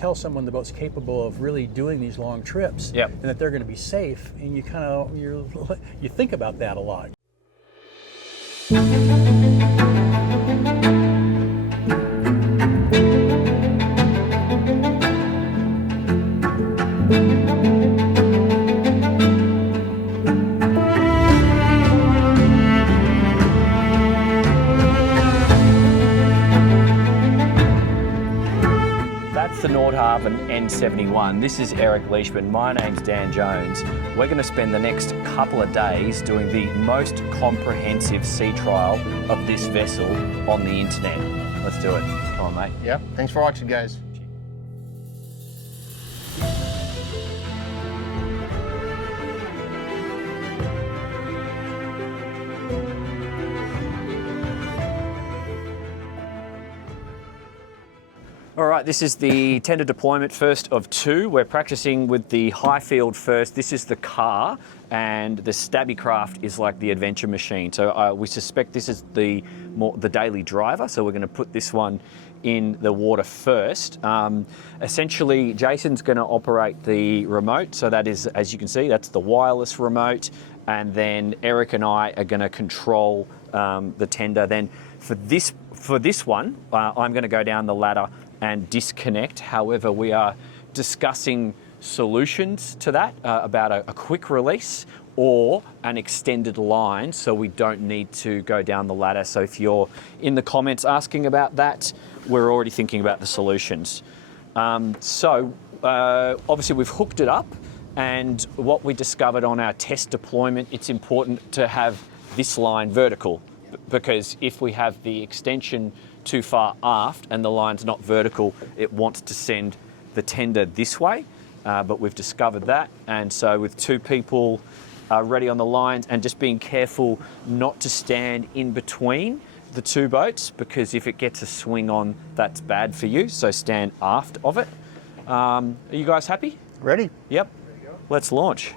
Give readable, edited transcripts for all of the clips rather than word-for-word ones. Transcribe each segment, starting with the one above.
tell someone the boat's capable of really doing these long trips, Yep. and that they're going to be safe, and you kind of you think about that a lot. That's the Nordhavn N71. This is Eric Leishman. My name's Dan Jones. We're going to spend the next couple of days doing the most comprehensive sea trial of this vessel on the internet. Let's do it. Come on, mate. Yep. Thanks for watching, guys. All right, this is the tender deployment first of two. We're practicing with the high field first. This is the car, and the Stabby craft is like the adventure machine. So we suspect this is the daily driver. So we're going to put this one in the water first. Essentially, Jason's going to operate the remote. So that is, as you can see, that's the wireless remote. And then Eric and I are going to control the tender. Then for this one, I'm going to go down the ladder and disconnect. However, we are discussing solutions to that, about a quick release or an extended line, so we don't need to go down the ladder. So if you're in the comments asking about that, we're already thinking about the solutions. Obviously we've hooked it up, and what we discovered on our test deployment, it's important to have this line vertical, because if we have the extension too far aft and the line's not vertical, it wants to send the tender this way, but we've discovered that. And so with two people ready on the lines, and just being careful not to stand in between the two boats, because if it gets a swing on, that's bad for you. So stand aft of it. Are you guys happy? Ready? Yep. Let's launch.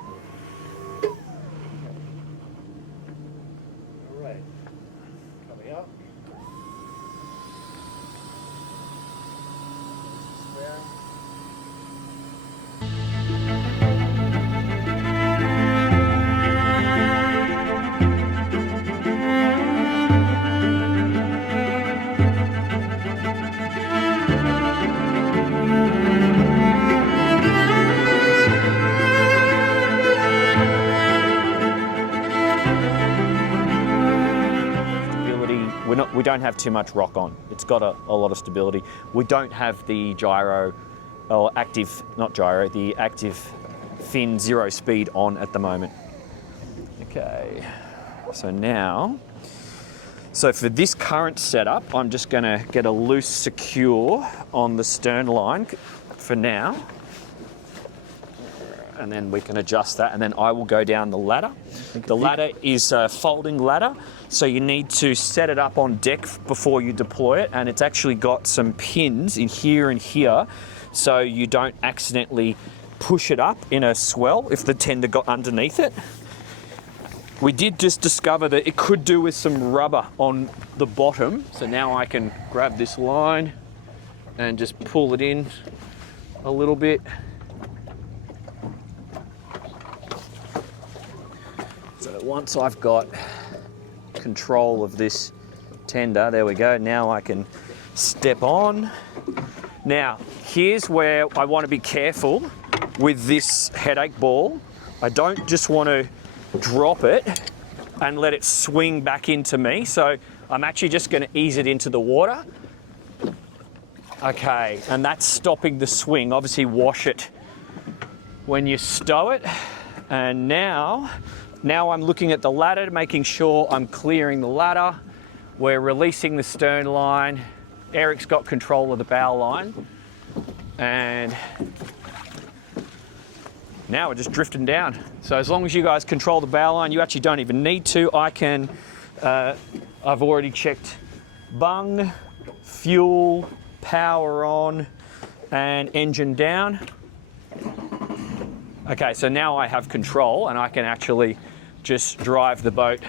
We don't have too much rock on. It's got a lot of stability. We don't have the gyro, or active, not gyro, the active fin 0 speed on at the moment. Okay, so for this current setup, I'm just gonna get a loose secure on the stern line for now. And then we can adjust that, and then I will go down the ladder. The ladder is a folding ladder, so you need to set it up on deck before you deploy it, and it's actually got some pins in here and here, so you don't accidentally push it up in a swell if the tender got underneath it. We did just discover that it could do with some rubber on the bottom, so now I can grab this line and just pull it in a little bit. So once I've got control of this tender, there we go, now I can step on. Now, here's where I want to be careful with this headache ball. I don't just want to drop it and let it swing back into me, so I'm actually just going to ease it into the water. Okay, and that's stopping the swing. Obviously wash it when you stow it. And now I'm looking at the ladder, making sure I'm clearing the ladder. We're releasing the stern line. Eric's got control of the bow line. And now we're just drifting down. So as long as you guys control the bow line, you actually don't even need to. I've already checked bung, fuel, power on, and engine down. Okay, so now I have control and I can actually just drive the boat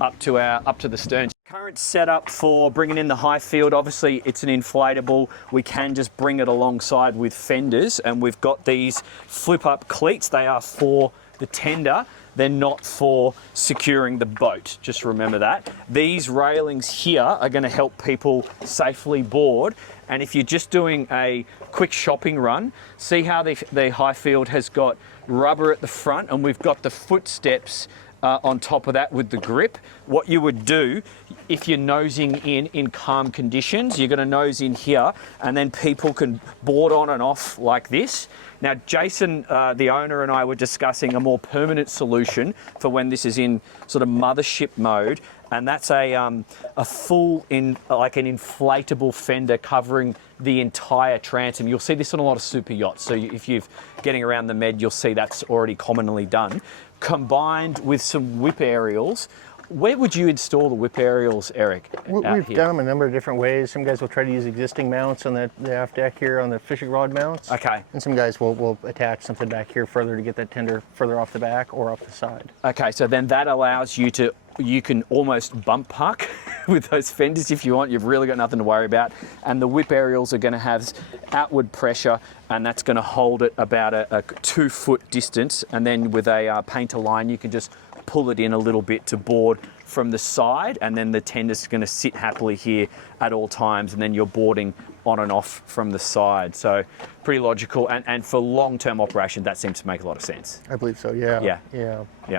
up to the stern. current setup for bringing in the high field, obviously it's an inflatable. We can just bring it alongside with fenders, and we've got these flip up cleats. They are for the tender. They're not for securing the boat. Just remember that. These railings here are going to help people safely board. And if you're just doing a quick shopping run, see how the high field has got rubber at the front, and we've got the footsteps on top of that with the grip. What you would do if you're nosing in calm conditions, you're going to nose in here, and then people can board on and off like this. Now, Jason, the owner, and I were discussing a more permanent solution for when this is in sort of mothership mode, and that's a full like an inflatable fender covering the entire transom. You'll see this on a lot of super yachts. So if you're getting around the Med, you'll see that's already commonly done. Combined with some whip aerials. Where would you install the whip aerials, Eric? We've done them a number of different ways. Some guys will try to use existing mounts on the aft deck here on the fishing rod mounts. Okay. And some guys will attach something back here further to get that tender further off the back or off the side. Okay, so then that allows you to, you can almost bump park with those fenders if you want. You've really got nothing to worry about. And the whip aerials are going to have outward pressure, and that's going to hold it about a 2 foot distance. And then with a painter line, you can just pull it in a little bit to board from the side, and then the tender's going to sit happily here at all times, and then you're boarding on and off from the side. So pretty logical, and for long-term operation, that seems to make a lot of sense. I believe so, yeah. Yeah.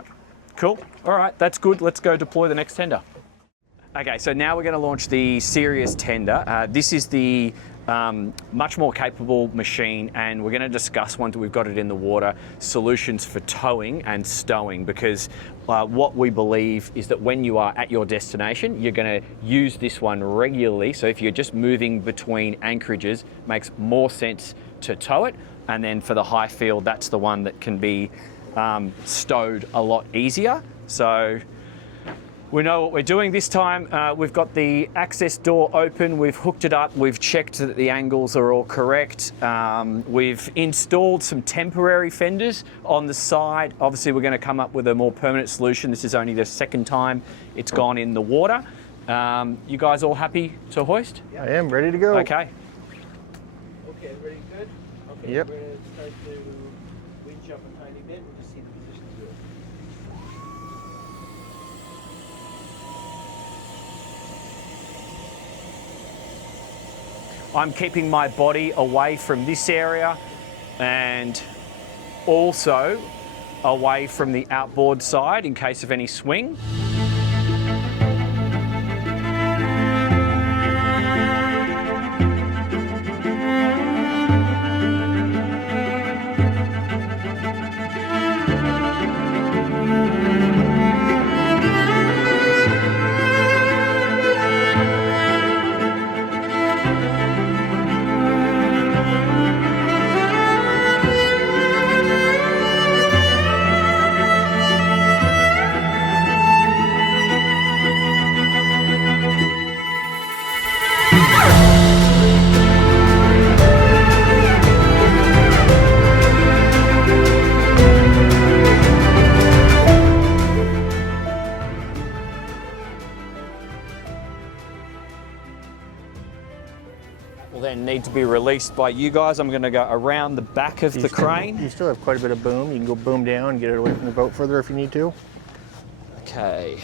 Cool. All right, that's good. Let's go deploy the next tender. Okay, so now we're going to launch the Sirius tender. This is the much more capable machine, and we're going to discuss, once we've got it in the water, solutions for towing and stowing, because what we believe is that when you are at your destination, you're going to use this one regularly. So if you're just moving between anchorages, it makes more sense to tow it. And then for the high field, that's the one that can be stowed a lot easier. So we know what we're doing this time. We've got the access door open, we've hooked it up, we've checked that the angles are all correct. We've installed some temporary fenders on the side. Obviously, we're going to come up with a more permanent solution. This is only the second time it's gone in the water. You guys all happy to hoist? I am ready to go. Okay. Okay, everybody good? Okay, Yep. we're going to start to winch up a tiny bit. We'll just see the positions of it. I'm keeping my body away from this area and also away from the outboard side in case of any swing. Will then need to be released by you guys. I'm going to go around the back of the crane. You still have quite a bit of boom. You can go boom down and get it away from the boat further if you need to. Okay,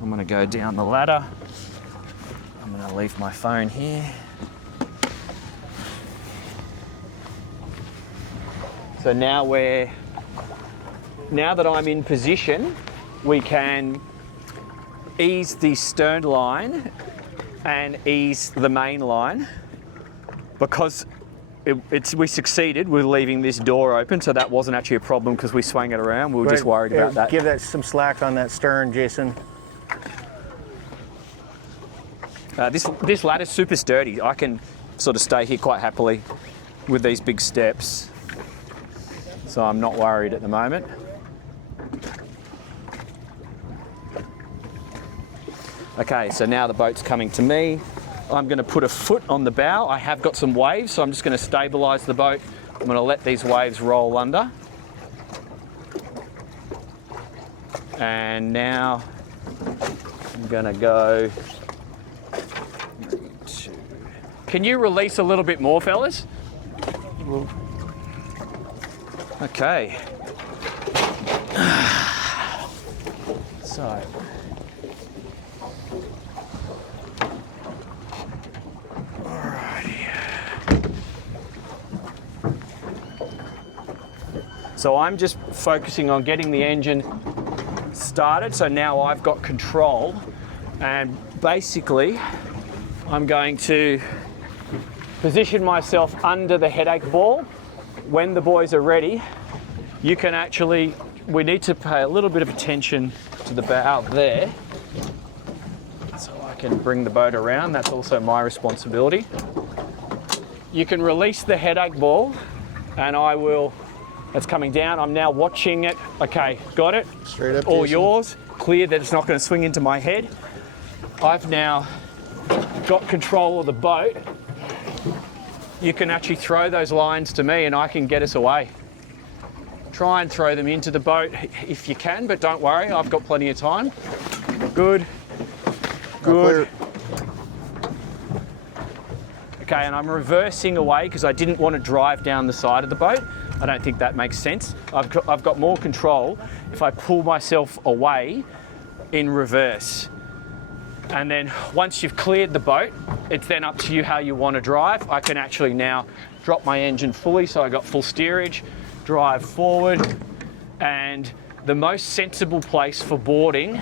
I'm going to go down the ladder. I'm going to leave my phone here. So now that I'm in position, we can ease the stern line and ease the main line, because we succeeded with leaving this door open, so that wasn't actually a problem because we swung it around. We were just worried about that. Give that some slack on that stern, Jason. This ladder's super sturdy. I can sort of stay here quite happily with these big steps, so I'm not worried at the moment. Okay, so now the boat's coming to me. I'm going to put a foot on the bow. I have got some waves, so I'm just going to stabilise the boat. I'm going to let these waves roll under. And now I'm going to go Can you release a little bit more, fellas? Okay. So. So I'm just focusing on getting the engine started. So now I've got control, and basically I'm going to position myself under the headache ball. When the boys are ready, you can actually, we need to pay a little bit of attention to the bow there. So I can bring the boat around, that's also my responsibility. You can release the headache ball and I will, it's coming down, I'm now watching it. Okay, got it. Straight up, All Jason. yours, clear that it's not going to swing into my head. I've now got control of the boat. You can actually throw those lines to me and I can get us away. Try and throw them into the boat if you can, but don't worry, I've got plenty of time. Good, good. Okay, and I'm reversing away because I didn't want to drive down the side of the boat. I don't think that makes sense. I've got more control if I pull myself away in reverse. And then once you've cleared the boat, it's then up to you how you want to drive. I can actually now drop my engine fully, so I got full steerage, drive forward, and the most sensible place for boarding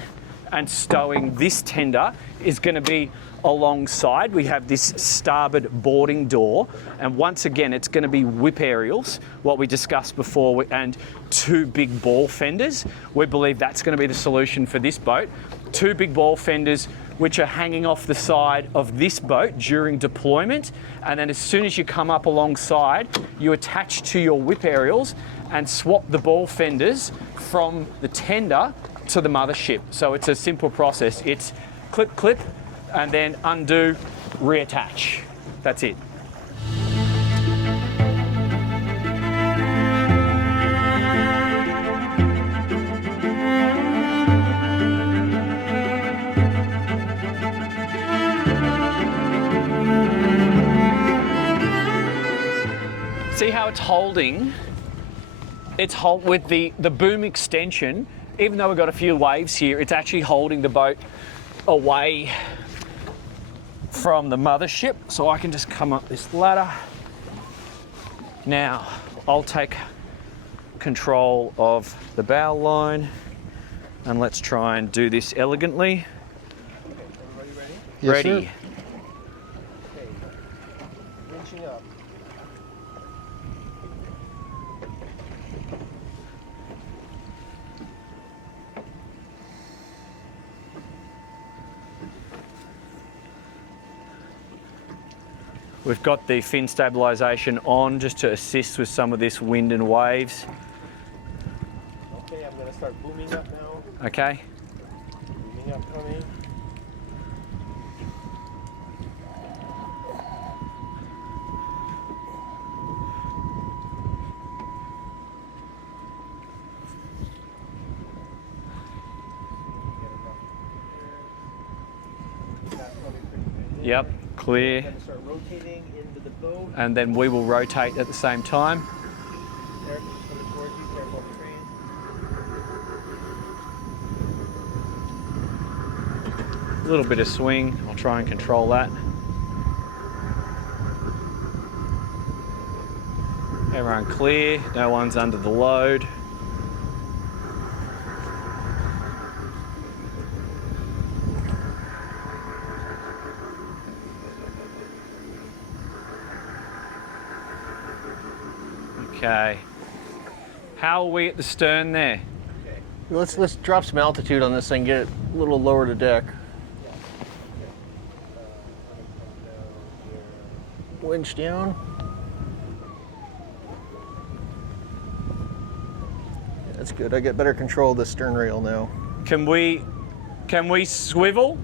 and stowing this tender is going to be alongside. We have this starboard boarding door, and once again it's going to be whip aerials, what we discussed before, and two big ball fenders. We believe that's going to be the solution for this boat. Two big ball fenders which are hanging off the side of this boat during deployment, and then as soon as you come up alongside, you attach to your whip aerials and swap the ball fenders from the tender to the mothership. So it's a simple process. It's clip, clip, and then undo, reattach. That's it. See how it's holding? It's with the boom extension, even though we've got a few waves here, it's actually holding the boat away from the mothership. So I can just come up this ladder. Now, I'll take control of the bow line and let's try and do this elegantly. Yes, Ready? sir. Okay. Winching up. We've got the fin stabilisation on just to assist with some of this wind and waves. Okay, I'm gonna start booming up now. Okay. Booming up coming. Yep, clear. I'm gonna start rotating into the boat. And then we will rotate at the same time. Eric is just coming towards you. Careful of the train. A little bit of swing. I'll try and control that. Everyone clear. No one's under the load. Okay. How are we at the stern there? Okay. Let's drop some altitude on this thing, get it a little lower to deck. Winch down. That's good. I get better control of the stern rail now. Can we swivel?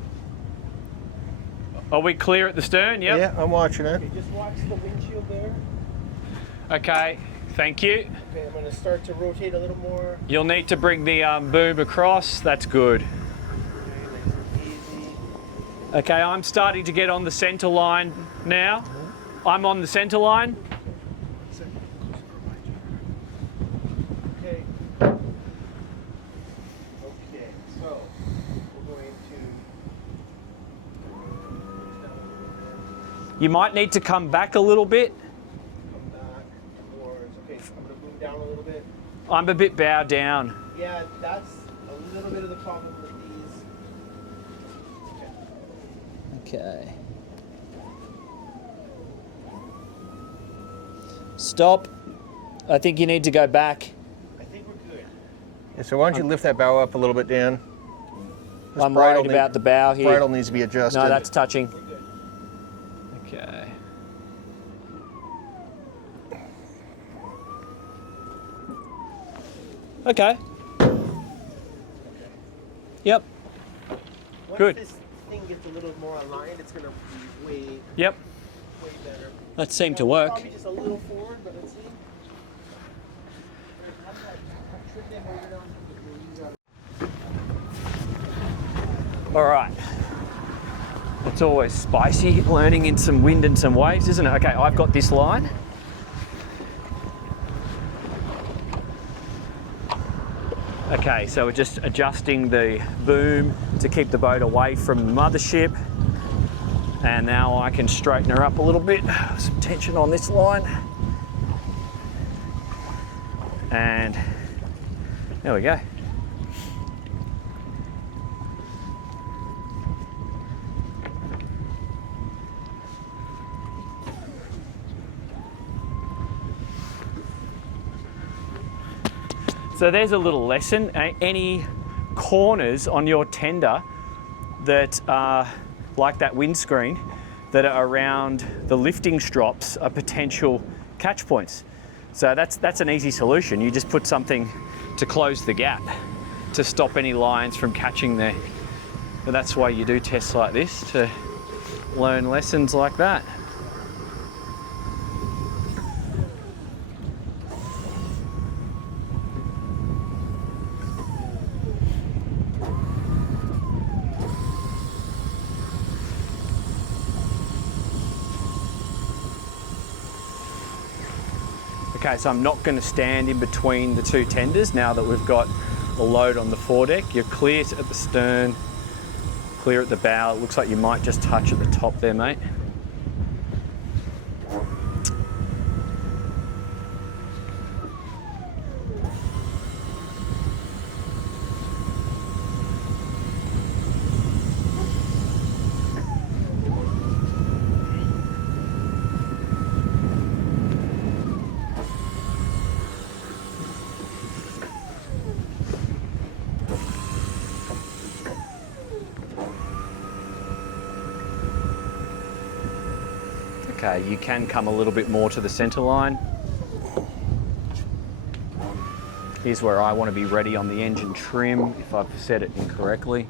Are we clear at the stern? Yep. Yeah, I'm watching it. Okay, just watch the windshield there. Okay. Thank you. Okay, I'm gonna start to rotate a little more. You'll need to bring the boom across. That's good. Okay, nice and easy. Okay, I'm starting to get on the center line now. I'm on the center line. Okay. Okay, so we're going to You might need to come back a little bit. come back towards, okay, I'm going to move down a little bit. I'm a bit bowed down. Yeah, that's a little bit of the problem with these. Okay. Stop. I think you need to go back. I think we're good. Yeah, so why don't you lift that bow up a little bit, Dan? This I'm bridle worried about the bow here. Bridle needs to be adjusted. No, that's touching. We're good. Okay. Okay. Yep. Once Good. this thing gets a little more aligned, it's going to be way, Yep. way better. That seemed to work. Probably just a little forward, but let's see. Have that trim them over down. All right. It's always spicy learning in some wind and some waves, isn't it? Okay, I've got this line. Okay, so we're just adjusting the boom to keep the boat away from the mothership. And now I can straighten her up a little bit. Some tension on this line. And there we go. So there's a little lesson. Any corners on your tender that are like that windscreen that are around the lifting strops are potential catch points. So that's an easy solution. You just put something to close the gap to stop any lines from catching there. But that's why you do tests like this, to learn lessons like that. Okay, so I'm not going to stand in between the two tenders now that we've got the load on the foredeck. You're clear at the stern, clear at the bow. It looks like you might just touch at the top there, mate. Okay, you can come a little bit more to the center line. Here's where I want to be ready on the engine trim if I've set it incorrectly.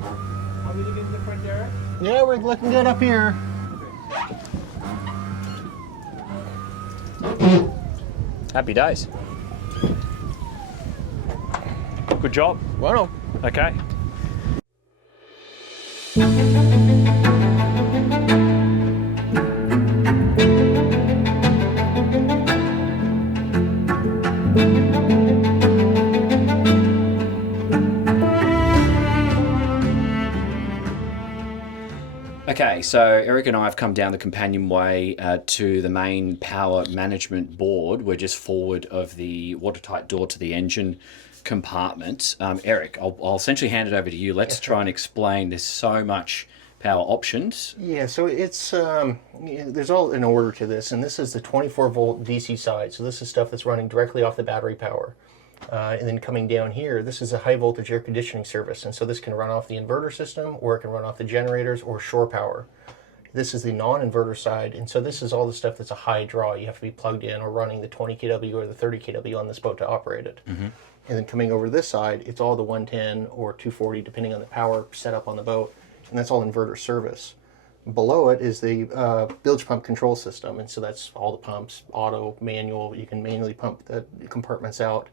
Are we looking different there? Yeah, we're looking good up here. Happy days. Good job. Bueno. Okay. Okay, so Eric and I have come down the companionway to the main power management board. We're just forward of the watertight door to the engine compartment. Eric, I'll essentially hand it over to you. Let's try and explain. There's so much power options. Yeah, so it's there's all an order to this, and this is the 24-volt DC side. So this is stuff that's running directly off the battery power. And then coming down here, this is a high voltage air conditioning service, and so this can run off the inverter system, or it can run off the generators or shore power. This is the non-inverter side, and so this is all the stuff that's a high draw. You have to be plugged in or running the 20 kW or the 30 kW on this boat to operate it. Mm-hmm. And then coming over this side, it's all the 110 or 240, depending on the power setup on the boat, and that's all inverter service. Below it is the bilge pump control system, and so that's all the pumps, auto, manual. You can manually pump the compartments out.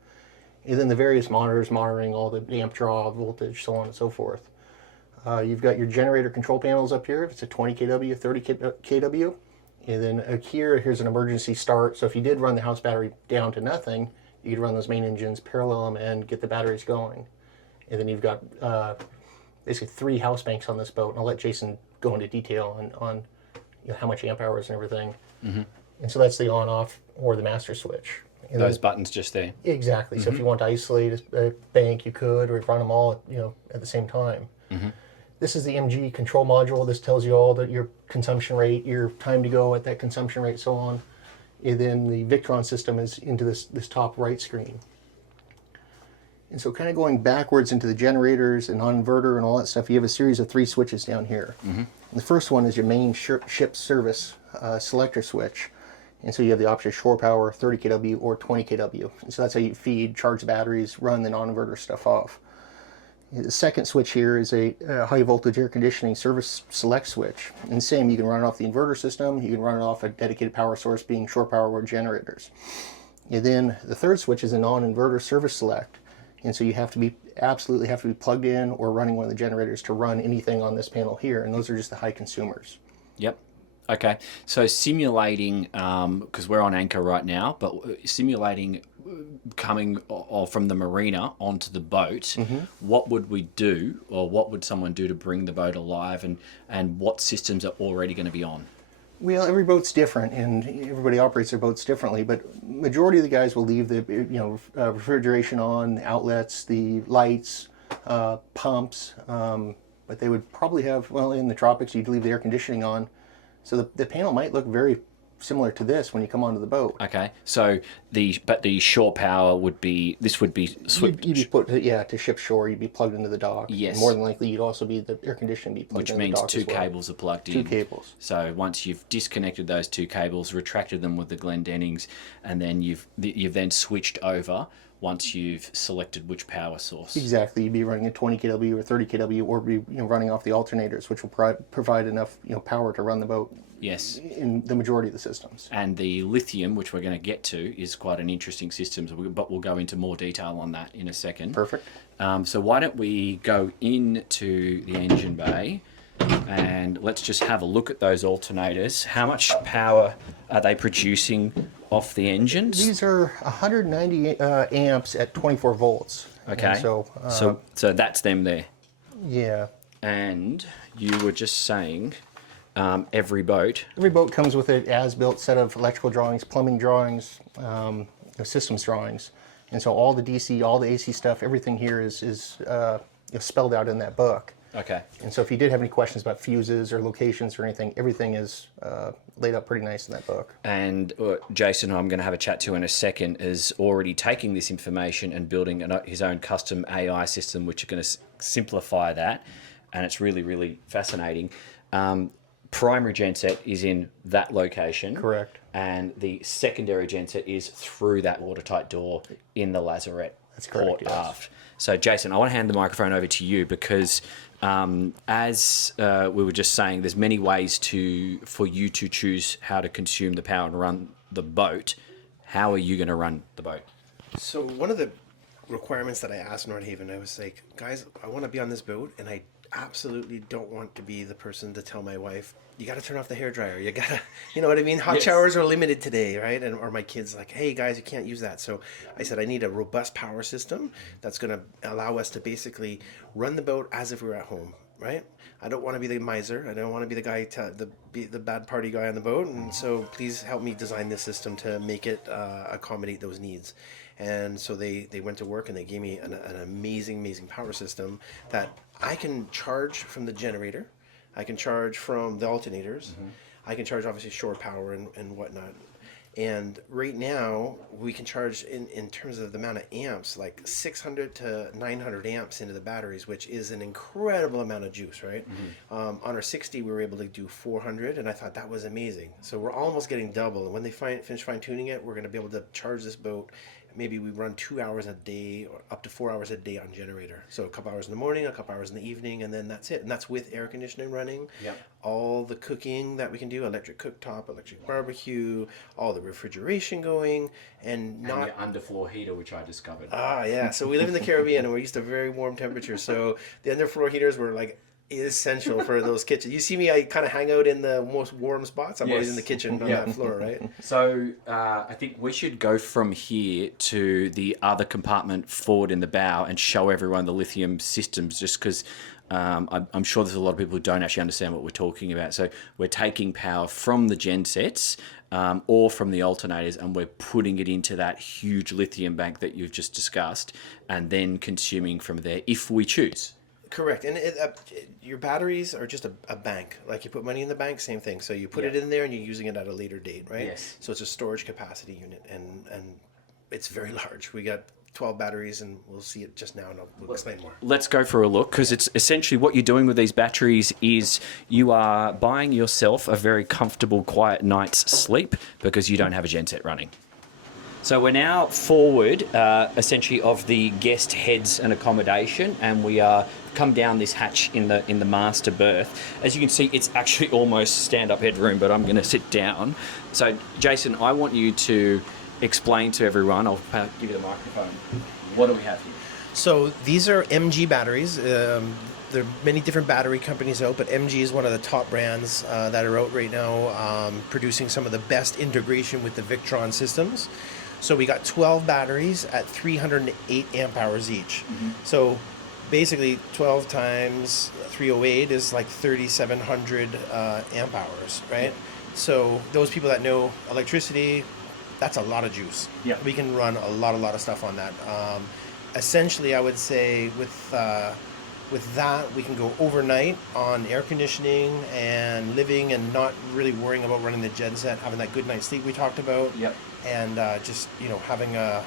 And then the various monitors monitoring all the amp draw, voltage, so on and so forth. You've got your generator control panels up here. It's a 20 kW, 30 kW. And then here's an emergency start. So if you did run the house battery down to nothing, you could run those main engines, parallel them, and get the batteries going. And then you've got basically 3 house banks on this boat. And I'll let Jason go into detail on how much amp hours and everything. Mm-hmm. And so that's the on-off or the master switch. And those buttons just there. Exactly. So if you want to isolate a bank, you could, or run them all at the same time. Mm-hmm. This is the MG control module. This tells you all your consumption rate, your time to go at that consumption rate, so on. And then the Victron system is into this top right screen. And so kind of going backwards into the generators and on-inverter and all that stuff, you have a series of 3 switches down here. Mm-hmm. And the first one is your main ship service selector switch. And so you have the option of shore power, 30 kW or 20 kW. And so that's how you feed, charge the batteries, run the non-inverter stuff off. The second switch here is a high voltage air conditioning service select switch. And same, you can run it off the inverter system, you can run it off a dedicated power source being shore power or generators. And then the third switch is a non-inverter service select. And so you absolutely have to be plugged in or running one of the generators to run anything on this panel here. And those are just the high consumers. Yep. Okay. So simulating, because we're on anchor right now, but simulating coming from the marina onto the boat, what would we do, or what would someone do to bring the boat alive, and what systems are already going to be on? Well, every boat's different, and everybody operates their boats differently. But majority of the guys will leave the refrigeration on, outlets, the lights, pumps. But they would probably have, well, in the tropics, you'd leave the air conditioning on. So the panel might look very similar to this when you come onto the boat. Okay, so the shore power would be You'd be put to ship shore. You'd be plugged into the dock. Yes. And more than likely, you'd also be the air conditioning be plugged into the dock. Which means 2 cables are plugged in. 2 cables. So once you've disconnected those 2 cables, retracted them with the Glendennings, and then you've then switched over once you've selected which power source. Exactly. You'd be running a 20 kW or 30 kW, or be running off the alternators, which will provide enough power to run the boat. Yes. In the majority of the systems. And the lithium, which we're going to get to, is quite an interesting system, but we'll go into more detail on that in a second. Perfect. So why don't we go into the engine bay, and let's just have a look at those alternators. How much power are they producing off the engines? These are 190 amps at 24 volts. Okay. And so that's them there. Yeah. And you were just saying every boat comes with an as-built set of electrical drawings, plumbing drawings, systems drawings. And so all the DC, all the AC stuff, everything here is spelled out in that book. Okay. And so if you did have any questions about fuses or locations or anything, everything is laid out pretty nice in that book. And Jason, who I'm going to have a chat to in a second, is already taking this information and building his own custom AI system, which are going to simplify that. And it's really, really fascinating. Primary genset is in that location. Correct. And the secondary genset is through that watertight door in the lazarette. That's correct, port yes. aft. So Jason, I want to hand the microphone over to you because as we were just saying, there's many ways for you to choose how to consume the power and run the boat. How are you going to run the boat? So one of the requirements that I asked Nordhavn, I was like, guys, I want to be on this boat, and I absolutely don't want to be the person to tell my wife, you got to turn off the hairdryer. You got to, you know what I mean? Hot showers are limited today, right? And or my kids like, hey guys, you can't use that. So I said, I need a robust power system that's going to allow us to basically run the boat as if we were at home, right? I don't want to be the miser. I don't want to be the guy, the bad party guy on the boat. And so please help me design this system to make it accommodate those needs. And so they went to work and they gave me an amazing power system that I can charge from the generator. I can charge from the alternators. Mm-hmm. I can charge obviously shore power and whatnot. And right now we can charge in terms of the amount of amps, like 600 to 900 amps into the batteries, which is an incredible amount of juice, right? Mm-hmm. On our 60, we were able to do 400, and I thought that was amazing. So we're almost getting double. And when they finish fine tuning it, we're going to be able to charge this boat maybe we run 2 hours a day or up to 4 hours a day on generator. So a couple hours in the morning, a couple hours in the evening, and then that's it. And that's with air conditioning running. Yep. All the cooking that we can do, electric cooktop, electric barbecue, all the refrigeration going, and not your underfloor heater, which I discovered. Ah, yeah. So we live in the Caribbean and we're used to very warm temperatures. So the underfloor heaters were like essential for those kitchens. You see me, I kind of hang out in the most warm spots. I'm always in the kitchen on that floor, right? So I think we should go from here to the other compartment forward in the bow and show everyone the lithium systems, just because I'm sure there's a lot of people who don't actually understand what we're talking about. So we're taking power from the gensets or from the alternators, and we're putting it into that huge lithium bank that you've just discussed, and then consuming from there if we choose. Correct. And your batteries are just a bank. Like you put money in the bank, same thing. So you put it in there and you're using it at a later date, right? Yes. So it's a storage capacity unit, and it's very large. We got 12 batteries, and we'll see it just now, and we'll explain more. Let's go for a look, because it's essentially what you're doing with these batteries is you are buying yourself a very comfortable, quiet night's sleep because you don't have a genset running. So we're now forward, essentially, of the guest heads and accommodation, and we are come down this hatch in the master berth. As you can see, it's actually almost stand-up headroom, but I'm going to sit down. So, Jason, I want you to explain to everyone. I'll give you the microphone. What do we have here? So these are MG batteries. There are many different battery companies out, but MG is one of the top brands that are out right now, producing some of the best integration with the Victron systems. So we got 12 batteries at 308 amp hours each. So basically 12 times 308 is like 3,700 amp hours, right? So those people that know electricity, that's a lot of juice. Yeah. We can run a lot of stuff on that. Essentially, I would say with that, we can go overnight on air conditioning and living, and not really worrying about running the genset, having that good night's sleep we talked about. Yep. And just having a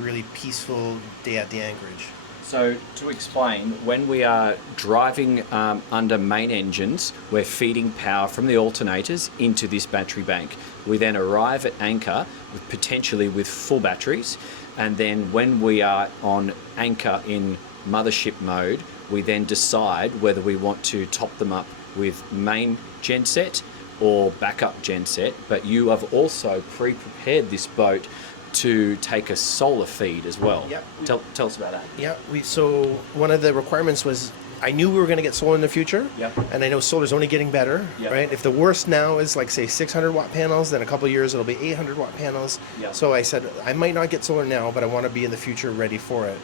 really peaceful day at the anchorage. So to explain, when we are driving under main engines, we're feeding power from the alternators into this battery bank. We then arrive at anchor potentially with full batteries, and then when we are on anchor in mothership mode, we then decide whether we want to top them up with main genset or backup genset. But you have also pre-prepared this boat to take a solar feed as well. Yep. Tell us about that. Yeah, so one of the requirements was, I knew we were going to get solar in the future, Yep. and I know solar's only getting better, Yep. right? If the worst now is like, say, 600 watt panels, then a couple of years it'll be 800 watt panels. Yep. So I said, I might not get solar now, but I want to be in the future ready for it.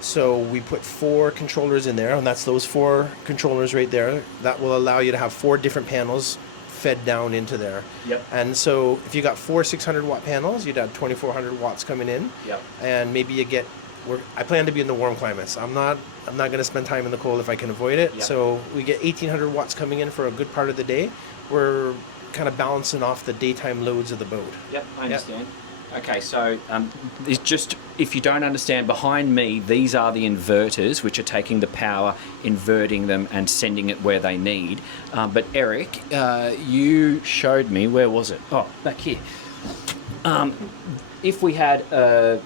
So we put 4 controllers in there, and that's those 4 controllers right there. That will allow you to have 4 different panels fed down into there. Yep. And so if you got 4 600 watt panels, you'd have 2,400 watts coming in. Yep. And maybe you get, I plan to be in the warm climates. I'm not going to spend time in the cold if I can avoid it. Yep. So we get 1,800 watts coming in for a good part of the day. We're kind of balancing off the daytime loads of the boat. Yep, I understand. Okay, so it's just, if you don't understand, behind me, these are the inverters, which are taking the power, inverting them, and sending it where they need. But Eric, you showed me, where was it? Oh, back here. If we had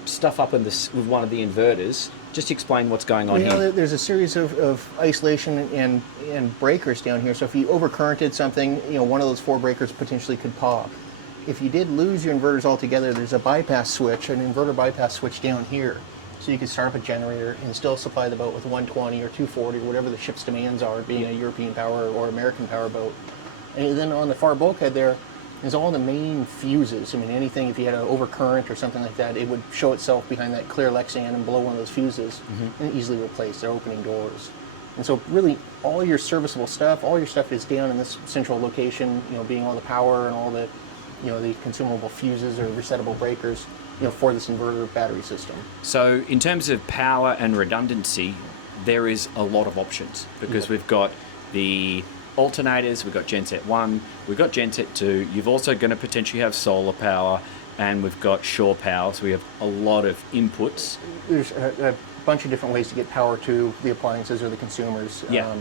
stuff up in this with one of the inverters, just explain what's going on here. There's a series of isolation and breakers down here. So if you overcurrented something, one of those 4 breakers potentially could pop. If you did lose your inverters altogether, there's a bypass switch, an inverter bypass switch down here. So you could start up a generator and still supply the boat with 120 or 240 or whatever the ship's demands are, being a European power or American power boat. And then on the far bulkhead there's all the main fuses. I mean, anything, if you had an overcurrent or something like that, it would show itself behind that clear Lexan and blow one of those fuses and easily replace. They're opening doors. And so really all your serviceable stuff, all your stuff is down in this central location, being all the power and all the the consumable fuses or resettable breakers, for this inverter battery system. So in terms of power and redundancy, there is a lot of options, because we've got the alternators, we've got genset 1, we've got genset 2, you've also going to potentially have solar power, and we've got shore power, so we have a lot of inputs. There's bunch of different ways to get power to the appliances or the consumers. Yeah.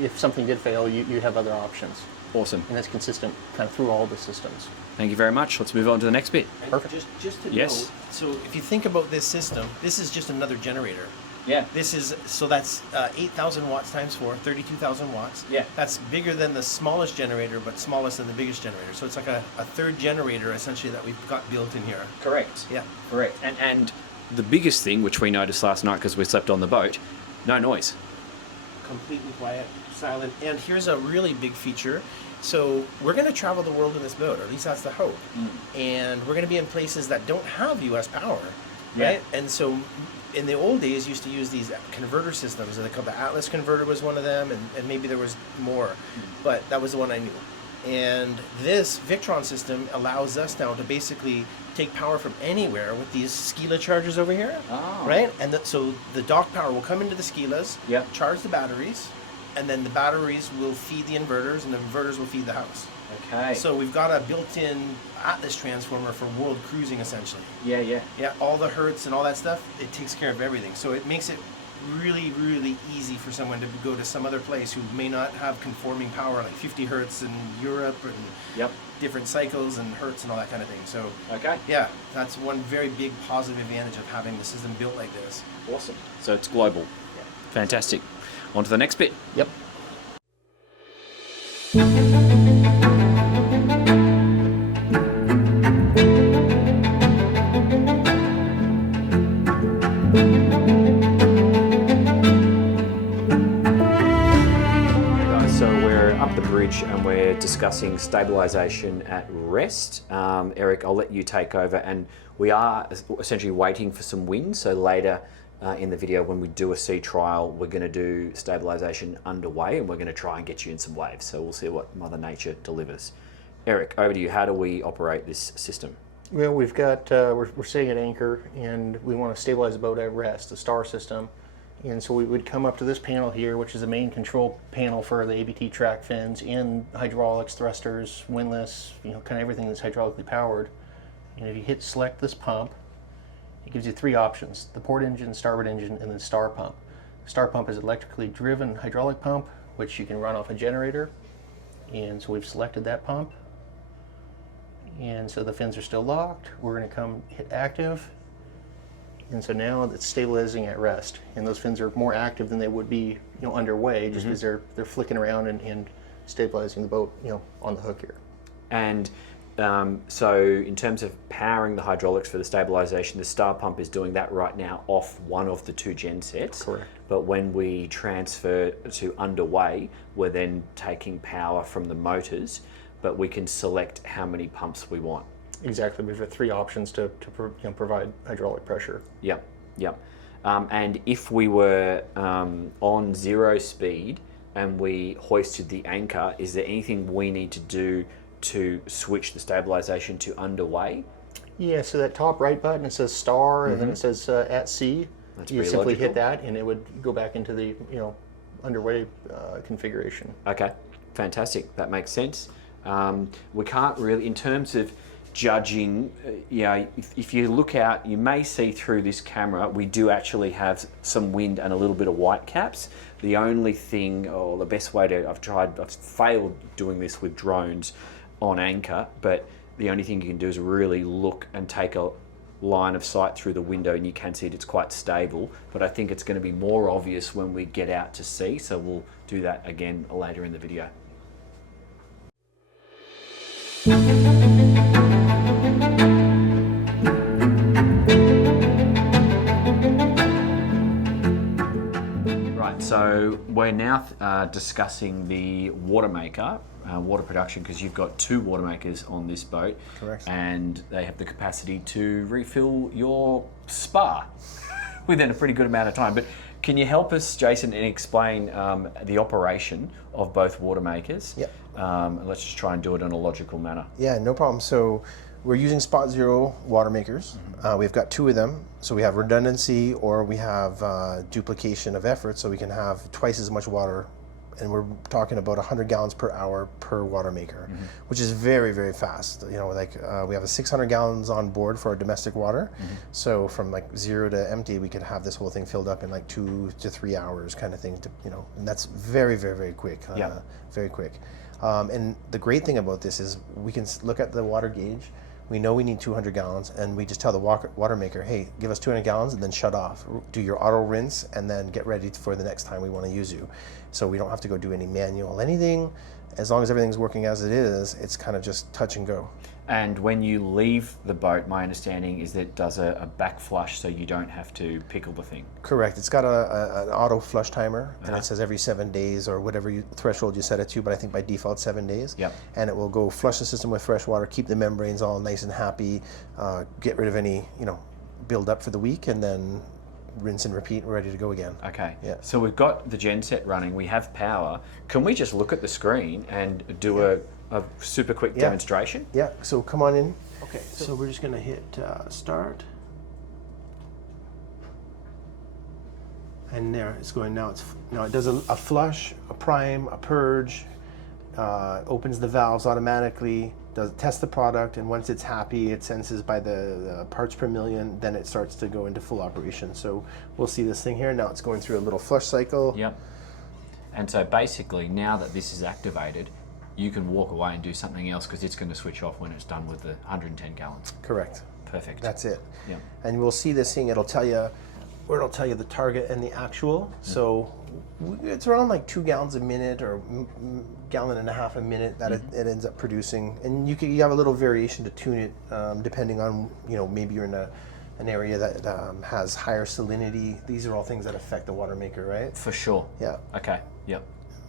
If something did fail, you have other options. Awesome. And that's consistent kind of through all the systems. Thank you very much. Let's move on to the next bit. Perfect. Just to Yes. note, so if you think about this system, this is just another generator. Yeah. This is, so that's 8,000 watts times 4, 32,000 watts. Yeah. That's bigger than the smallest generator, but smallest than the biggest generator. So it's like a third generator, essentially, that we've got built in here. Correct. Yeah. Correct. And the biggest thing, which we noticed last night because we slept on the boat, no noise. Completely quiet, silent. And here's a really big feature. So we're going to travel the world in this boat, or at least that's the hope. And we're going to be in places that don't have U.S. power, right? And so in the old days, used to use these converter systems. They called the Atlas converter was one of them, and maybe there was more, but that was the one I knew. And this Victron system allows us now to basically take power from anywhere with these Skila chargers over here, right? And so the dock power will come into the Skilas, charge the batteries, and then the batteries will feed the inverters, and the inverters will feed the house. Okay. So we've got a built-in Atlas transformer for world cruising, essentially. Yeah. Yeah, all the hertz and all that stuff, it takes care of everything. So it makes it really, really easy for someone to go to some other place who may not have conforming power, like 50 hertz in Europe, and different cycles and hertz and all that kind of thing. So yeah, that's one very big positive advantage of having the system built like this. Awesome. So it's global. Fantastic. On to the next bit. Yep. And we're discussing stabilisation at rest. Eric, I'll let you take over, and we are essentially waiting for some wind, so later in the video when we do a sea trial, we're going to do stabilisation underway, and we're going to try and get you in some waves, so we'll see what Mother Nature delivers. Eric, over to you. How do we operate this system? Well, we've got, we're sitting at anchor, and we want to stabilize the boat at rest, the star system. And so we would come up to this panel here, which is the main control panel for the ABT track fins and hydraulics, thrusters, windlass, kind of everything that's hydraulically powered. And if you hit select this pump, it gives you three options: the port engine, starboard engine, and then star pump. Star pump is electrically driven hydraulic pump, which you can run off a generator. And so we've selected that pump. And so the fins are still locked. We're going to come hit active. And so now it's stabilizing at rest, and those fins are more active than they would be, underway, just because they're flicking around and stabilizing the boat, on the hook here. And so in terms of powering the hydraulics for the stabilization, the star pump is doing that right now off one of the two gen sets. Correct. But when we transfer to underway, we're then taking power from the motors, but we can select how many pumps we want. Exactly. We've got three options to provide hydraulic pressure. Yep. And if we were on 0 speed and we hoisted the anchor, is there anything we need to do to switch the stabilization to underway? Yeah, so that top right button, it says star, and then it says at sea. That's you pretty simply logical. hit that, and it would go back into the underway configuration. Okay, fantastic. That makes sense. We can't really, in terms of judging, if you look out, you may see through this camera, we do actually have some wind and a little bit of white caps. The only thing, or the best way to, I've failed doing this with drones on anchor, but the only thing you can do is really look and take a line of sight through the window, and you can see it's quite stable, but I think it's going to be more obvious when we get out to sea, so we'll do that again later in the video. So we're now discussing the water maker, water production, because you've got two water makers on this boat. Correct. And they have the capacity to refill your spa within a pretty good amount of time. But can you help us, Jason, and explain the operation of both water makers? Yep. And let's just try and do it in a logical manner. Yeah, no problem. So we're using Spot Zero water makers. We've got two of them. So we have redundancy, or we have duplication of effort, so we can have twice as much water and we're talking about 100 gallons per hour per water maker, which is very, very fast. You know, like we have a 600 gallons on board for our domestic water. So from like 0 to empty, we could have this whole thing filled up in like 2 to 3 hours kind of thing, you know, and that's very, very, very quick, very quick. And the great thing about this is we can look at the water gauge. We know we need 200 gallons, and we just tell the water maker, hey, give us 200 gallons and then shut off. Do your auto rinse and then get ready for the next time we want to use you. So we don't have to go do any manual anything. As long as everything's working as it is, it's kind of just touch and go. And when you leave the boat, my understanding is that it does a back flush, so you don't have to pickle the thing. Correct. It's got an auto flush timer, and it says every 7 days or whatever threshold you set it to, but I think by default 7 days. Yep. And it will go flush the system with fresh water, keep the membranes all nice and happy, get rid of any, you know, build up for the week, and then rinse and repeat, we're ready to go again. Okay. Yeah. So we've got the genset running, we have power. Can we just look at the screen and do a super quick demonstration? Yeah, so come on in. Okay, so we're just gonna hit start. And there it's going now. Now it does a flush, a prime, a purge, opens the valves automatically, test the product, and once it's happy, it senses by the parts per million, then it starts to go into full operation. So we'll see this thing here. Now it's going through a little flush cycle. Yep. And so basically, now that this is activated, you can walk away and do something else because it's going to switch off when it's done with the 110 gallons. Correct. Perfect. That's it. Yeah. And we'll see this thing, it'll tell you the target and the actual. So it's around like 2 gallons a minute or gallon and a half a minute that it ends up producing. And you have a little variation to tune it depending on, you know, maybe you're in an area that has higher salinity. These are all things that affect the water maker, right? For sure. Yeah. Okay. Yep.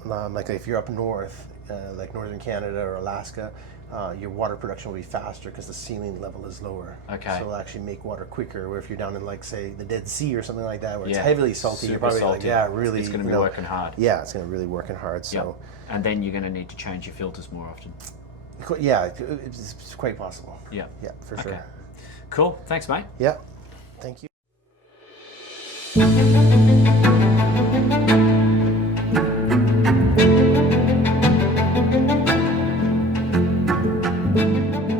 Like if you're up north, like northern Canada or Alaska, your water production will be faster because the saline level is lower. Okay. So it'll actually make water quicker. Where if you're down in like say the Dead Sea or something like that, where it's Yeah. heavily salty, you're Super probably like, salty. yeah, really. It's going to be working hard. Yeah, it's going to really working hard. So. Yep. And then you're going to need to change your filters more often. Yeah, it's quite possible. Yeah. Yeah, for Okay. sure. Cool. Thanks, mate. Yeah. Thank you.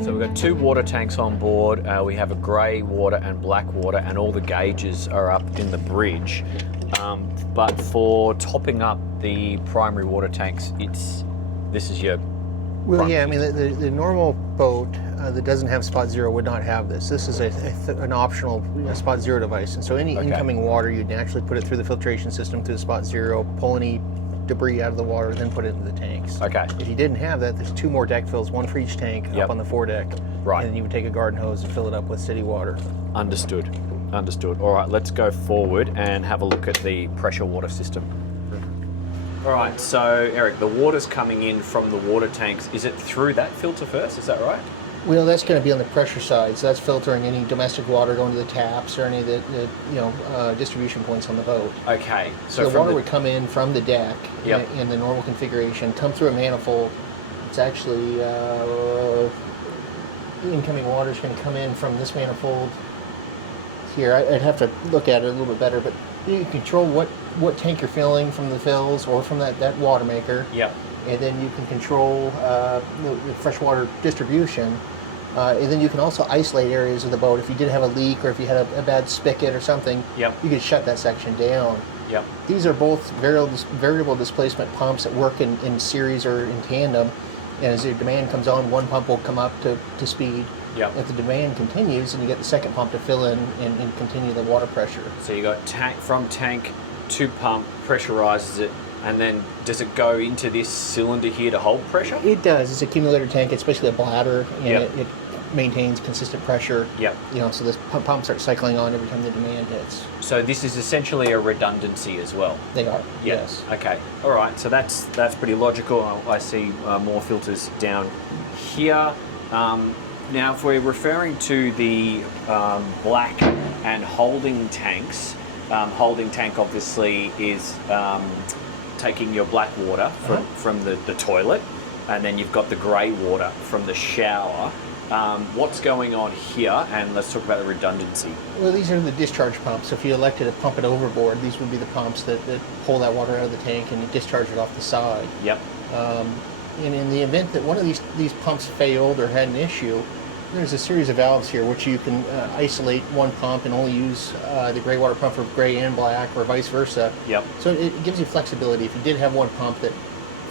So we've got 2 water tanks on board. We have a grey water and black water, and all the gauges are up in the bridge. But for topping up the primary water tanks, this is your... Well, yeah, I mean, the normal boat that doesn't have spot zero would not have this. This is an optional spot zero device. And so any incoming water, you'd naturally put it through the filtration system through the spot zero, pull any debris out of the water, then put it into the tanks. Okay. If you didn't have that, there's 2 more deck fills, one for each tank up on the foredeck. Right. And then you would take a garden hose and fill it up with city water. Understood. Understood. All right, let's go forward and have a look at the pressure water system. All right, so Eric, the water's coming in from the water tanks. Is it through that filter first? Is that right? Well, that's going to be on the pressure side, so that's filtering any domestic water going to the taps or any of the distribution points on the boat. Okay. So the water would come in from the deck in the normal configuration, come through a manifold. It's actually incoming water is going to come in from this manifold here. I'd have to look at it a little bit better, but you can control what tank you're filling from the fills or from that water maker. Yep. And then you can control the freshwater distribution. And then you can also isolate areas of the boat. If you did have a leak or if you had a bad spigot or something, you could shut that section down. Yep. These are both variable displacement pumps that work in series or in tandem. And as your demand comes on, one pump will come up to speed. Yep. If the demand continues, then you get the second pump to fill in and continue the water pressure. So you got tank to pump, pressurizes it, and then does it go into this cylinder here to hold pressure? It does. It's an accumulator tank. It's basically a bladder, and it maintains consistent pressure. Yep. So this pump starts cycling on every time the demand hits. So this is essentially a redundancy as well. They are. Yes. Okay. All right. So that's pretty logical. I see more filters down here. Now, if we're referring to the black and holding tanks, holding tank obviously is taking your black water from the toilet, and then you've got the grey water from the shower. What's going on here? And let's talk about the redundancy. Well, these are the discharge pumps. So if you elected to pump it overboard, these would be the pumps that pull that water out of the tank and you discharge it off the side. Yep. And in the event that one of these pumps failed or had an issue, there's a series of valves here which you can isolate one pump and only use the gray water pump for gray and black, or vice versa. Yep. So it gives you flexibility. If you did have one pump that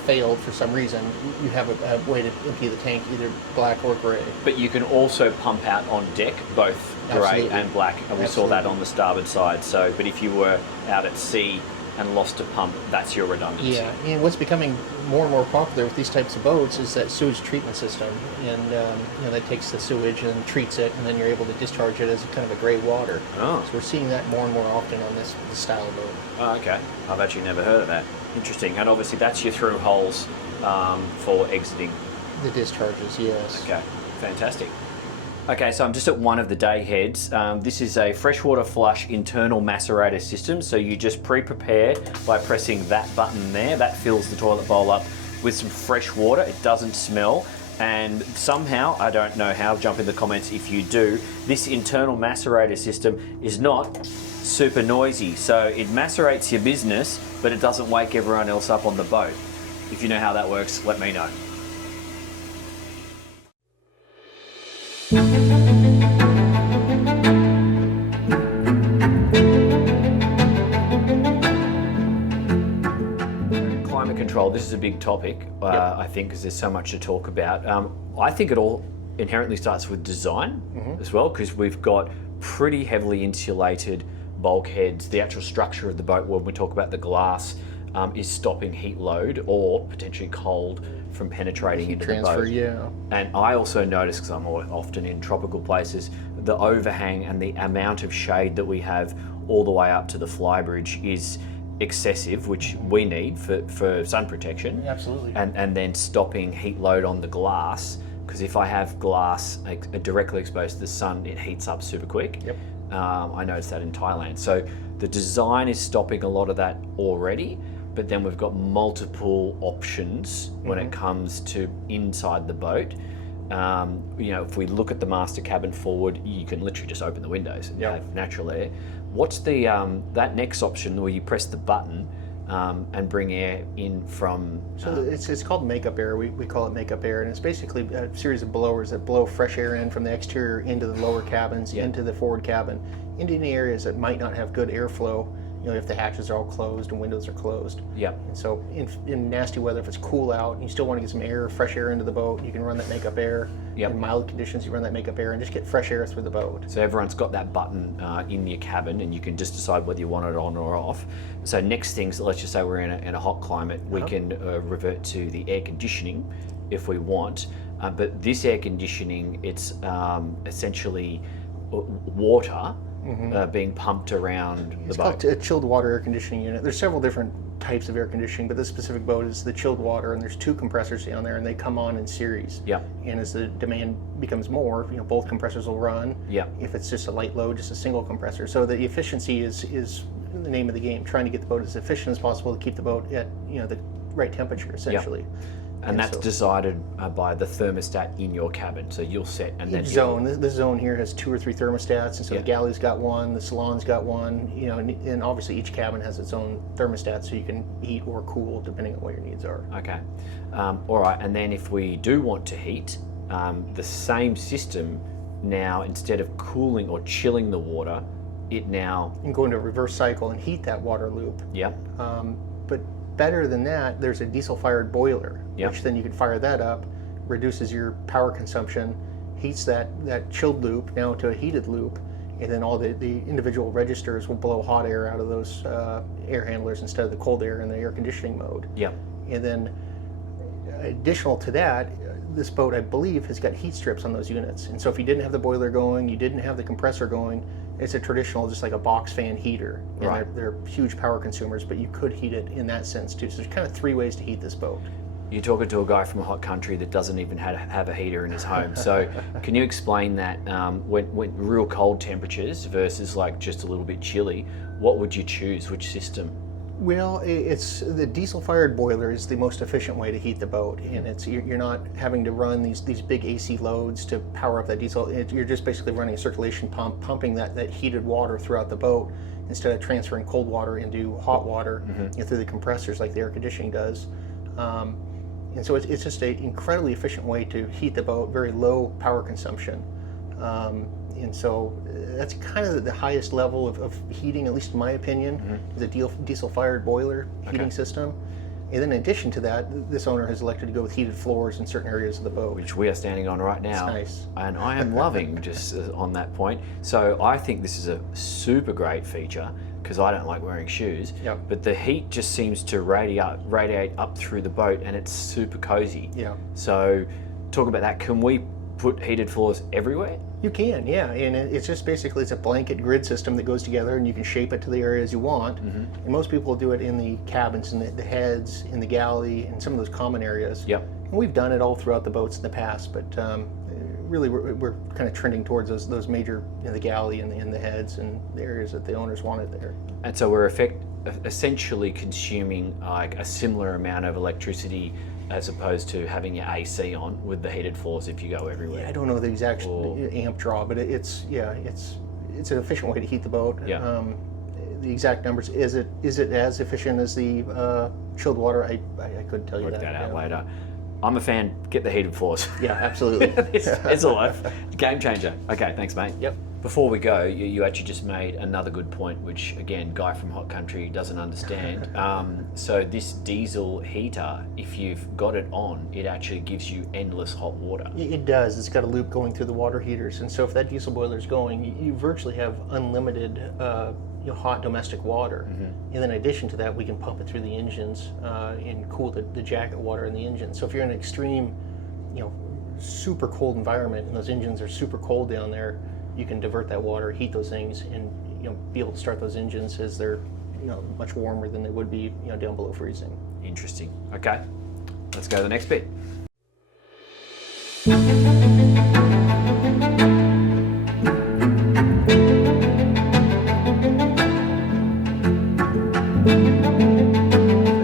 failed for some reason, you have a way to empty the tank, either black or gray. But you can also pump out on deck, both grey Absolutely. and black. And we saw that on the starboard side. So, but if you were out at sea and lost a pump, that's your redundancy. Yeah, and what's becoming more and more popular with these types of boats is that sewage treatment system, and that takes the sewage and treats it, and then you're able to discharge it as a kind of a gray water. Oh. So we're seeing that more and more often on this style of boat. Oh, okay. I've actually never heard of that. Interesting. And obviously that's your through holes for exiting. The discharges, yes. Okay, fantastic. Okay, so I'm just at one of the day heads. This is a freshwater flush internal macerator system. So you just pre-prepare by pressing that button there. That fills the toilet bowl up with some fresh water. It doesn't smell. And somehow, I don't know how, jump in the comments if you do, this internal macerator system is not super noisy. So it macerates your business, but it doesn't wake everyone else up on the boat. If you know how that works, let me know. Climate control, this is a big topic, I think, because there's so much to talk about. I think it all inherently starts with design as well, because we've got pretty heavily insulated bulkheads. The actual structure of the boat, when we talk about the glass, is stopping heat load or potentially cold from penetrating into the boat. Yeah. And I also notice, because I'm often in tropical places, the overhang and the amount of shade that we have all the way up to the flybridge is excessive, which we need for sun protection. Absolutely. And then stopping heat load on the glass, because if I have glass directly exposed to the sun, it heats up super quick. Yep. I noticed that in Thailand. So the design is stopping a lot of that already, but then we've got multiple options when it comes to inside the boat. If we look at the master cabin forward, you can literally just open the windows and have natural air. What's the that next option where you press the button and bring air in from? So it's called makeup air. We call it makeup air, and it's basically a series of blowers that blow fresh air in from the exterior into the lower cabins, into the forward cabin, into any areas that might not have good airflow. If the hatches are all closed and windows are closed. Yep. And so in nasty weather, if it's cool out and you still want to get some air, fresh air into the boat, you can run that makeup air. Yep. In mild conditions, you run that makeup air and just get fresh air through the boat. So everyone's got that button in your cabin, and you can just decide whether you want it on or off. So next things, let's just say we're in a hot climate, we can revert to the air conditioning if we want. But this air conditioning, it's essentially water being pumped around the It's boat. called a chilled water air conditioning unit. There's several different types of air conditioning, but this specific boat is the chilled water, and there's two compressors down there, and they come on in series. Yeah. And as the demand becomes more, both compressors will run. Yeah. If it's just a light load, just a single compressor. So the efficiency is the name of the game, trying to get the boat as efficient as possible to keep the boat at the right temperature, essentially. And that's so decided by the thermostat in your cabin. So you'll set and then each zone. This zone here has 2 or 3 thermostats, and so the galley's got one, the salon's got one. And obviously each cabin has its own thermostat, so you can heat or cool depending on what your needs are. Okay. All right. And then if we do want to heat, the same system now, instead of cooling or chilling the water, it now. You can go into a reverse cycle and heat that water loop. Yep. But better than that, there's a diesel-fired boiler, Yep. which then you can fire that up, reduces your power consumption, heats that chilled loop now to a heated loop, and then all the individual registers will blow hot air out of those air handlers instead of the cold air in the air conditioning mode. Yep. And then additional to that, this boat, I believe, has got heat strips on those units. And so if you didn't have the boiler going, you didn't have the compressor going, it's a traditional, just like a box fan heater. And Right. they're huge power consumers, but you could heat it in that sense too. So there's kind of 3 ways to heat this boat. You're talking to a guy from a hot country that doesn't even have a heater in his home. So can you explain that when real cold temperatures versus like just a little bit chilly, what would you choose? Which system? Well, it's the diesel-fired boiler is the most efficient way to heat the boat, and you're not having to run these big AC loads to power up that diesel. You're just basically running a circulation pump, pumping that heated water throughout the boat instead of transferring cold water into hot water through the compressors like the air conditioning does. And so it's just an incredibly efficient way to heat the boat, very low power consumption. And so that's kind of the highest level of heating, at least in my opinion, is a diesel-fired boiler heating system. And then in addition to that, this owner has elected to go with heated floors in certain areas of the boat. Which we are standing on right now. It's nice. And I am loving just on that point. So I think this is a super great feature because I don't like wearing shoes. Yep. But the heat just seems to radiate up through the boat, and it's super cozy. Yeah. So talk about that. Can we put heated floors everywhere? You can, yeah, and it's just basically it's a blanket grid system that goes together, and you can shape it to the areas you want. And most people do it in the cabins, in the heads, in the galley, and some of those common areas. Yep. And we've done it all throughout the boats in the past, but really we're kind of trending towards those major, the galley and the heads and the areas that the owners wanted there. And so we're essentially consuming like a similar amount of electricity as opposed to having your AC on with the heated floors if you go everywhere. Yeah, I don't know the exact amp draw, but it's an efficient way to heat the boat. Yeah. The exact numbers, is it as efficient as the chilled water? I couldn't tell you Work that out yeah. later. I'm a fan. Get the heated floors. Yeah, absolutely. it's a life. Game changer. Okay, thanks, mate. Yep. Before we go, you actually just made another good point, which again, guy from hot country doesn't understand. So this diesel heater, if you've got it on, it actually gives you endless hot water. It does. It's got a loop going through the water heaters, and so if that diesel boiler is going, you virtually have unlimited hot domestic water. And then in addition to that, we can pump it through the engines and cool the jacket water in the engine. So if you're in an extreme, super cold environment and those engines are super cold down there, you can divert that water, heat those things, and be able to start those engines as they're much warmer than they would be down below freezing. Interesting. Okay, let's go to the next bit.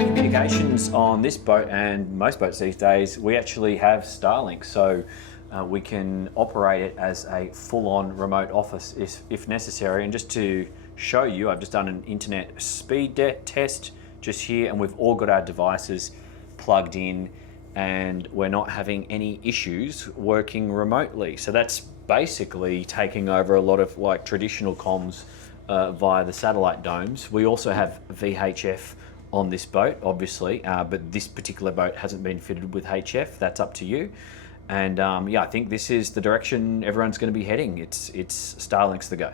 Communications on this boat and most boats these days, we actually have Starlink, so we can operate it as a full-on remote office if necessary. And just to show you, I've just done an internet speed test just here, and we've all got our devices plugged in and we're not having any issues working remotely. So that's basically taking over a lot of like traditional comms via the satellite domes. We also have VHF on this boat, obviously, but this particular boat hasn't been fitted with HF. That's up to you. And I think this is the direction everyone's going to be heading. It's Starlink's the go.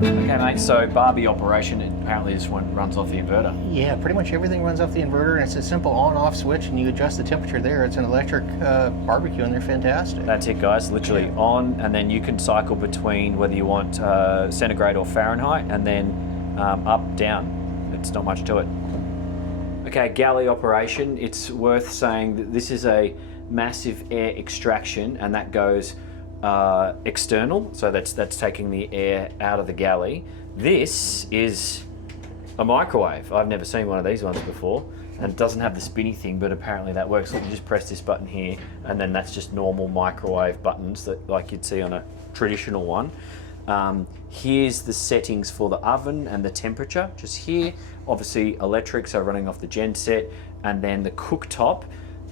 Okay, mate. So Barbie operation. Apparently, this one runs off the inverter. Yeah, pretty much everything runs off the inverter, and it's a simple on-off switch, and you adjust the temperature there. It's an electric barbecue, and they're fantastic. That's it, guys. Literally on, and then you can cycle between whether you want centigrade or Fahrenheit, and then up, down. It's not much to it. Okay, galley operation. It's worth saying that this is a massive air extraction, and that goes external. So that's taking the air out of the galley. This is a microwave. I've never seen one of these ones before, and it doesn't have the spinny thing, but apparently that works. Look, you just press this button here, and then that's just normal microwave buttons that like you'd see on a traditional one. Here's the settings for the oven and the temperature, just here. Obviously electric, so running off the gen set, and then the cooktop.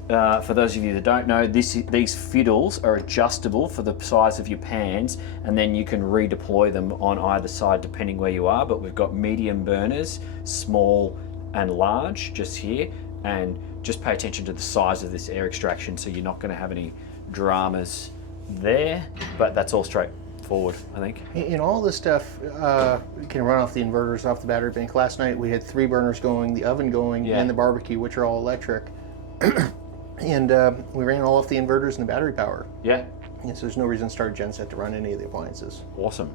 For those of you that don't know, these fiddles are adjustable for the size of your pans, and then you can redeploy them on either side depending where you are. But we've got medium burners, small and large just here, and just pay attention to the size of this air extraction so you're not going to have any dramas there, but that's all straightforward, I think. And all this stuff can run off the inverters, off the battery bank. Last night we had 3 burners going, the oven going, and the barbecue, which are all electric. And we ran all off the inverters and the battery power. Yeah. And so there's no reason to start a genset to run any of the appliances. Awesome.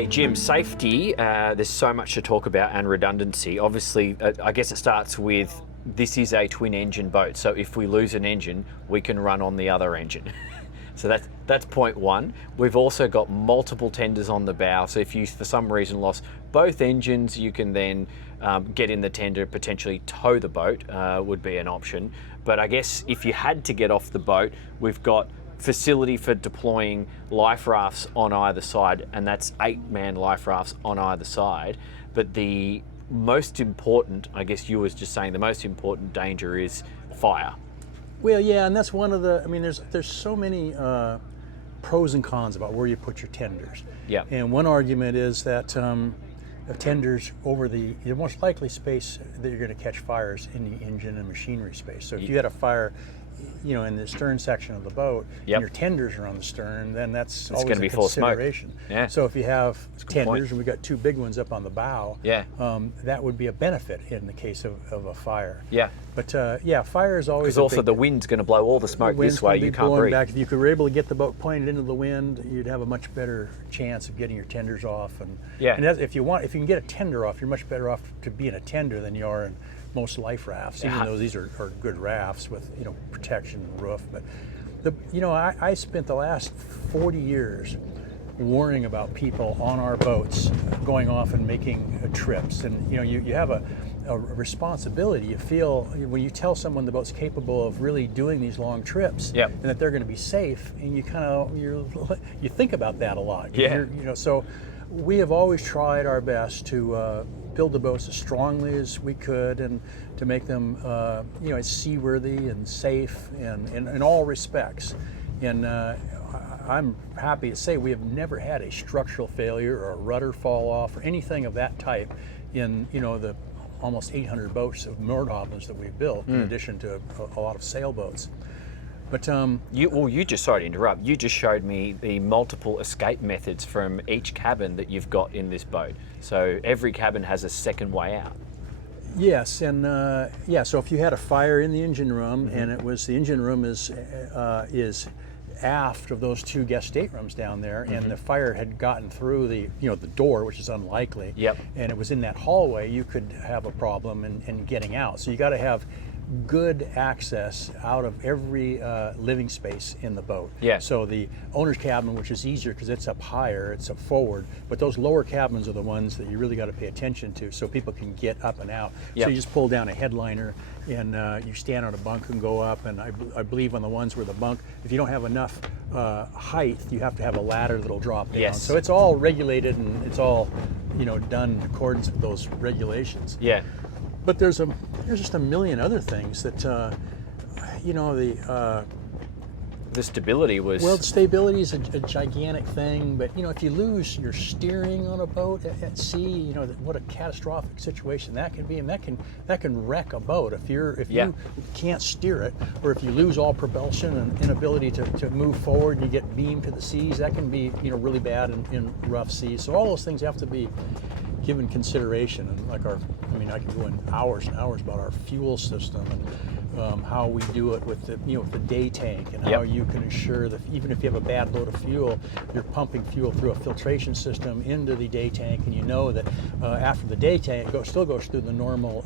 Okay, Jim, safety, there's so much to talk about, and redundancy. Obviously, I guess it starts with, this is a twin engine boat, so if we lose an engine, we can run on the other engine. So that's point one. We've also got multiple tenders on the bow, so if you for some reason lost both engines, you can then get in the tender, potentially tow the boat would be an option. But I guess if you had to get off the boat, we've got facility for deploying life rafts on either side, and that's 8-man life rafts on either side. But the most important, I guess you was just saying, the most important danger is fire. Well, yeah, and that's one of the, I mean, there's so many pros and cons about where you put your tenders. Yeah. And one argument is that tenders over the most likely space that you're going to catch fires in the engine and machinery space. So if you had a fire, you know, in the stern section of the boat, and your tenders are on the stern, then that's always going to be full of smoke. Yeah. So if you have tenders, point. and we've got 2 big ones up on the bow, that would be a benefit in the case of a fire. Yeah. But yeah, fire is always because also the wind's going to blow all the smoke this way. You can't breathe. Back. If you were able to get the boat pointed into the wind, you'd have a much better chance of getting your tenders off. And and that's, if you can get a tender off, you're much better off to be in a tender than you are in most life rafts, even though these are good rafts with, you know, protection and roof. But I spent the last 40 years warning about people on our boats going off and making trips, and you have a responsibility. You feel when you tell someone the boat's capable of really doing these long trips, and that they're going to be safe, and you think about that a lot. So we have always tried our best to build the boats as strongly as we could, and to make them as seaworthy and safe and in all respects. And I'm happy to say we have never had a structural failure or a rudder fall off or anything of that type in the almost 800 boats of Nordhavns that we've built, in addition to a lot of sailboats. But you just, sorry to interrupt, you just showed me the multiple escape methods from each cabin that you've got in this boat. So every cabin has a second way out. Yes, and so if you had a fire in the engine room, and the engine room is aft of those 2 guest staterooms down there, and the fire had gotten through the door, which is unlikely, and it was in that hallway, you could have a problem in getting out. So you got to have good access out of every living space in the boat. So the owner's cabin, which is easier because it's up higher, it's up forward, but those lower cabins are the ones that you really got to pay attention to, so people can get up and out. So you just pull down a headliner, and you stand on a bunk and go up, and I believe on the ones where the bunk, if you don't have enough height, you have to have a ladder that'll drop down. So it's all regulated, and it's all done in accordance with those regulations. But there's just a million other things that the stability was... Well, stability is a gigantic thing, but if you lose your steering on a boat at sea, what a catastrophic situation that can be, and that can wreck a boat if you can't steer it, or if you lose all propulsion and inability to move forward, and you get beamed to the seas. That can be really bad in rough seas. So all those things have to be given consideration, and I can go in hours and hours about our fuel system and how we do it with the day tank, and how you can ensure that even if you have a bad load of fuel, you're pumping fuel through a filtration system into the day tank, and that after the day tank still goes through the normal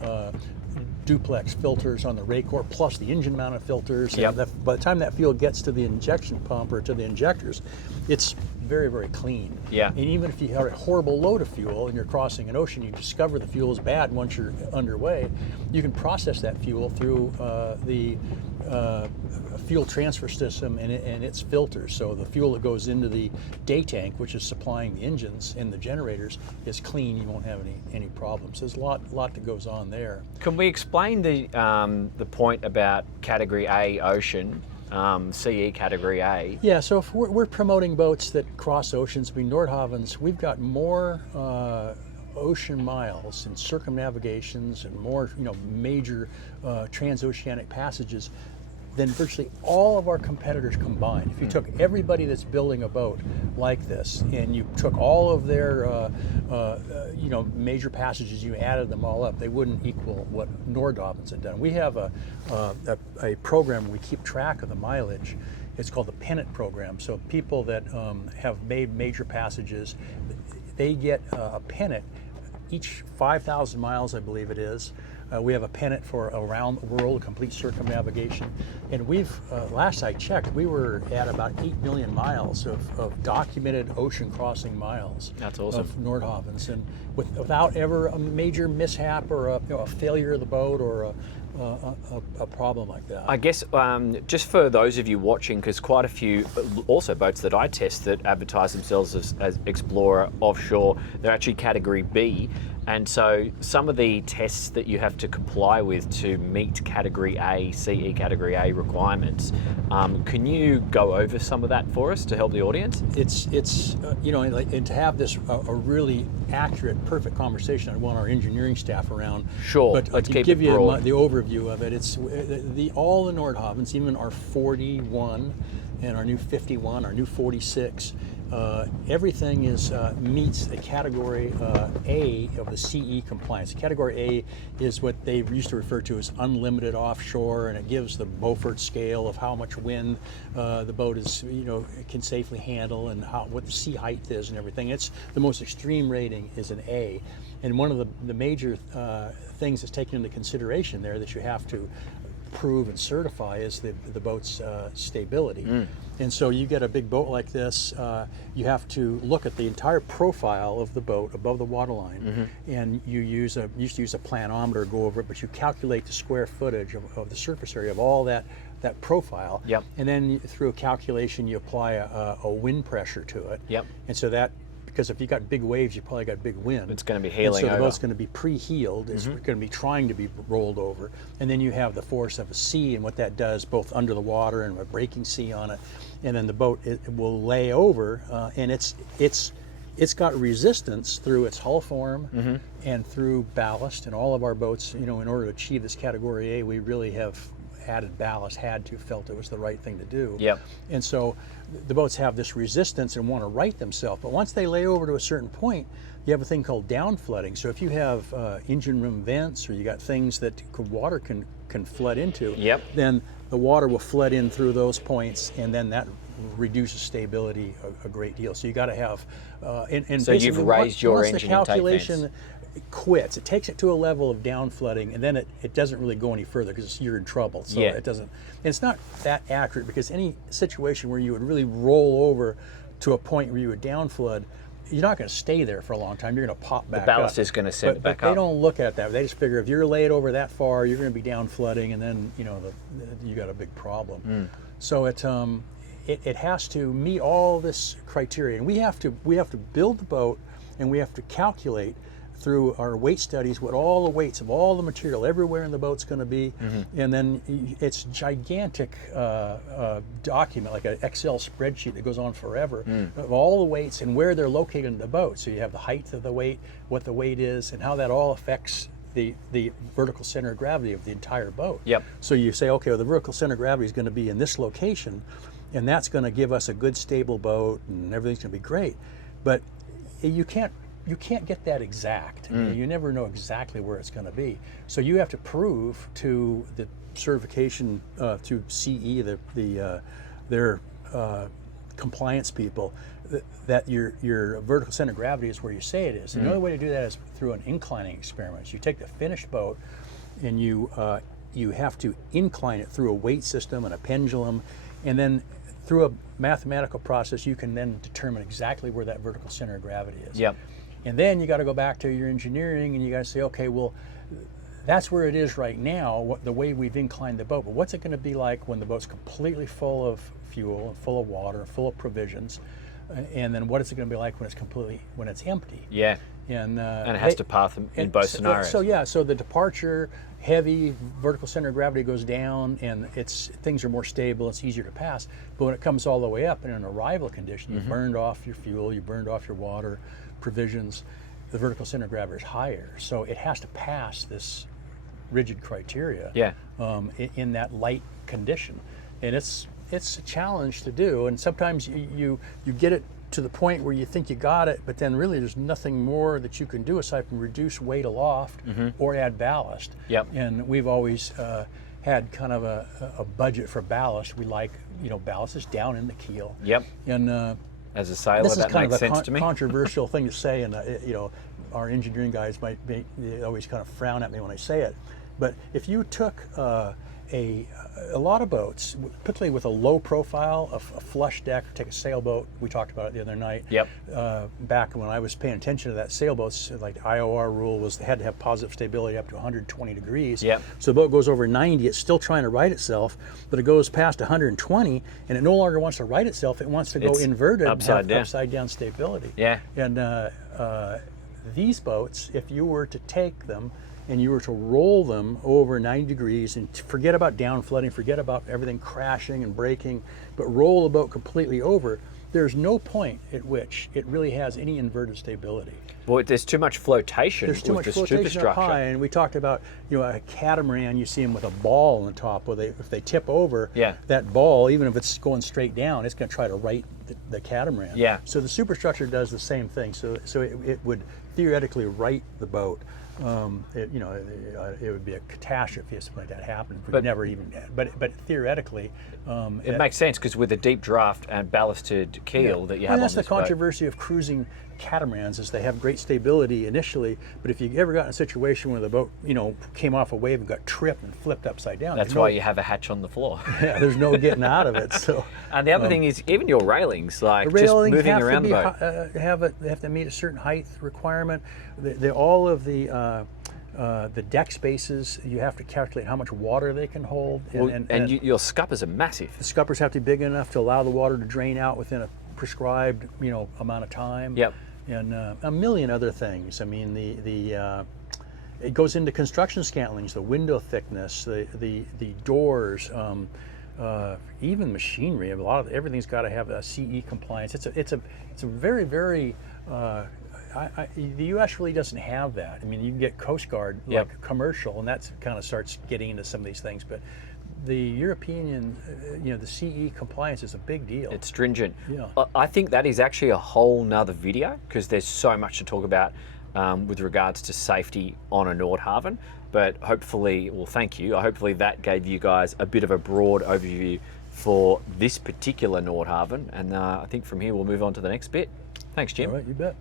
duplex filters on the Raycor, plus the engine mounted filters. And by the time that fuel gets to the injection pump or to the injectors, it's very, very clean. And even if you have a horrible load of fuel and you're crossing an ocean, you discover the fuel is bad once you're underway, you can process that fuel through the fuel transfer system and its filters. So the fuel that goes into the day tank, which is supplying the engines and the generators, is clean. You won't have any problems. There's a lot that goes on there. Can we explain the point about Category A ocean, CE Category A? Yeah, so if we're promoting boats that cross oceans, Nordhavns, we've got more ocean miles and circumnavigations and more major transoceanic passages than virtually all of our competitors combined. If you took everybody that's building a boat like this, and you took all of their major passages, you added them all up, they wouldn't equal what Nordhavn's had done. We have a program, we keep track of the mileage. It's called the pennant program. So people that have made major passages, they get a pennant each 5,000 miles, I believe it is. We have a pennant for around the world, complete circumnavigation. And we've, last I checked, we were at about 8 million miles of documented ocean crossing miles. That's awesome. Of Nordhavns, and without ever a major mishap or a failure of the boat or a problem like that. I guess just for those of you watching, because quite a few also boats that I test that advertise themselves as Explorer offshore, they're actually Category B. And so some of the tests that you have to comply with to meet Category A, CE Category A requirements, can you go over some of that for us to help the audience? It's you know, and to have this a really accurate, perfect conversation, I want our engineering staff around. Sure, But let's to keep give it you broad. the overview of it, it's all the Nordhavns, even our 41 and our new 51, our new 46. Everything is meets the Category A of the CE compliance. Category A is what they used to refer to as unlimited offshore, and it gives the Beaufort scale of how much wind the boat is, you know, can safely handle, and what the sea height is and everything. It's the most extreme rating is an A, and one of the major things that's taken into consideration there that you have to prove and certify is the boat's stability. And so you get a big boat like this, you have to look at the entire profile of the boat above the waterline, and you used to use a planometer to go over it, but you calculate the square footage of the surface area of all that profile. Yep. And then through a calculation you apply a wind pressure to it. Yep. And so that, because if you got big waves, you probably got big wind. It's going to be And heeling so the over. boat's going to be pre-heeled. It's going to be trying to be rolled over. And then you have the force of a sea and what that does both under the water and a breaking sea on it. And then the boat, it will lay over, and it's got resistance through its hull form and through ballast. And all of our boats, you know, in order to achieve this Category A, we really have added ballast, felt it was the right thing to do. Yep. And so the boats have this resistance and want to right themselves. But once they lay over to a certain point, you have a thing called down flooding. So if you have engine room vents, or you got things that water can flood into, Yep. then the water will flood in through those points, and then that reduces stability a great deal. So you got to have, and So you've basically raised your once engine the intake calculation vents. quits, it takes it to a level of down flooding, and then it doesn't really go any further because you're in trouble. So Yeah. it doesn't, and it's not that accurate, because any situation where you would really roll over to a point where you would down flood, you're not going to stay there for a long time. You're going to pop back up. ballast is going to send it back But they up. don't look at that. They just figure if you're laid over that far, you're going to be down flooding, and then, you know, you got a big problem. So it has to meet all this criteria, and we have to build the boat, and we have to calculate through our weight studies what all the weights of all the material everywhere in the boat's going to be, and then it's gigantic document, like an Excel spreadsheet that goes on forever, of all the weights and where they're located in the boat. So you have the height of the weight, what the weight is, and how that all affects the vertical center of gravity of the entire boat. Yep. So you say, okay, well, the vertical center of gravity is going to be in this location, and that's going to give us a good stable boat, and everything's going to be great. But you can't get that exact. You never know exactly where it's going to be. So you have to prove to the certification through CE, their compliance people, that your vertical center of gravity is where you say it is. And the only way to do that is through an inclining experiment. So you take the finished boat, and you have to incline it through a weight system and a pendulum, and then through a mathematical process, you can then determine exactly where that vertical center of gravity is. Yep. And then you got to go back to your engineering, and you got to say, okay, well, that's where it is right now, the way we've inclined the boat. But what's it going to be like when the boat's completely full of fuel and full of water and full of provisions? And then what is it going to be like when it's empty? Yeah. And it has to path in both scenarios. So the departure, heavy vertical center of gravity goes down, and things are more stable, it's easier to pass. But when it comes all the way up in an arrival condition, you burned off your fuel, you burned off your water, provisions, the vertical center of gravity is higher. So it has to pass this rigid criteria in that light condition. And it's a challenge to do, and sometimes you get it to the point where you think you got it, but then really there's nothing more that you can do aside from reduce weight aloft or add ballast. Yep. And we've always had kind of a budget for ballast. We like, ballast is down in the keel. Yep. And as a sailor. This is That kind makes of a sense to me. controversial thing to say, and you know, our engineering guys they always kind of frown at me when I say it. But if you took a lot of boats, particularly with a low profile, a flush deck, take a sailboat. We talked about it the other night. Yep. Back when I was paying attention to that, sailboats, like the IOR rule was they had to have positive stability up to 120 degrees. Yep. So the boat goes over 90, it's still trying to right itself, but it goes past 120 and it no longer wants to right itself. It wants to go It's inverted, upside down. upside down stability. Yeah. And these boats, if you were to take them and you were to roll them over 90 degrees and forget about down flooding, forget about everything crashing and breaking, but roll the boat completely over, there's no point at which it really has any inverted stability. Well, there's too much flotation. There's too with much the flotation up superstructure. high, and we talked about, you know, a catamaran, you see them with a ball on the top, where if they tip over, Yeah. that ball, even if it's going straight down, it's going to try to right the catamaran. Yeah. So the superstructure does the same thing. So it would theoretically right the boat. It would be a catastrophe if something like that happened. But- But theoretically, It makes sense because with a deep draft and ballasted keel that you have and on that's the this boat. controversy of cruising catamarans, is they have great stability initially, but if you ever got in a situation where the boat, you know, came off a wave and got tripped and flipped upside down, That's why you have a hatch on the floor. yeah, there's no getting out of it. So And the other thing is even your railings, like the just railings moving have around to the be boat. they have to meet a certain height requirement. All of the deck spaces, you have to calculate how much water they can hold, And your scuppers are massive. the scuppers have to be big enough to allow the water to drain out within a prescribed, you know, amount of time. Yep. And a million other things. I mean, it goes into construction scantlings, the window thickness, the doors, even machinery. A lot of everything's got to have a CE compliance. It's a very, very the U.S. really doesn't have that. I mean, you can get Coast Guard like Yep. commercial, and that kind of starts getting into some of these things. But the European, you know, the CE compliance is a big deal. It's stringent. Yeah. I think that is actually a whole nother video because there's so much to talk about with regards to safety on a Nordhavn. But hopefully, well, thank you. Hopefully that gave you guys a bit of a broad overview for this particular Nordhavn. And I think from here we'll move on to the next bit. Thanks, Jim. All right, you bet.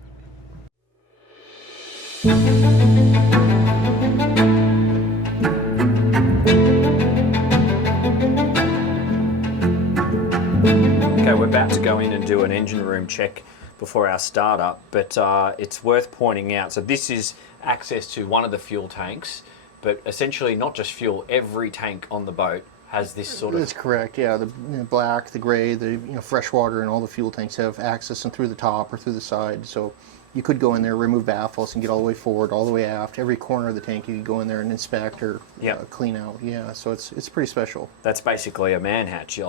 Okay, we're about to go in and do an engine room check before our startup, but it's worth pointing out, so this is access to one of the fuel tanks, but essentially not just fuel, every tank on the boat has this sort of... That's correct, yeah. The black, the gray, the freshwater, and all the fuel tanks have access and through the top or through the side. So you could go in there, remove baffles, and get all the way forward, all the way aft. Every corner of the tank you could go in there and inspect or clean out. Yeah, so it's pretty special. That's basically a man hatch. You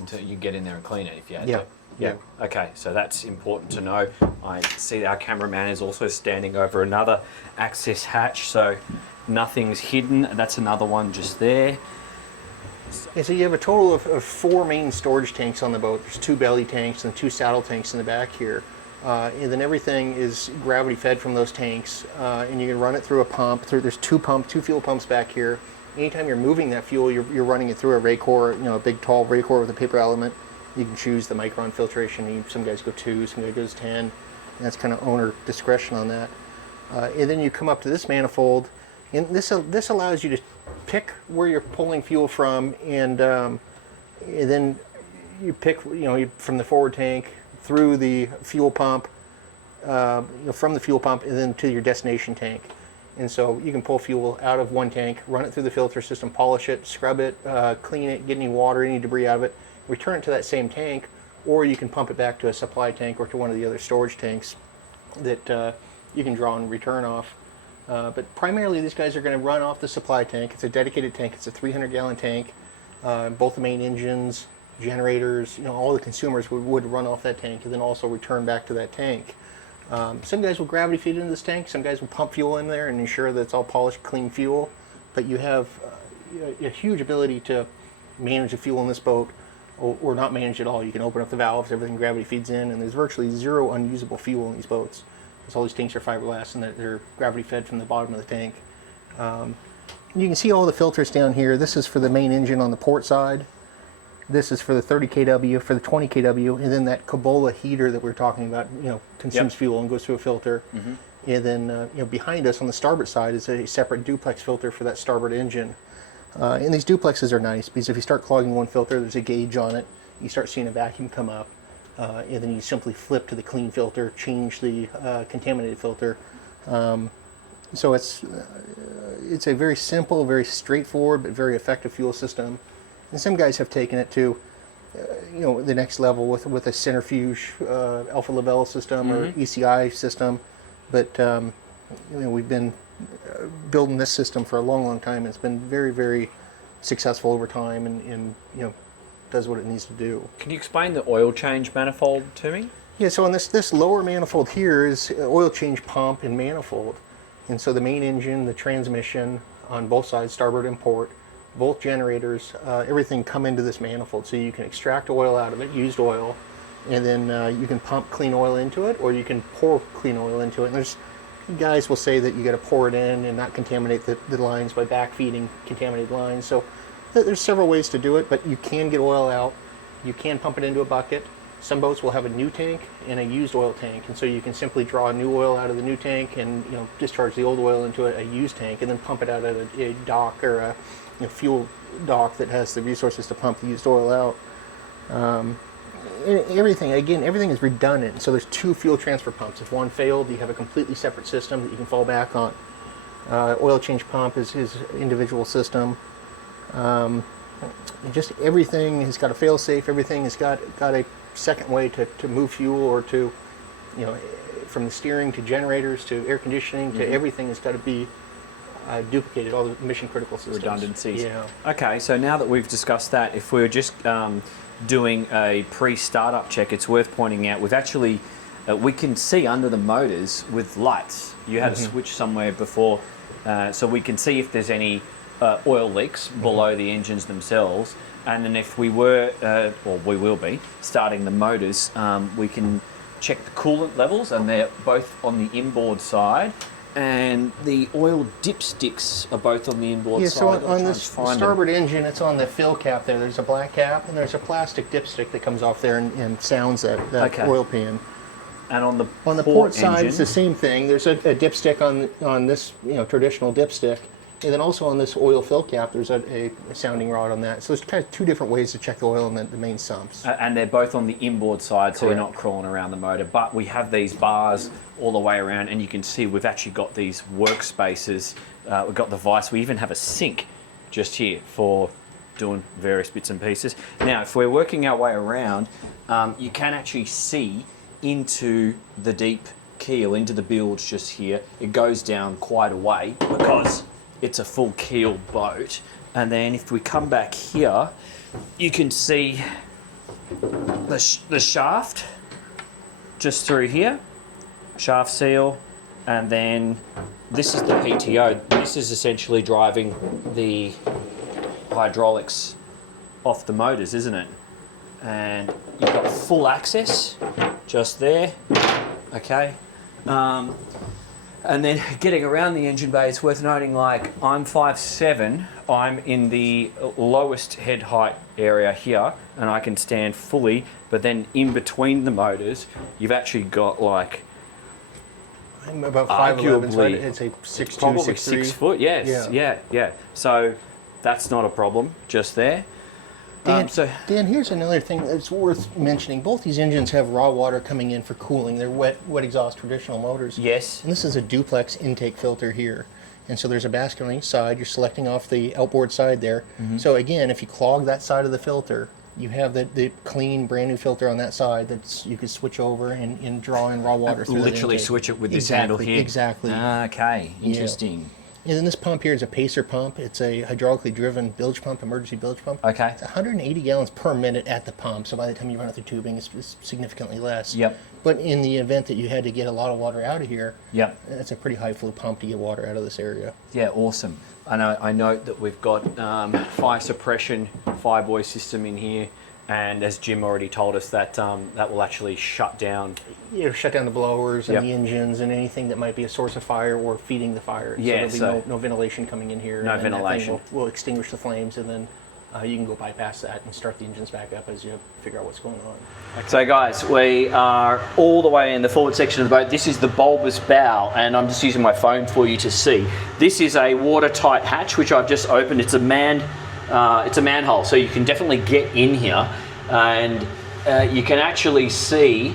until you get in there and clean it if you had to. Yeah. Okay, so that's important to know. I see our cameraman is also standing over another access hatch, so nothing's hidden. That's another one just there. And so you have a total of 4 main storage tanks on the boat. There's 2 belly tanks and 2 saddle tanks in the back here. And then everything is gravity fed from those tanks, and you can run it through a pump. There's 2 fuel pumps back here. Anytime you're moving that fuel, you're running it through a Raycor, a big tall Raycor with a paper element. You can choose the micron filtration. Some guys go 2, some guys goes 10. And that's kind of owner discretion on that. And then you come up to this manifold, and this allows you to pick where you're pulling fuel from, and then you pick from the forward tank through the fuel pump, from the fuel pump, and then to your destination tank. And so you can pull fuel out of one tank, run it through the filter system, polish it, scrub it, clean it, get any water, any debris out of it, return it to that same tank, or you can pump it back to a supply tank or to one of the other storage tanks that you can draw and return off. But primarily these guys are going to run off the supply tank. It's a dedicated tank. It's a 300-gallon tank. Both the main engines, generators, all the consumers would run off that tank and then also return back to that tank. Some guys will gravity feed into this tank. Some guys will pump fuel in there and ensure that it's all polished, clean fuel. But you have a huge ability to manage the fuel in this boat, or not manage at all. You can open up the valves, everything gravity feeds in, and there's virtually 0 unusable fuel in these boats. Because all these tanks are fiberglass and they're gravity fed from the bottom of the tank. You can see all the filters down here. This is for the main engine on the port side. This is for the 30 kW, for the 20 kW, and then that Cabola heater that we were talking about, consumes fuel and goes through a filter. And then behind us on the starboard side is a separate duplex filter for that starboard engine. And these duplexes are nice because if you start clogging one filter, there's a gauge on it. You start seeing a vacuum come up, and then you simply flip to the clean filter, change the contaminated filter. So it's a very simple, very straightforward, but very effective fuel system. And some guys have taken it to, the next level with a centrifuge alpha Labella system or ECI system. But we've been building this system for a long, long time. It's been very, very successful over time, and does what it needs to do. Can you explain the oil change manifold to me? Yeah. So on this lower manifold here is oil change pump and manifold, and so the main engine, the transmission on both sides, starboard and port, both generators, everything come into this manifold. So you can extract oil out of it, used oil, and then you can pump clean oil into it, or you can pour clean oil into it. And there's guys will say that you got to pour it in and not contaminate the lines by backfeeding contaminated lines. So there's several ways to do it, but you can get oil out. You can pump it into a bucket. Some boats will have a new tank and a used oil tank, and so you can simply draw new oil out of the new tank and discharge the old oil into a used tank, and then pump it out at a dock or a fuel dock that has the resources to pump the used oil out. Everything is redundant. So there's two fuel transfer pumps. If one failed, you have a completely separate system that you can fall back on. Oil change pump is his individual system. Just everything has got a fail safe. Everything has got a second way to move fuel, or to, from the steering to generators to air conditioning to everything has got to be duplicated, all the mission critical systems. Redundancies. Yeah. Okay, so now that we've discussed that, if we're just doing a pre-startup check, it's worth pointing out we've actually, we can see under the motors with lights. You had a switch somewhere before, so we can see if there's any oil leaks below the engines themselves. And then if we were, or we will be, starting the motors, we can check the coolant levels, and they're both on the inboard side. And the oil dipsticks are both on the inboard side. Yeah, so on this starboard engine, it's on the fill cap there. There's a black cap, and there's a plastic dipstick that comes off there and sounds that oil pan. And on the port side, it's the same thing. There's a dipstick on this traditional dipstick, and then also on this oil fill cap, there's a sounding rod on that. So there's kind of two different ways to check the oil in the main sumps. And they're both on the inboard side, so Correct. you're not crawling around the motor. But we have these bars all the way around, and you can see we've actually got these workspaces. We've got the vise. We even have a sink just here for doing various bits and pieces. Now, if we're working our way around, you can actually see into the deep keel, into the bilge just here. It goes down quite a way because it's a full keel boat. And then if we come back here, you can see the shaft just through here, shaft seal, and then this is the PTO. This is essentially driving the hydraulics off the motors, isn't it? And you've got full access just there, okay? And then getting around the engine bay, it's worth noting, like, I'm 5'7", I'm in the lowest head height area here, and I can stand fully, but then in between the motors, you've actually got, like, I'm about 5'11", so I'd say 6'2", probably 6'3". 6 foot, yes, yeah. So that's not a problem just there. Dan, here's another thing that's worth mentioning. Both these engines have raw water coming in for cooling. They're wet exhaust traditional motors. Yes. And this is a duplex intake filter here. And so there's a basket on each side. You're selecting off the outboard side there. So again, if you clog that side of the filter, you have the clean, brand new filter on that side that you could switch over and draw in raw water through. Literally switch it with this handle here. Exactly. Okay, interesting. And then this pump here is a pacer pump. It's a hydraulically driven bilge pump, emergency bilge pump. Okay. It's 180 gallons per minute at the pump, so by the time you run it through tubing, it's significantly less. Yep. But in the event that you had to get a lot of water out of here, Yep. that's a pretty high flow pump to get water out of this area. Yeah, awesome. I note that we've got fire suppression, fireboy system in here, and as Jim already told us, that that will actually shut down. Shut down the blowers and Yep. the engines and anything that might be a source of fire or feeding the fire. Yeah, so there'll be no ventilation coming in here. No and that thing ventilation. will extinguish the flames and then you can go bypass that and start the engines back up as you figure out what's going on. So guys, we are all the way in the forward section of the boat. This is the bulbous bow, and I'm just using my phone for you to see. This is a watertight hatch, which I've just opened. It's a manhole, so you can definitely get in here, and you can actually see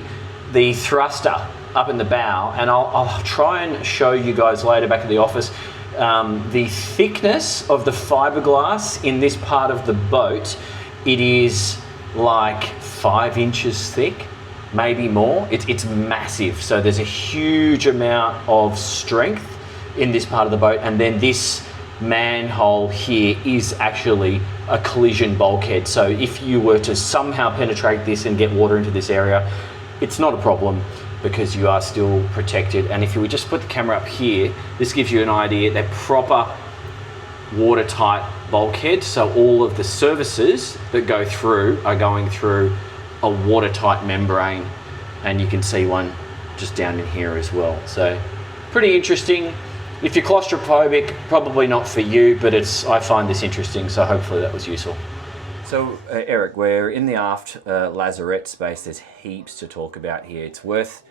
the thruster up in the bow, and I'll try and show you guys later back at the office the thickness of the fiberglass in this part of the boat. It is like 5 inches thick, maybe more. It's massive, so there's a huge amount of strength in this part of the boat, and then this manhole here is actually a collision bulkhead. So if you were to somehow penetrate this and get water into this area, it's not a problem because you are still protected. And if you would just put the camera up here, this gives you an idea. They're proper watertight bulkhead, so all of the services that go through are going through a watertight membrane, and you can see one just down in here as well. So pretty interesting. If you're claustrophobic, probably not for you, but I find this interesting, so hopefully that was useful. So Eric, we're in the aft lazarette space. There's heaps to talk about here. It's worth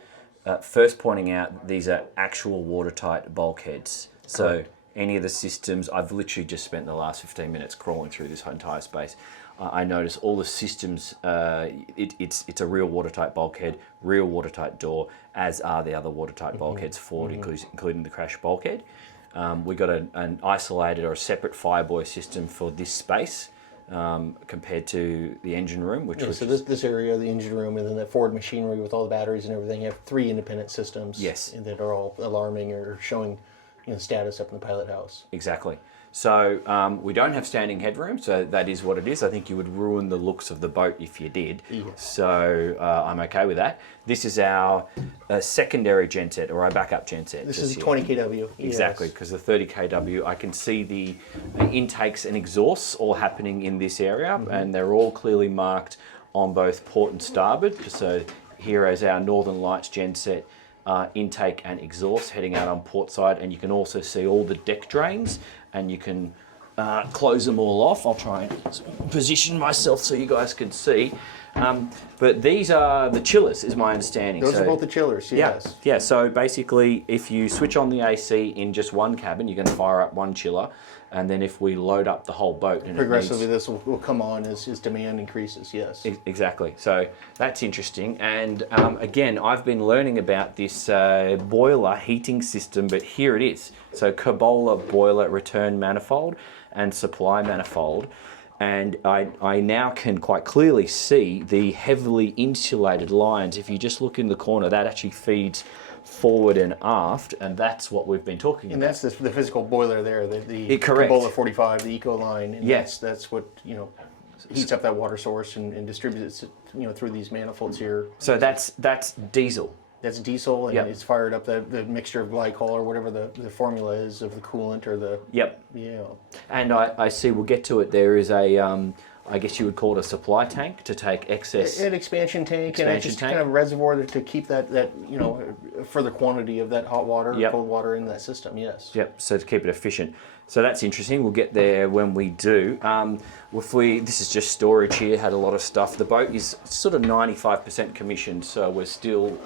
first pointing out these are actual watertight bulkheads. So correct. Any of the systems, I've literally just spent the last 15 minutes crawling through this entire space. I notice all the systems, it's a real watertight bulkhead, real watertight door, as are the other watertight bulkheads forward, including the crash bulkhead. We got an isolated or a separate firebuoy system for this space compared to the engine room, which was so this area, the engine room, and then the forward machinery with all the batteries and everything. You have 3 independent systems. Yes. That are all alarming or showing status up in the pilot house. Exactly. So we don't have standing headroom, so that is what it is. I think you would ruin the looks of the boat if you did. Yes. So I'm okay with that. This is our secondary genset, or our backup genset. This is 20 kW. Exactly, because the 30 kW, I can see the intakes and exhausts all happening in this area, and they're all clearly marked on both port and starboard. So here is our Northern Lights genset. Intake and exhaust heading out on port side, and you can also see all the deck drains, and you can close them all off. I'll try and position myself so you guys can see. But these are the chillers, is my understanding. Those are both the chillers, yes. Yeah, so basically if you switch on the AC in just one cabin, you're going to fire up one chiller, and then if we load up the whole boat... and progressively this will come on as demand increases, yes. Exactly, so that's interesting. And again, I've been learning about this boiler heating system, but here it is. So Cabola boiler return manifold and supply manifold. And I now can quite clearly see the heavily insulated lines. If you just look in the corner, that actually feeds forward and aft, and that's what we've been talking about. And that's the physical boiler there, the correct. Cabola 45, the Eco line, and yes. that's what heats up that water source and distributes it through these manifolds here. So that's diesel. That's diesel, and it's fired up the mixture of glycol or whatever the formula is of the coolant or the... Yep. Yeah. And I see, we'll get to it, there is a, I guess you would call it a supply tank to take excess... An expansion tank, and it's just kind of a reservoir to keep that further quantity of that hot water, cold water in that system, yes. Yep, so to keep it efficient. So that's interesting. We'll get there when we do. This is just storage here, had a lot of stuff. The boat is sort of 95% commissioned, so we're still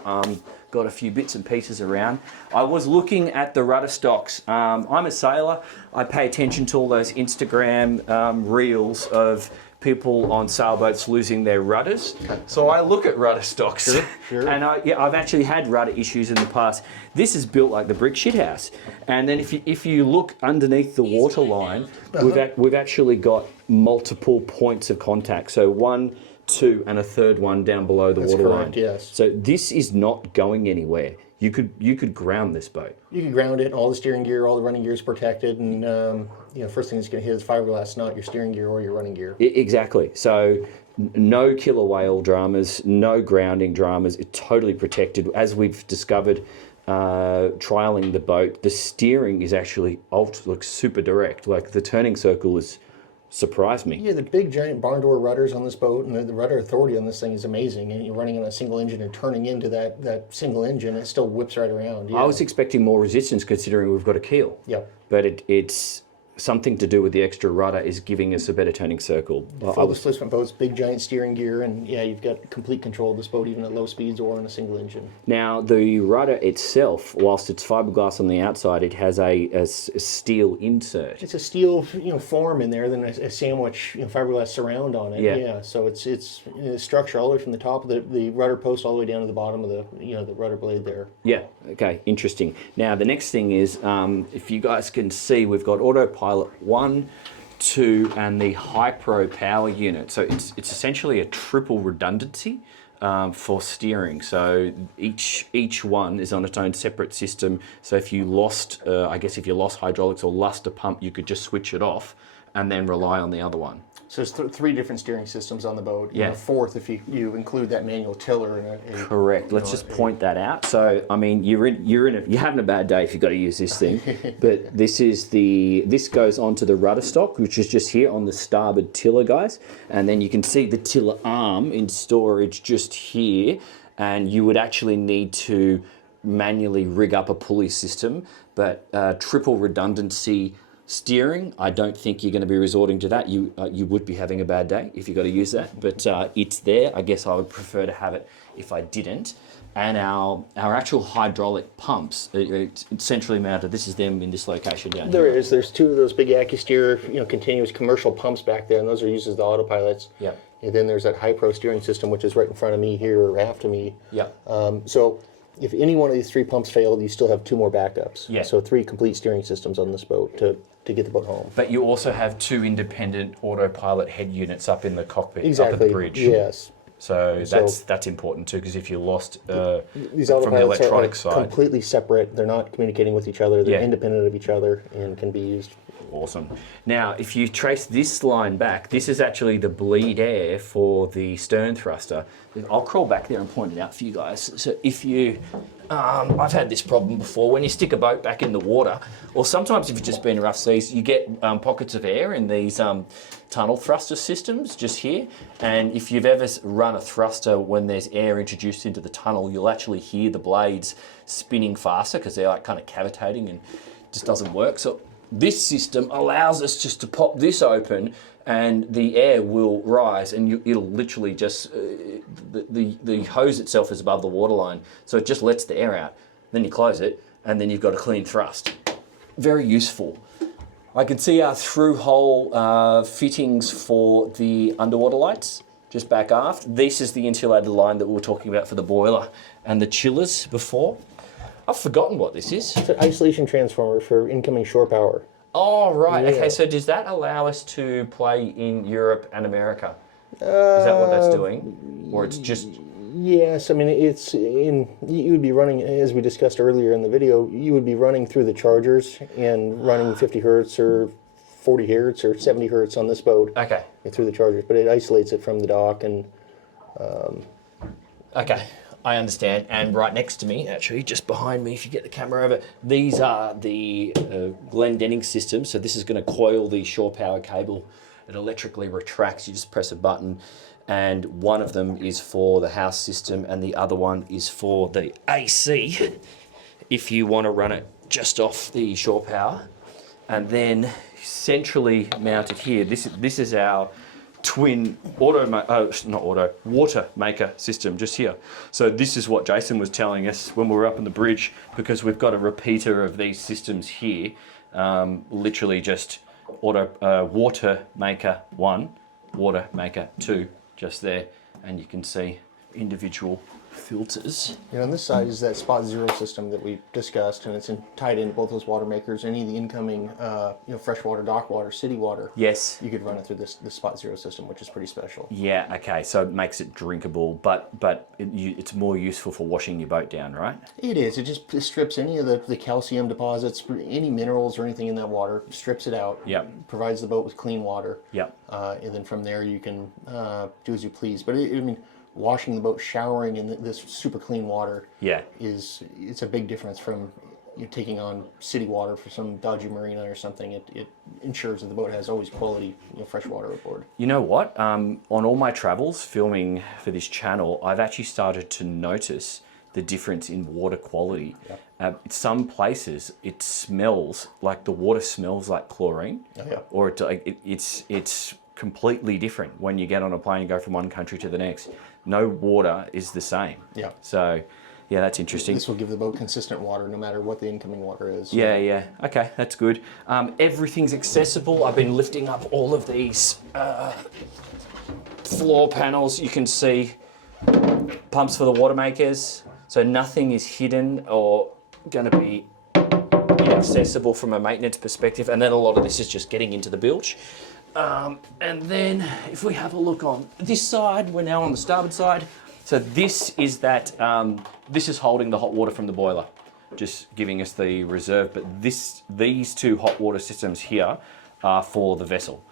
got a few bits and pieces around. I was looking at the rudder stocks. I'm a sailor. I pay attention to all those Instagram reels of people on sailboats losing their rudders. So I look at rudder stocks. Sure. And I've actually had rudder issues in the past. This is built like the brick shit house. And then if you look underneath the water line, we've actually got multiple points of contact. So 1, 2, and a third one down below the water line. Yes. So this is not going anywhere. You could ground this boat. You can ground it, all the steering gear, all the running gear is protected, and first thing that's going to hit is fiberglass, not your steering gear or your running gear. Exactly. So no killer whale dramas, no grounding dramas. It's totally protected. As we've discovered, trialing the boat, the steering is actually looks super direct. Like the turning circle is surprised me. Yeah, the big giant barn door rudders on this boat, and the rudder authority on this thing is amazing. And you're running on a single engine and turning into that single engine, it still whips right around. Yeah. I was expecting more resistance considering we've got a keel. Yep. But it's something to do with the extra rudder is giving us a better turning circle. Full displacement boats, big giant steering gear, and yeah, you've got complete control of this boat even at low speeds or on a single engine. Now, the rudder itself, whilst it's fiberglass on the outside, it has a steel insert. It's a steel, form in there, then a sandwich, fiberglass surround on it. Yeah. So it's structure all the way from the top of the rudder post all the way down to the bottom of the rudder blade there. Yeah. Okay. Interesting. Now, the next thing is, if you guys can see, we've got autopilot 1, 2, and the high pro power unit. So it's essentially a triple redundancy for steering. So each one is on its own separate system. So if you lost, if you lost hydraulics or lost a pump, you could just switch it off and then rely on the other one. So there's 3 different steering systems on the boat. Yeah. A fourth if you include that manual tiller. Correct. Let's just point that out. So I mean, you're having a bad day if you've got to use this thing. But this goes onto the rudder stock, which is just here on the starboard tiller, guys. And then you can see the tiller arm in storage just here. And you would actually need to manually rig up a pulley system, but triple redundancy steering, I don't think you're going to be resorting to that. You would be having a bad day if you've got to use that, but it's there. I guess I would prefer to have it if I didn't. And our actual hydraulic pumps, it's centrally mounted. This is them in this location down here. There's 2 of those big AccuSteer, continuous commercial pumps back there, and those are used as the autopilots. Yeah. And then there's that high pro steering system, which is right in front of me here or after me. Yeah. So if any one of these 3 pumps failed, you still have 2 more backups. Yeah. So 3 complete steering systems on this boat to get the boat home. But you also have 2 independent autopilot head units up in the cockpit, Exactly. up at the bridge. Yes. So that's important too, because if you lost These from the autopilots electronic are side. completely separate. They're not communicating with each other. They're Yeah. independent of each other and can be used. Awesome. Now, if you trace this line back, this is actually the bleed air for the stern thruster. I'll crawl back there and point it out for you guys. So if you, I've had this problem before, when you stick a boat back in the water, or sometimes if it's just been rough seas, you get pockets of air in these tunnel thruster systems just here. And if you've ever run a thruster when there's air introduced into the tunnel, you'll actually hear the blades spinning faster because they're like kind of cavitating and it just doesn't work. So this system allows us just to pop this open and the air will rise and it'll literally just, the hose itself is above the waterline, so it just lets the air out. Then you close it and then you've got a clean thrust. Very useful. I can see our through hole fittings for the underwater lights, just back aft. This is the insulated line that we were talking about for the boiler and the chillers before. I've forgotten what this is. It's an isolation transformer for incoming shore power. Oh, right. Yeah. Okay, so does that allow us to play in Europe and America? Is that what that's doing? Or it's just... Yes, I mean, you would be running, as we discussed earlier in the video, you would be running through the chargers and running 50 hertz or 40 hertz or 70 hertz on this boat. Okay. Through the chargers, but it isolates it from the dock and... Okay. I understand, and right next to me, actually, just behind me, if you get the camera over, these are the Glendenning systems. So this is going to coil the shore power cable. It electrically retracts. You just press a button, and one of them is for the house system, and the other one is for the AC, if you want to run it just off the shore power. And centrally mounted here, this is our twin water maker system just here. So this is what Jason was telling us when we were up on the bridge, because we've got a repeater of these systems here, literally just water maker 1, water maker 2, just there, and you can see individual filters. And on this side is that spot zero system that we discussed, and it's tied in both those water makers. Any of the incoming, freshwater, dock water, city water. Yes. You could run it through this spot zero system, which is pretty special. Yeah. Okay. So it makes it drinkable, but it's more useful for washing your boat down, right? It is. It just strips any of the calcium deposits, any minerals or anything in that water, strips it out. Yep. Provides the boat with clean water. Yep. And then from there you can do as you please. But washing the boat, showering in this super clean water, it's a big difference from taking on city water for some dodgy marina or something. It ensures that the boat has always quality fresh water aboard. You know what? On all my travels filming for this channel, I've actually started to notice the difference in water quality. Some places it smells like the water smells like chlorine, or it's completely different when you get on a plane and go from one country to the next. No water is the same. So yeah, that's interesting. This will give the boat consistent water no matter what the incoming water is. Yeah. Okay, that's good. Everything's accessible. I've been lifting up all of these floor panels. You can see pumps for the water makers. So nothing is hidden or going to be inaccessible from a maintenance perspective. And then a lot of this is just getting into the bilge. And then if we have a look on this side, we're now on the starboard side. So this is this is holding the hot water from the boiler, just giving us the reserve. But these two hot water systems here are for the vessel.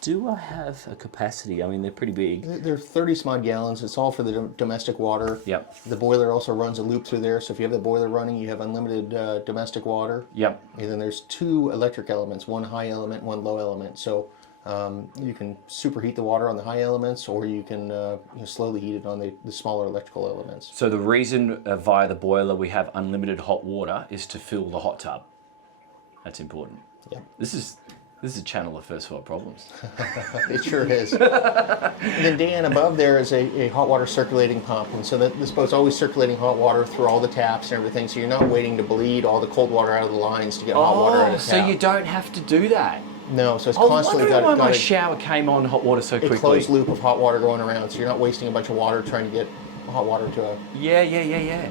Do I have a capacity? I mean, they're pretty big. They're 30 some odd gallons. It's all for the domestic water. Yep. The boiler also runs a loop through there. So if you have the boiler running, you have unlimited domestic water. Yep. And then there's 2 electric elements, one high element, one low element. So you can superheat the water on the high elements, or you can slowly heat it on the smaller electrical elements. So the reason via the boiler we have unlimited hot water is to fill the hot tub. That's important. Yeah. This is a channel of first world problems. It sure is. And then Dan, above there is a hot water circulating pump, and so this boat's always circulating hot water through all the taps and everything, so you're not waiting to bleed all the cold water out of the lines to get hot water out of the tap. So you don't have to do that. No, so it's I constantly wonder why my got shower came on hot water so a quickly. closed loop of hot water going around, so you're not wasting a bunch of water trying to get hot water to a... Yeah.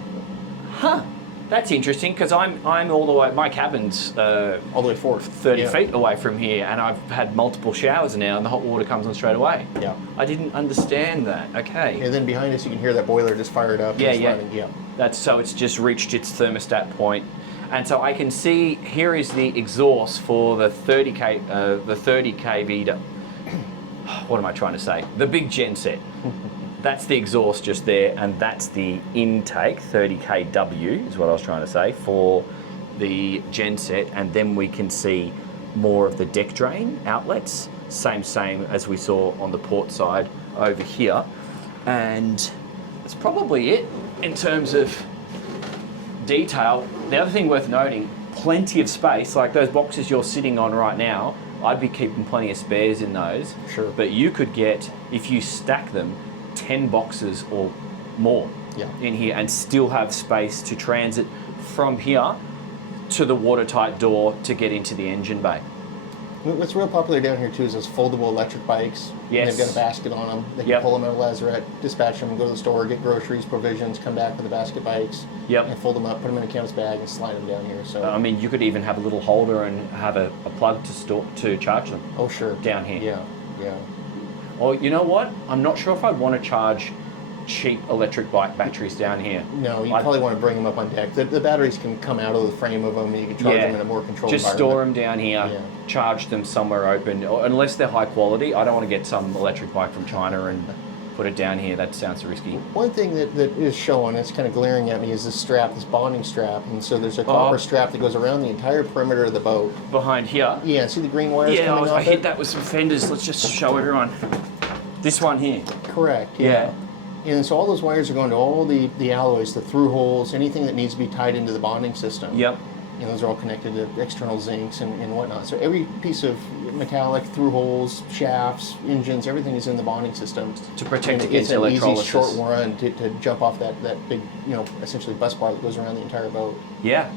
Huh. That's interesting, because I'm all the way, my cabin's all the way forward. 30 feet away from here, and I've had multiple showers now, and the hot water comes on straight away. Yeah. I didn't understand that. Okay. And then behind us, you can hear that boiler just fired up. Yeah. Running. So it's just reached its thermostat point. And so I can see here is the exhaust for the 30 kV. What am I trying to say? The big gen set. That's the exhaust just there, and that's the intake, 30 kW is what I was trying to say, for the gen set. And then we can see more of the deck drain outlets, same as we saw on the port side over here. And that's probably it in terms of detail. The other thing worth noting, plenty of space, like those boxes you're sitting on right now, I'd be keeping plenty of spares in those. Sure. But you could get, if you stack them, 10 boxes or more in here and still have space to transit from here to the watertight door to get into the engine bay. What's real popular down here too is those foldable electric bikes. Yes. And they've got a basket on them. They can pull them out of Lazarette, dispatch them, go to the store, get groceries, provisions, come back with the basket bikes, and fold them up, put them in a canvas bag, and slide them down here. So I mean, you could even have a little holder and have a plug to charge them. Oh sure. Down here. Yeah. Or you know what? I'm not sure if I'd want to charge cheap electric bike batteries down here. No, you probably want to bring them up on deck. The batteries can come out of the frame of them, and you can charge them in a more controlled just environment. store them down here, charge them somewhere open. Or unless they're high quality, I don't want to get some electric bike from China and put it down here. That sounds risky. One thing that is showing, it's kind of glaring at me, is this strap, this bonding strap. And so there's a copper strap that goes around the entire perimeter of the boat. Behind here? Yeah, see the green wires coming off I hit that with some fenders. Let's just show everyone. This one here. Correct, yeah. And so all those wires are going to all the alloys, the through holes, anything that needs to be tied into the bonding system. Yep. And those are all connected to external zincs and whatnot. So every piece of metallic through holes, shafts, engines, everything is in the bonding system. To protect it's against an electrolysis. easy short run to jump off that big, essentially bus bar that goes around the entire boat. Yeah.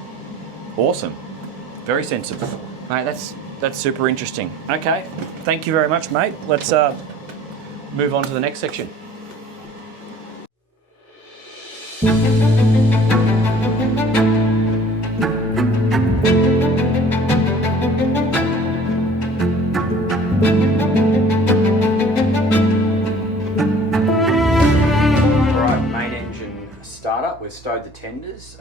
Awesome. Very sensible. Mate, that's super interesting. Okay. Thank you very much, mate. Let's move on to the next section. We've stowed the tenders.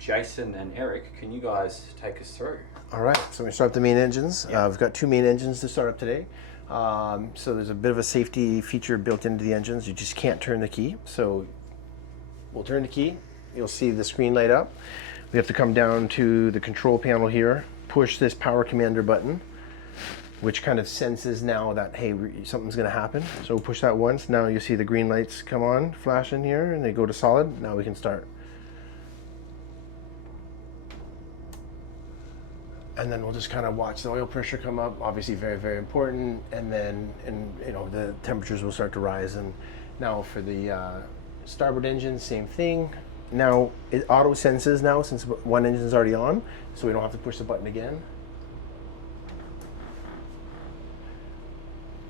Jason and Eric, can you guys take us through? All right, so we start up the main engines. We've got 2 main engines to start up today. So there's a bit of a safety feature built into the engines. You just can't turn the key. So we'll turn the key. You'll see the screen light up. We have to come down to the control panel here, push this power commander button. which kind of senses now that, hey, something's gonna happen. So we'll push that once. Now you see the green lights come on, flash in here, and they go to solid. Now we can start. And then we'll just kind of watch the oil pressure come up, obviously very, very important. And then, you know, the temperatures will start to rise. And now for the starboard engine, same thing. Now it auto senses now since one engine is already on, so we don't have to push the button again.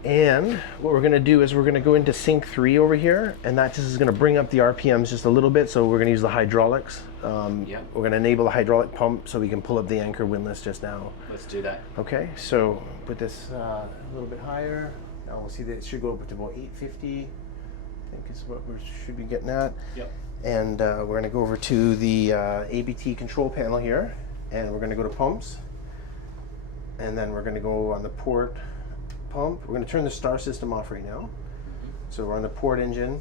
And what we're gonna do is we're gonna go into sync 3 over here, and that just is gonna bring up the RPMs just a little bit, so we're gonna use the hydraulics. Yep. We're gonna enable the hydraulic pump so we can pull up the anchor windlass just now. Let's do that. Okay, so put this a little bit higher. Now we'll see that it should go up to about 850, I think is what we should be getting at. Yep. And we're gonna go over to the ABT control panel here, and we're gonna go to pumps. And then we're gonna go on the port pump. We're going to turn the star system off right now. So we're on the port engine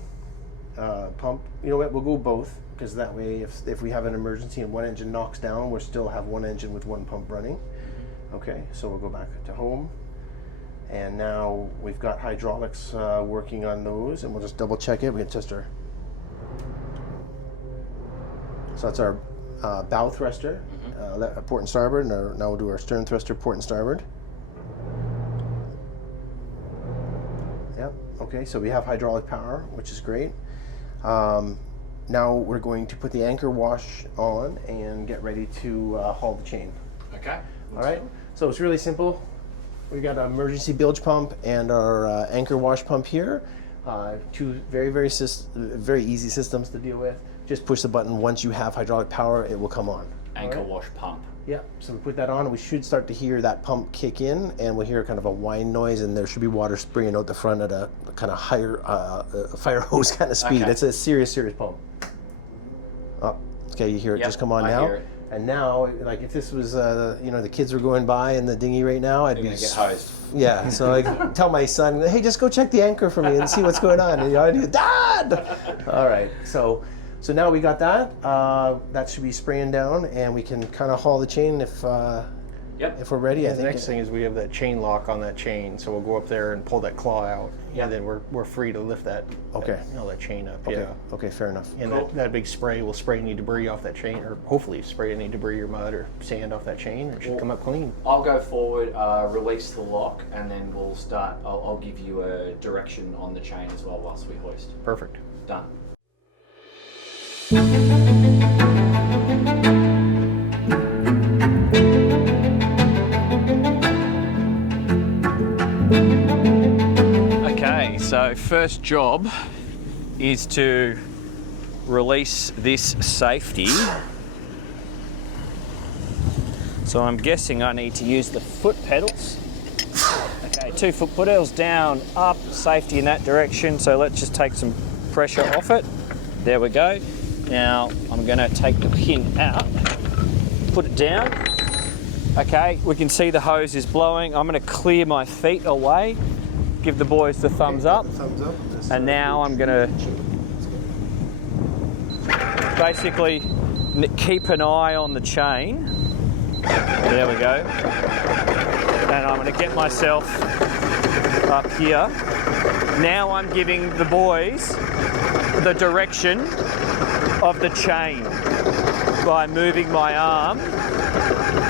pump. You know what? We'll go both, because that way if we have an emergency and one engine knocks down, we'll still have one engine with one pump running. Okay, so we'll go back to home. And now we've got hydraulics working on those, and we'll just double check it. We can test our. So that's our bow thruster, port and starboard. And now we'll do our stern thruster, port and starboard. Yep, okay, so we have hydraulic power, which is great. Now we're going to put the anchor wash on and get ready to haul the chain. Okay. All right, so it's really simple. We got an emergency bilge pump and our anchor wash pump here. Two very easy systems to deal with. Just push the button. Once you have hydraulic power, it will come on. Anchor wash pump. Yeah, so we put that on, and we should start to hear that pump kick in, and we'll hear kind of a whine noise, and there should be water spraying out the front at a kind of higher fire hose kind of speed. Okay. It's a serious pump. Oh, okay, you hear it just come on I now. hear it. And now, like if this was, you know, the kids were going by in the dinghy right now, I'd They're be gonna get hosed. Yeah, so I tell my son, hey, just go check the anchor for me and see what's going on. And I'd do, Dad! All right, so now we got that. That should be spraying down, and we can kind of haul the chain if we're ready. I The think. next thing is we have that chain lock on that chain, so we'll go up there and pull that claw out, and then we're free to lift that. Okay. That chain up. Okay. Yeah. Okay, fair enough. And that big spray will spray any debris off that chain, or hopefully spray any debris or mud or sand off that chain, and it should come up clean. I'll go forward, release the lock, and then we'll start. I'll give you a direction on the chain as well whilst we hoist. Perfect. Done. Okay, so first job is to release this safety. So I'm guessing I need to use the foot pedals. Okay, 2 foot pedals down, up, safety in that direction. So let's just take some pressure off it. There we go. Now I'm going to take the pin out, put it down. Okay, we can see the hose is blowing. I'm going to clear my feet away, give the boys the thumbs up. Thumbs up. And now I'm going to basically keep an eye on the chain. There we go. And I'm going to get myself up here. Now I'm giving the boys the direction of the chain by moving my arm.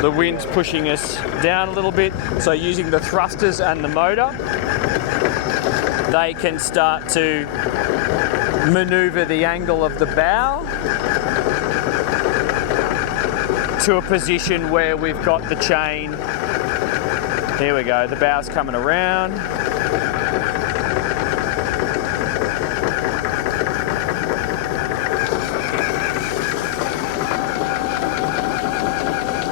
The wind's pushing us down a little bit, so using the thrusters and the motor, they can start to maneuver the angle of the bow to a position where we've got the chain. Here we go, the bow's coming around.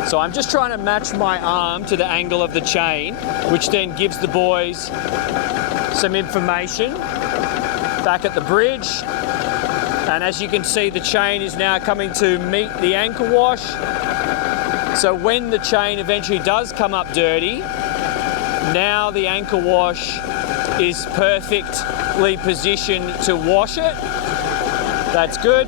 So I'm just trying to match my arm to the angle of the chain, which then gives the boys some information back at the bridge. And as you can see, the chain is now coming to meet the anchor wash. So when the chain eventually does come up dirty, now the anchor wash is perfectly positioned to wash it. That's good.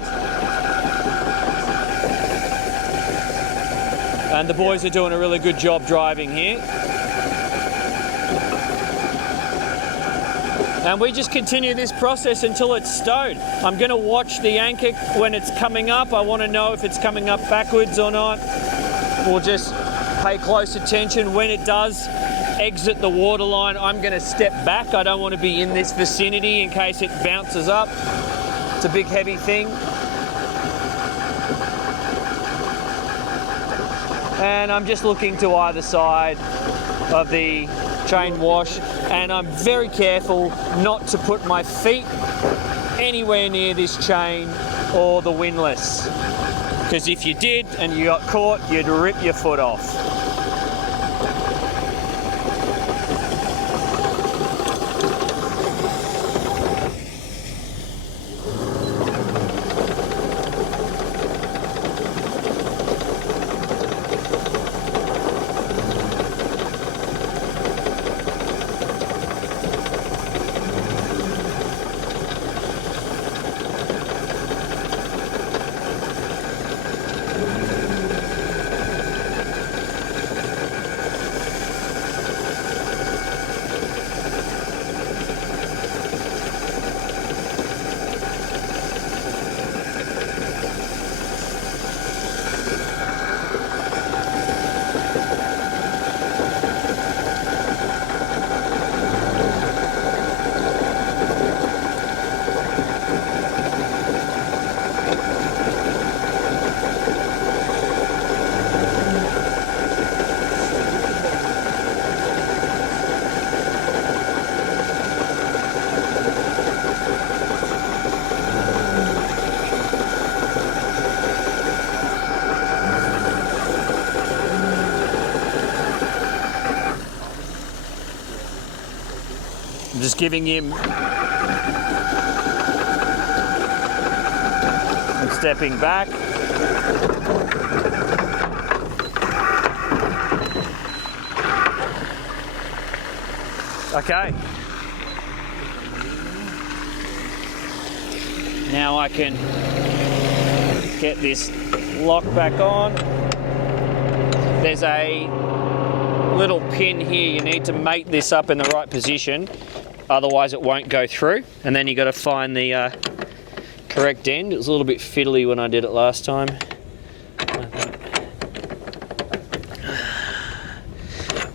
And the boys are doing a really good job driving here. And we just continue this process until it's stowed. I'm going to watch the anchor when it's coming up. I want to know if it's coming up backwards or not. We'll just pay close attention. When it does exit the waterline, I'm going to step back. I don't want to be in this vicinity in case it bounces up. It's a big heavy thing. And I'm just looking to either side of the chain wash, and I'm very careful not to put my feet anywhere near this chain or the windlass, because if you did and you got caught, you'd rip your foot off. I'm just giving him and stepping back. Okay. Now I can get this lock back on. There's a little pin here. You need to mate this up in the right position, otherwise it won't go through. And then you got to find the correct end. It was a little bit fiddly when I did it last time.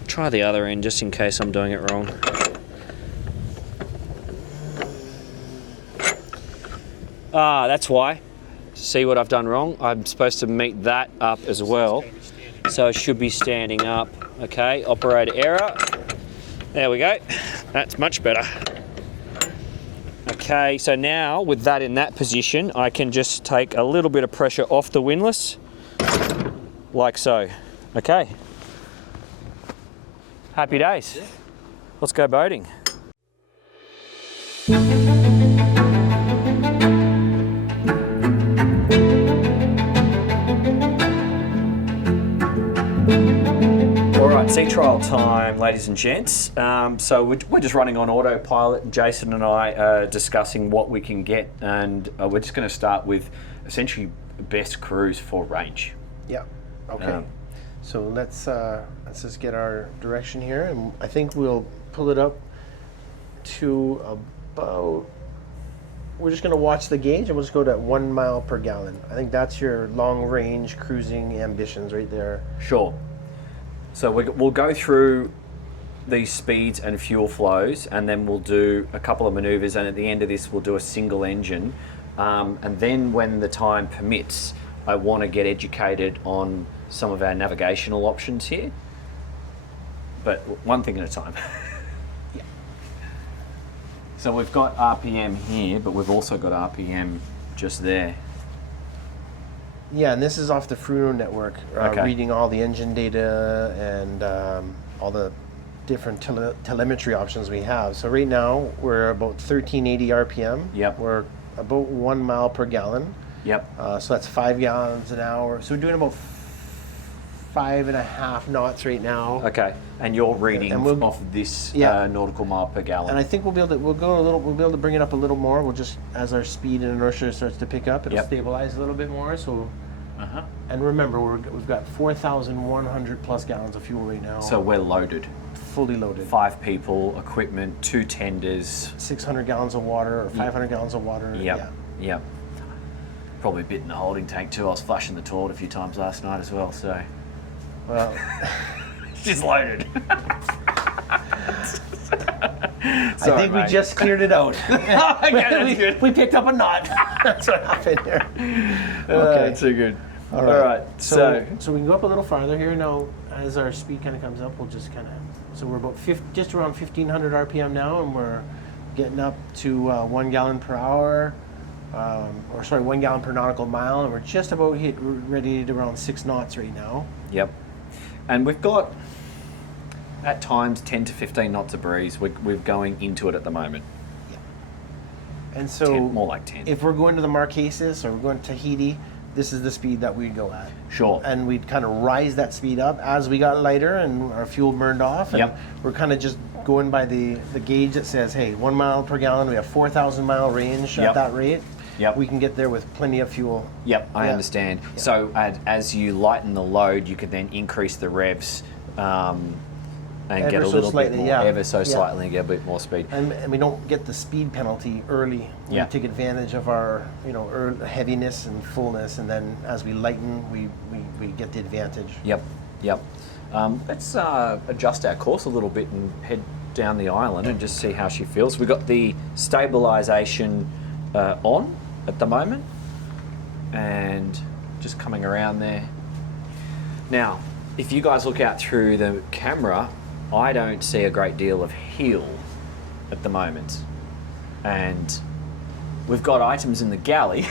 Try the other end just in case I'm doing it wrong. Ah, that's why. See what I've done wrong? I'm supposed to meet that up as well. So it should be standing up. Okay, operator error. There we go. That's much better. Okay, so now with that in that position, I can just take a little bit of pressure off the windlass, like so. Okay. Happy days. Let's go boating. Sea trial time, ladies and gents. So we're just running on autopilot. Jason and I are discussing what we can get, and we're just going to start with essentially best cruise for range. Yeah. Okay. So let's just get our direction here, and I think we'll pull it up to about. We're just going to watch the gauge, and we'll just go to 1 mile per gallon. I think that's your long range cruising ambitions right there. Sure. So we'll go through these speeds and fuel flows, and then we'll do a couple of maneuvers, and at the end of this we'll do a single engine, and then when the time permits, I want to get educated on some of our navigational options here, but one thing at a time. Yeah. So we've got RPM here, but we've also got RPM just there. Yeah, and this is off the Fruno network, Okay. reading all the engine data and all the different telemetry options we have. So right now we're about 1380 RPM. Yep. We're about 1 mile per gallon. Yep. So that's 5 gallons an hour. So we're doing about 5.5 knots right now. Okay. And you're reading And we'll- off this Yeah. nautical mile per gallon. And I think we'll be able to bring it up a little more. We'll just, as our speed and inertia starts to pick up, it'll Yep. stabilize a little bit more. So And remember, we've got 4,100 plus gallons of fuel right now. So we're loaded. Fully loaded. 5 people, equipment, 2 tenders. 600 gallons of water or 500 gallons of water. Yep. Yep. Probably a bit in the holding tank too. I was flushing the toilet a few times last night as well, so. Well, she's loaded. I think we just cleared it out. Okay, that's good. We picked up a knot. That's what happened here. Okay, too good. All right. So we can go up a little farther here now. As our speed kind of comes up, we'll just kind of. So we're about just around 1,500 RPM now, and we're getting up to 1 gallon per hour, 1 gallon per nautical mile, and we're just about ready to around 6 knots right now. Yep. And we've got at times 10 to 15 knots of breeze. We're going into it at the moment. And so 10, more like 10. If we're going to the Marquesas or we're going to Tahiti, this is the speed that we'd go at. Sure. And we'd kind of rise that speed up as we got lighter and our fuel burned off. And we're kind of just going by the gauge that says, hey, 1 mile per gallon, we have 4,000 mile range at that rate. Yep. We can get there with plenty of fuel. Yep, I understand. Yep. So as you lighten the load, you can then increase the revs and get a little bit more, ever so slightly, and get a bit more speed. And we don't get the speed penalty early. We take advantage of our heaviness and fullness, and then as we lighten, we get the advantage. Yep. Let's adjust our course a little bit and head down the island and just see how she feels. We've got the stabilisation on at the moment, and just coming around there. Now, if you guys look out through the camera, I don't see a great deal of heel at the moment, and we've got items in the galley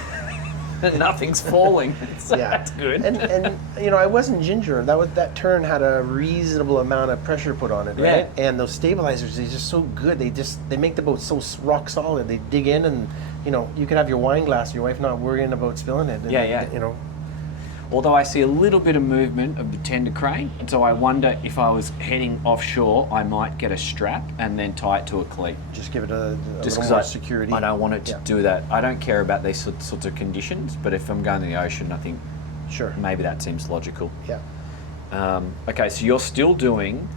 and nothing's falling, so that's good. And I wasn't ginger. That turn had a reasonable amount of pressure put on it, right? And those stabilizers, they're just so good. They make the boat so rock solid. They dig in, and you could have your wine glass, your wife not worrying about spilling it. And, Although I see a little bit of movement of the tender crane, and so I wonder if I was heading offshore, I might get a strap and then tie it to a cleat. Just give it a just little more security. I don't want it to do that. I don't care about these sorts of conditions, but if I'm going to the ocean, I think maybe that seems logical. Yeah. Okay, so you're still doing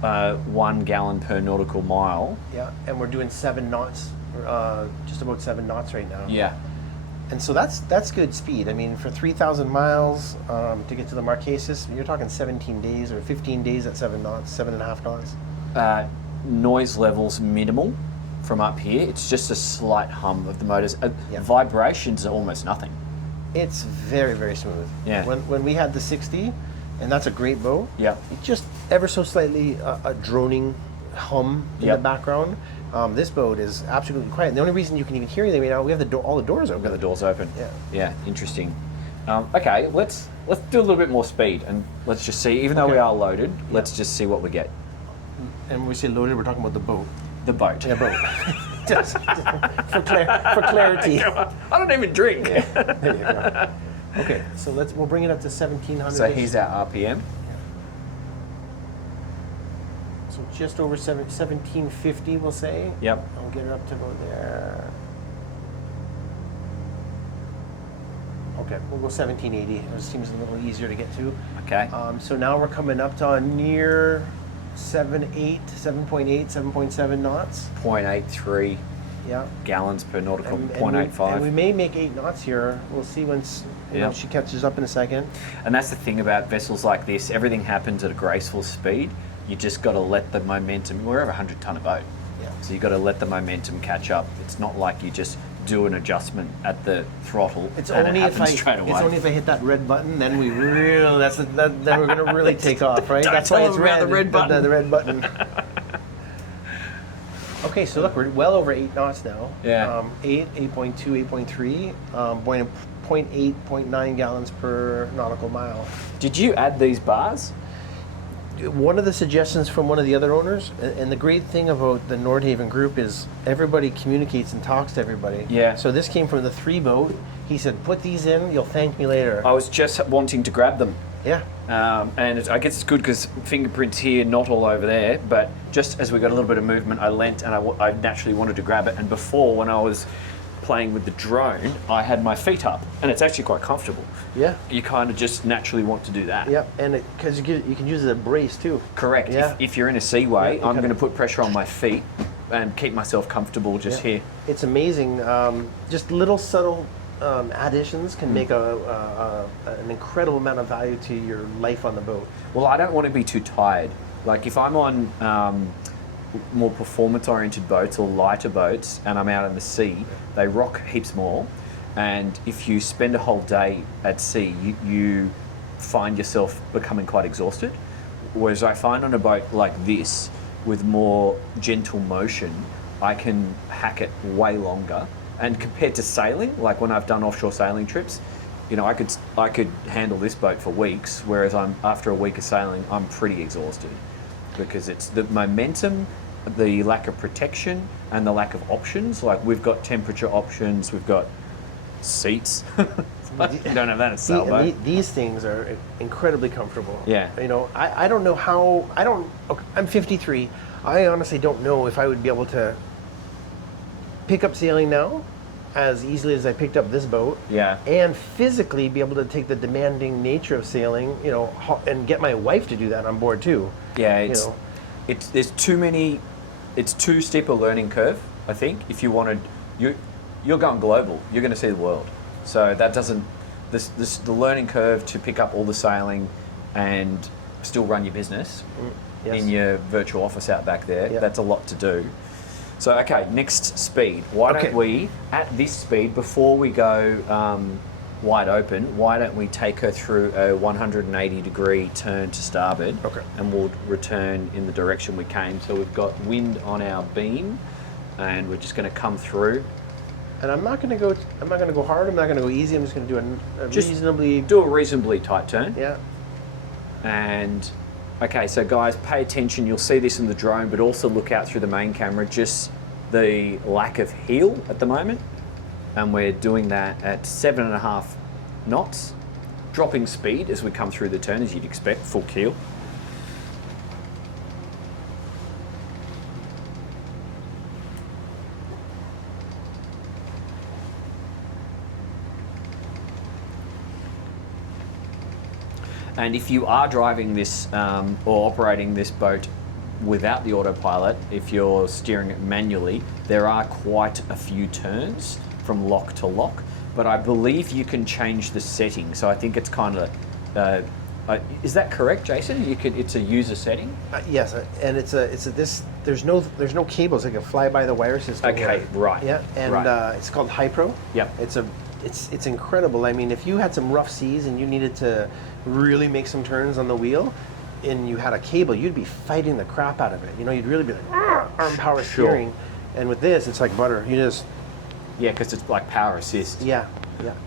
1 gallon per nautical mile. Yeah, and we're doing 7 knots, just about 7 knots right now. Yeah. And so that's good speed. I mean, for 3,000 miles to get to the Marquesas, you're talking 17 days or 15 days at 7 knots, 7.5 knots. Noise levels minimal from up here. It's just a slight hum of the motors. Vibrations are almost nothing. It's very, very smooth. Yeah. When we had the 60, and that's a great boat. Yeah. It just ever so slightly a droning hum in the background. This boat is absolutely quiet. And the only reason you can even hear anything right now, we have all the doors open. We've got the doors open. Yeah. Interesting. Okay, let's do a little bit more speed, and let's just see. Even though we are loaded, let's just see what we get. And when we say loaded, we're talking about the boat. The boat. Yeah, boat. just for clarity. I don't even drink. There you go. Okay, so we'll bring it up to 1,700. So here's our RPM. So just over 1750, we'll say. Yep. I'll get it up to about there. Okay, we'll go 1780. It seems a little easier to get to. Okay. So now we're coming up to near 7.8, 7.7 knots. 0.83 gallons per nautical, 0.85. And we may make 8 knots here. We'll see once she catches up in a second. And that's the thing about vessels like this. Everything happens at a graceful speed. You just got to let the momentum. We're over 100-ton boat, so you got to let the momentum catch up. It's not like you just do an adjustment at the throttle and it happens straight away. It's only if I hit that red button, then we really. Then we're going to really take off, right? That's why it's red. The red button. The red button. Okay, so look, we're well over 8 knots now. Yeah. 8.2, 8.3, 0.8, 0.9 gallons per nautical mile. Did you add these bars? One of the suggestions from one of the other owners, and the great thing about the Nordhavn group is everybody communicates and talks to everybody. Yeah. So this came from the 3 boat. He said, put these in, you'll thank me later. I was just wanting to grab them. Yeah. And I guess it's good because fingerprints here, not all over there, but just as we got a little bit of movement, I leant and I naturally wanted to grab it. And before, when I was playing with the drone, I had my feet up, and it's actually quite comfortable. Yeah. You kind of just naturally want to do that. Yeah, and because you can use it as a brace too. Correct. Yeah. If you're in a seaway, Yeah, I'm going to put pressure on my feet and keep myself comfortable just here. It's amazing. Just little subtle additions can make an incredible amount of value to your life on the boat. Well, I don't want to be too tired. Like if I'm on more performance-oriented boats or lighter boats and I'm out in the sea, they rock heaps more. And if you spend a whole day at sea, you find yourself becoming quite exhausted. Whereas I find on a boat like this, with more gentle motion, I can hack it way longer. And compared to sailing, like when I've done offshore sailing trips, you know, I could handle this boat for weeks, whereas after a week of sailing, I'm pretty exhausted because it's the momentum, the lack of protection, and the lack of options. Like we've got temperature options, we've got seats. You don't have that at sailboat. These things are incredibly comfortable. Yeah. You know, I don't know how, I'm 53. I honestly don't know if I would be able to pick up sailing now as easily as I picked up this boat. Yeah. And physically be able to take the demanding nature of sailing, you know, and get my wife to do that on board too. Yeah, It's too steep a learning curve, I think. If you wanted, you're going global. You're going to see the world. So that doesn't, the learning curve to pick up all the sailing and still run your business in your virtual office out back there, that's a lot to do. So, okay, next speed. Why don't we, at this speed, before we go wide open, why don't we take her through a 180-degree turn to starboard, and we'll return in the direction we came. So we've got wind on our beam, and we're just going to come through. And I'm not going to go hard. I'm not going to go easy. I'm just going to do do a reasonably tight turn. Yeah. And okay, so guys, pay attention. You'll see this in the drone, but also look out through the main camera. Just the lack of heel at the moment, and we're doing that at 7.5 knots, dropping speed as we come through the turn, as you'd expect, full keel. And if you are driving this or operating this boat without the autopilot, if you're steering it manually, there are quite a few turns from lock to lock, but I believe you can change the setting. So I think it's kind of, is that correct, Jason? It's a user setting? Yes, and there's no cables, like a fly-by-the-wire system. Okay, right. Yeah, and it's called Hypro. Yep. It's incredible. I mean, if you had some rough seas and you needed to really make some turns on the wheel, and you had a cable, you'd be fighting the crap out of it. You know, you'd really be like, arm power steering. And with this, it's like butter. You just... Yeah, because it's like power assist. Yeah,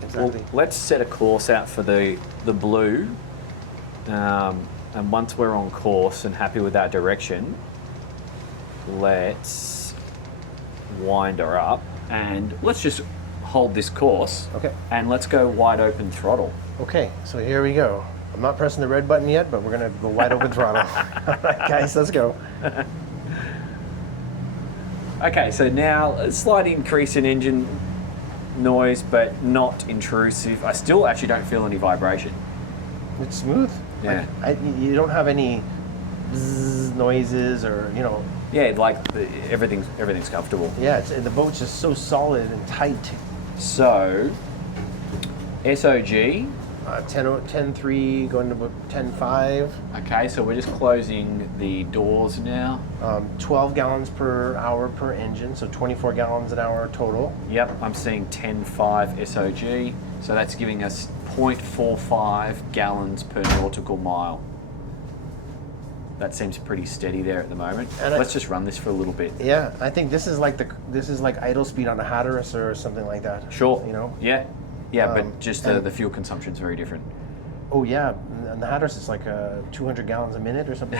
exactly. Well, let's set a course out for the blue. And once we're on course and happy with our direction, let's wind her up and let's just hold this course. Okay. And let's go wide open throttle. Okay, so here we go. I'm not pressing the red button yet, but we're gonna go wide open throttle. All right, guys, let's go. Okay, so now a slight increase in engine noise, but not intrusive. I still actually don't feel any vibration. It's smooth. Yeah. You don't have any bzzz noises or, you know. Yeah, like everything's comfortable. Yeah, the boat's just so solid and tight. So, SOG. 10.3 going to 10.5. Okay, so we're just closing the doors now. 12 gallons per hour per engine, so 24 gallons an hour total. Yep, I'm seeing 10.5 SOG, so that's giving us 0.45 gallons per nautical mile. That seems pretty steady there at the moment. And let's just run this for a little bit. Yeah, I think this is like idle speed on a Hatteras or something like that. Sure. You know. Yeah, but just the fuel consumption is very different. Oh yeah, and the Hatteras is like 200 gallons a minute or something.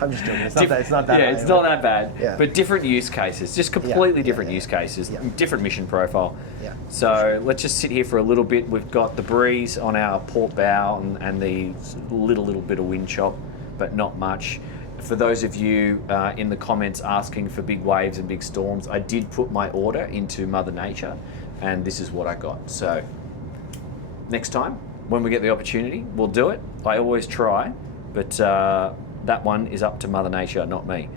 I'm just joking. It's not that. Yeah, it's not that bad. Yeah. But different use cases, just completely different use cases, different mission profile. Yeah. So let's just sit here for a little bit. We've got the breeze on our port bow and the little bit of wind chop, but not much. for those of you in the comments asking for big waves and big storms, I did put my order into Mother Nature, and this is what I got. So next time, when we get the opportunity, we'll do it. I always try, but that one is up to Mother Nature, not me.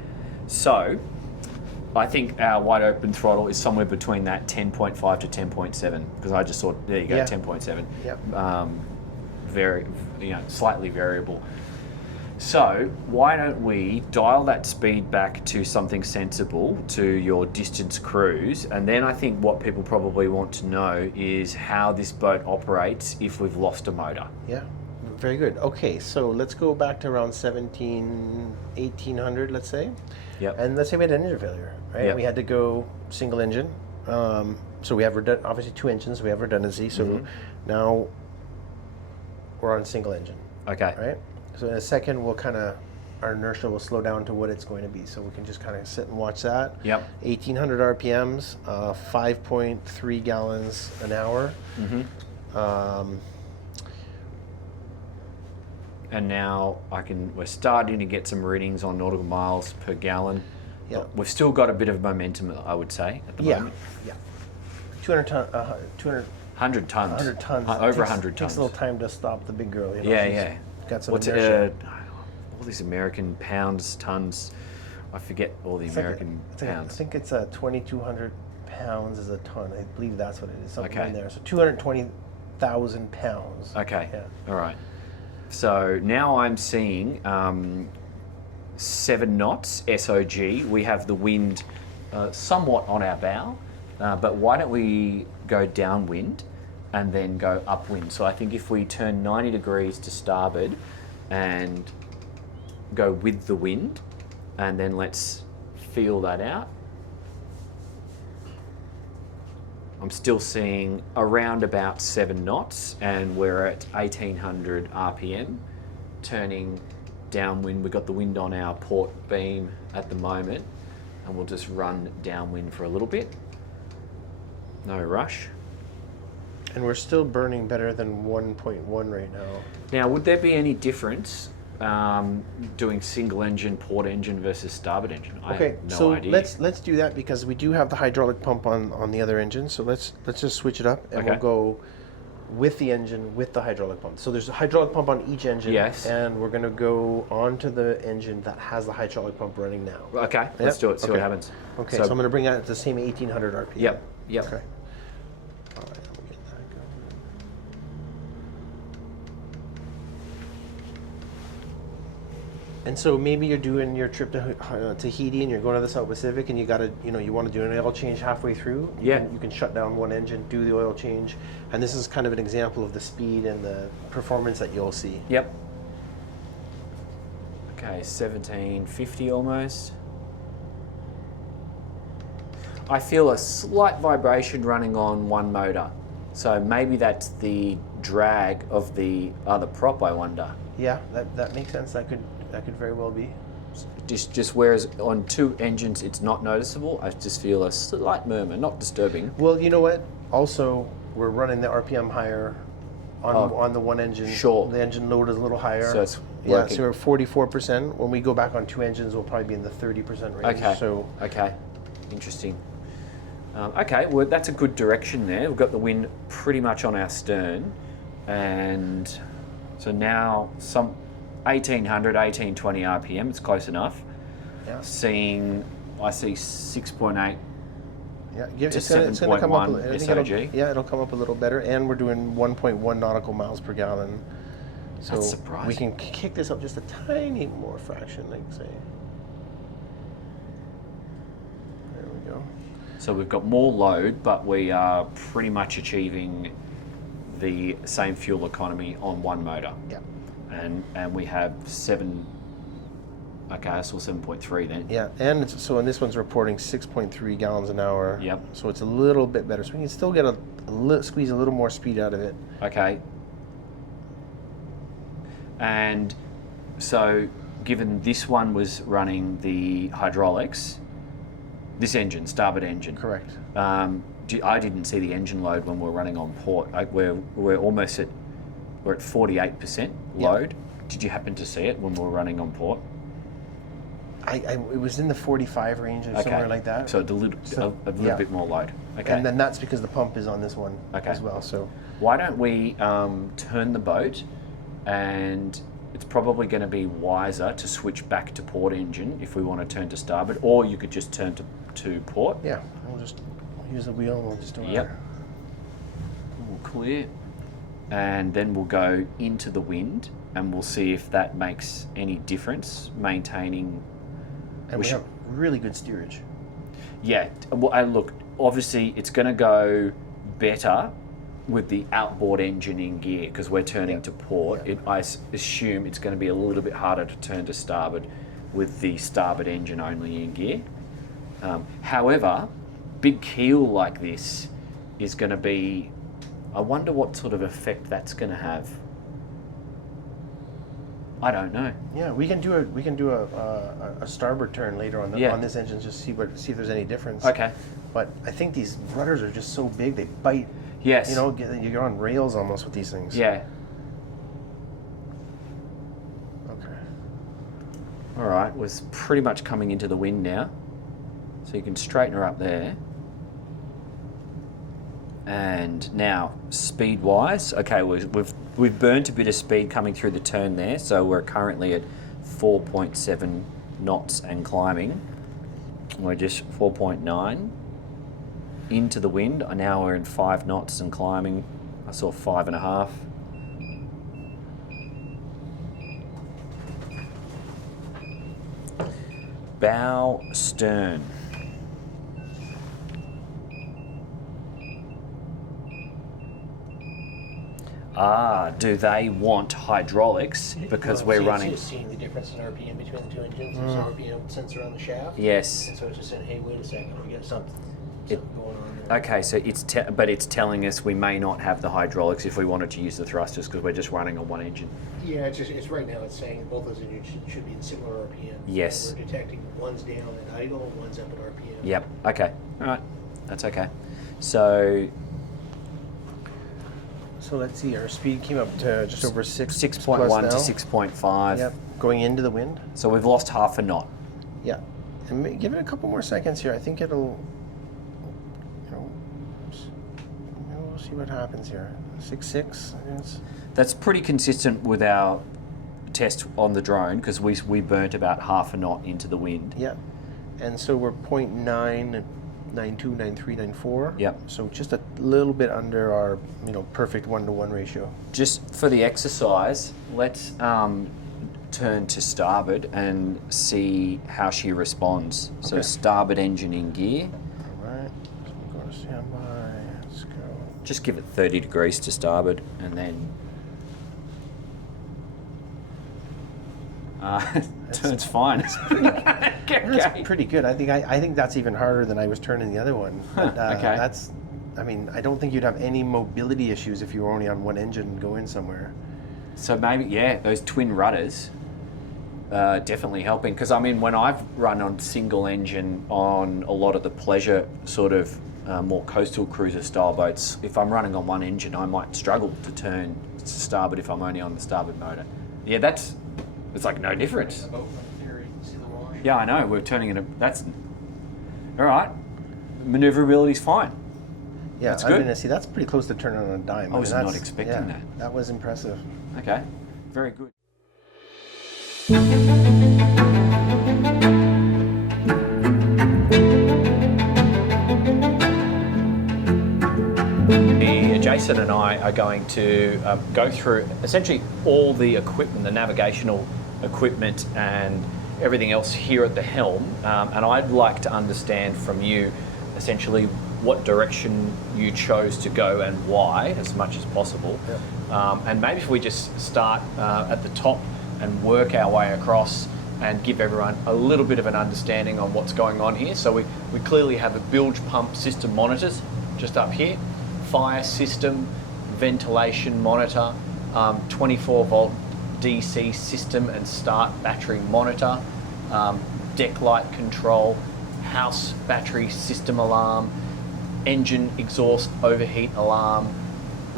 So I think our wide open throttle is somewhere between that 10.5 to 10.7, because I just thought, there you go, Yeah. 10.7. Yep. Very, slightly variable. So why don't we dial that speed back to something sensible to your distance cruise, and then I think what people probably want to know is how this boat operates if we've lost a motor. Yeah, very good. Okay, so let's go back to around 1800, let's say. Yep. And let's say we had an engine failure, right? Yep. We had to go single engine. So we have obviously 2 engines, we have redundancy. So now we're on single engine, Okay. right? So in a second, our inertia will slow down to what it's going to be. So we can just kind of sit and watch that. Yep. 1800 RPMs, 5.3 gallons an hour. And now we're starting to get some readings on nautical miles per gallon. Yeah. But we've still got a bit of momentum, I would say, at the moment. Yeah. 200 ton, 200. 100 tons. 100 tons. Over 100 tons. Takes a little time to stop the big girl. Yeah, she's yeah. Got some What's inertia. all these American pounds, tons? I forget all the American I pounds. think it's 2,200 pounds is a ton. I believe that's what it is. Something Okay. in there. So 220,000 pounds. Okay. Yeah. All right. So now I'm seeing 7 knots SOG. We have the wind somewhat on our bow, but why don't we go downwind and then go upwind? So I think if we turn 90 degrees to starboard and go with the wind, and then let's feel that out. I'm still seeing around about 7 knots, and we're at 1800 RPM, turning downwind. We've got the wind on our port beam at the moment, and we'll just run downwind for a little bit. No rush. And we're still burning better than 1.1 right now. Now, would there be any difference doing single engine, port engine versus starboard engine? I Okay, have no so idea. let's do that, because we do have the hydraulic pump on the other engine. So let's just switch it up, and Okay. we'll go with the engine with the hydraulic pump. So there's a hydraulic pump on each engine. Yes. And we're going to go onto the engine that has the hydraulic pump running now. Okay, let's Yep. do it. See what Okay. happens. Okay, so I'm going to bring that to the same 1800 RPM. Yep. Yep. Okay. All right, let me get that going. And so maybe you're doing your trip to Tahiti, and you're going to the South Pacific, and you got to, you want to do an oil change halfway through. Yeah. You can shut down one engine, do the oil change, and this is kind of an example of the speed and the performance that you'll see. Yep. Okay, 1750 almost. I feel a slight vibration running on one motor. So maybe that's the drag of the other prop, I wonder. Yeah, that makes sense. That could very well be. Just whereas on 2 engines it's not noticeable, I just feel a slight murmur, not disturbing. Well, you know what? Also, we're running the RPM higher on the one engine. Sure. The engine load is a little higher. So it's yeah, working. so we're 44%. When we go back on 2 engines, we'll probably be in the 30% range. Okay. So Okay. Interesting. Okay, well that's a good direction there. We've got the wind pretty much on our stern, and so now some 1800, 1820 RPM. It's close enough. yeah, I see 6.8. yeah. to It's gonna come up. 7.1 I think SOG. it'll come up a little better, and we're doing 1.1 nautical miles per gallon. So That's surprising. we can kick this up just a tiny more fraction, like say. There we go. So we've got more load, but we are pretty much achieving the same fuel economy on one motor. Yeah. And we have 7. Okay, I saw 7.3 then. Yeah, and so this one's reporting 6.3 gallons an hour. Yep. So it's a little bit better. So we can still get squeeze a little more speed out of it. Okay. And so, given this one was running the hydraulics, this engine, starboard engine. Correct. I didn't see the engine load when we were running on port. We're almost at 48% load. Did you happen to see it when we were running on port? it was in the 45 range or somewhere like that. So a little bit more load. Okay. And then that's because the pump is on this one Okay. as well. So Why don't we turn the boat, and it's probably going to be wiser to switch back to port engine if we want to turn to starboard, or you could just turn to port. yeah, we'll just use the wheel and we'll just do it. Yep. We'll clear, and then we'll go into the wind, and we'll see if that makes any difference maintaining. And we have really good steerage. Yeah, well, and look, obviously it's going to go better with the outboard engine in gear because we're turning to port. I assume it's going to be a little bit harder to turn to starboard with the starboard engine only in gear. However, big keel like this is going to be, I wonder what sort of effect that's going to have. I don't know. Yeah, we can do a starboard turn later on on this engine, just see if there's any difference. Okay. But I think these rudders are just so big, they bite. Yes. You know, you're on rails almost with these things. Yeah. Okay. All right, we're pretty much coming into the wind now. So you can straighten her up there. And now, speed-wise, okay, we've burnt a bit of speed coming through the turn there, so we're currently at 4.7 knots and climbing. We're just 4.9 into the wind. Now we're in 5 knots and climbing. I saw 5.5. Bow stern. Do they want hydraulics because we're running? It's just seeing the difference in RPM between the two engines. There's an RPM sensor on the shaft. Yes. And so it's just saying, hey, wait a second, we got something going on there. Okay, so but it's telling us we may not have the hydraulics if we wanted to use the thrusters because we're just running on one engine. Yeah, it's right now. It's saying both those engines should be in similar RPM. Yes. And we're detecting one's down at idle, one's up at RPM. Yep. Okay. All right. That's okay. So let's see, our speed came up to just over 6.1 6.1 to 6.5. Yep, going into the wind. So we've lost half a knot. Yeah, and give it a couple more seconds here. I think it'll, we'll see what happens here. 6.6, I guess. That's pretty consistent with our test on the drone because we burnt about half a knot into the wind. Yeah, and so we're 0.9, 9.2, 9.3, 9.4. Yep. So just a little bit under our perfect 1-to-1 ratio. Just for the exercise, let's turn to starboard and see how she responds. So starboard engine in gear. All right. So we'll go to standby. Let's go. Just give it 30 degrees to starboard and then turns fine. That's pretty good. I think that's even harder than I was turning the other one. But, Okay. I don't think you'd have any mobility issues if you were only on one engine and going somewhere. So maybe, those twin rudders definitely helping. Because when I've run on single engine on a lot of the pleasure sort of more coastal cruiser style boats, if I'm running on one engine, I might struggle to turn to starboard if I'm only on the starboard motor. Yeah, it's like no difference. Yeah, I know. We're turning it. That's all right. Maneuverability's fine. Yeah, that's good. See, that's pretty close to turning on a dime. I was not expecting that. That was impressive. Okay, very good. Jason and I are going to go through essentially all the equipment, the navigational equipment and everything else here at the helm, and I'd like to understand from you essentially what direction you chose to go and why, as much as possible. Yep. And maybe if we just start at the top and work our way across and give everyone a little bit of an understanding on what's going on here. So we clearly have a bilge pump system monitors just up here, fire system, ventilation monitor, 24 volt DC system and start battery monitor, deck light control, house battery system alarm, engine exhaust overheat alarm,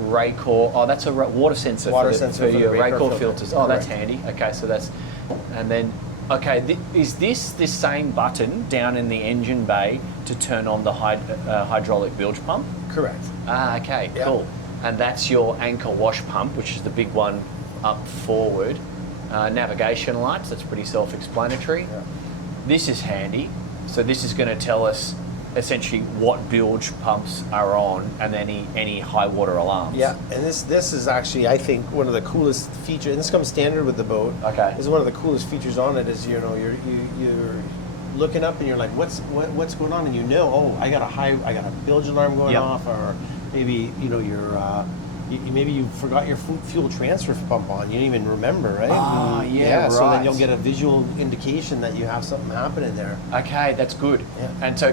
Raycor. Oh, that's a water sensor for your Raycor filters. Oh, that's handy. Okay, so that's, and then Okay, is this same button down in the engine bay to turn on the hydraulic bilge pump? Correct. Ah, okay, Yeah. cool. And that's your anchor wash pump, which is the big one up forward. Navigation lights, that's pretty self-explanatory. Yeah. This is handy. So this is going to tell us essentially what bilge pumps are on and any high water alarms. Yeah, and this is actually, I think, one of the coolest features, and this comes standard with the boat. Okay. This is one of the coolest features on it is, you know, you're looking up and you're like, what's going on? And you know, oh, I got a bilge alarm going Yep. off, or maybe, you know, maybe you forgot your fuel transfer pump on. You didn't even remember, right? Ah, yeah, So then right. you'll get a visual indication that you have something happening there. Okay, that's good. Yeah. And so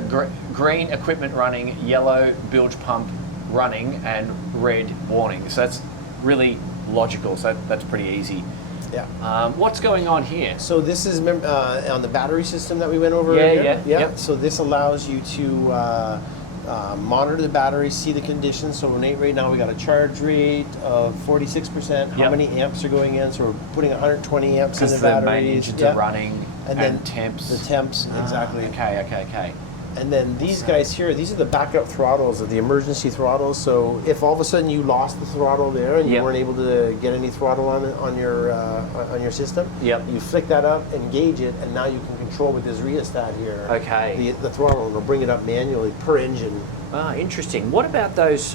green equipment running, yellow bilge pump running, and red warning. So that's really logical. So that's pretty easy. Yeah. What's going on here? So this is on the battery system that we went over. Yeah, earlier. yeah, yep. So this allows you to monitor the battery, see the conditions. So right now we got a charge rate of 46%. How Yep. many amps are going in? So we're putting 120 amps in Because the the batteries. main engines Yeah. are running And then temps. The temps, exactly. Okay. And then these guys here, these are the backup throttles, or the emergency throttles. So if all of a sudden you lost the throttle there and you Yep. weren't able to get any throttle on your system, Yep. you flick that up, engage it, and now you can control with this rheostat here. Okay. The throttle, and it'll bring it up manually per engine. Ah, interesting. What about those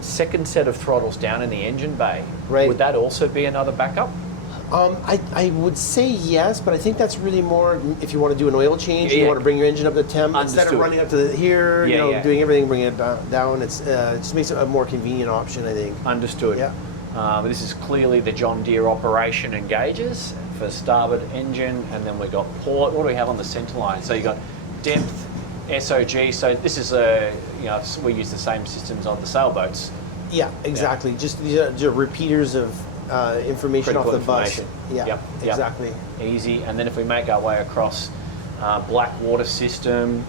second set of throttles down in the engine bay? Right. Would that also be another backup? I would say yes, but I think that's really more if you want to do an oil change, Yeah. you want to bring your engine up to temp instead Understood. of running up to here, Yeah. doing everything, bringing it down. It just makes it a more convenient option, I think. Understood. Yeah. This is clearly the John Deere operation engages for starboard engine, and then we've got port. What do we have on the center line? So you got depth, SOG. So this is we use the same systems on the sailboats. Yeah, exactly. Just these are repeaters of information Critical off the bus. information. Yeah, Yep. exactly. Easy. And then if we make our way across black water system,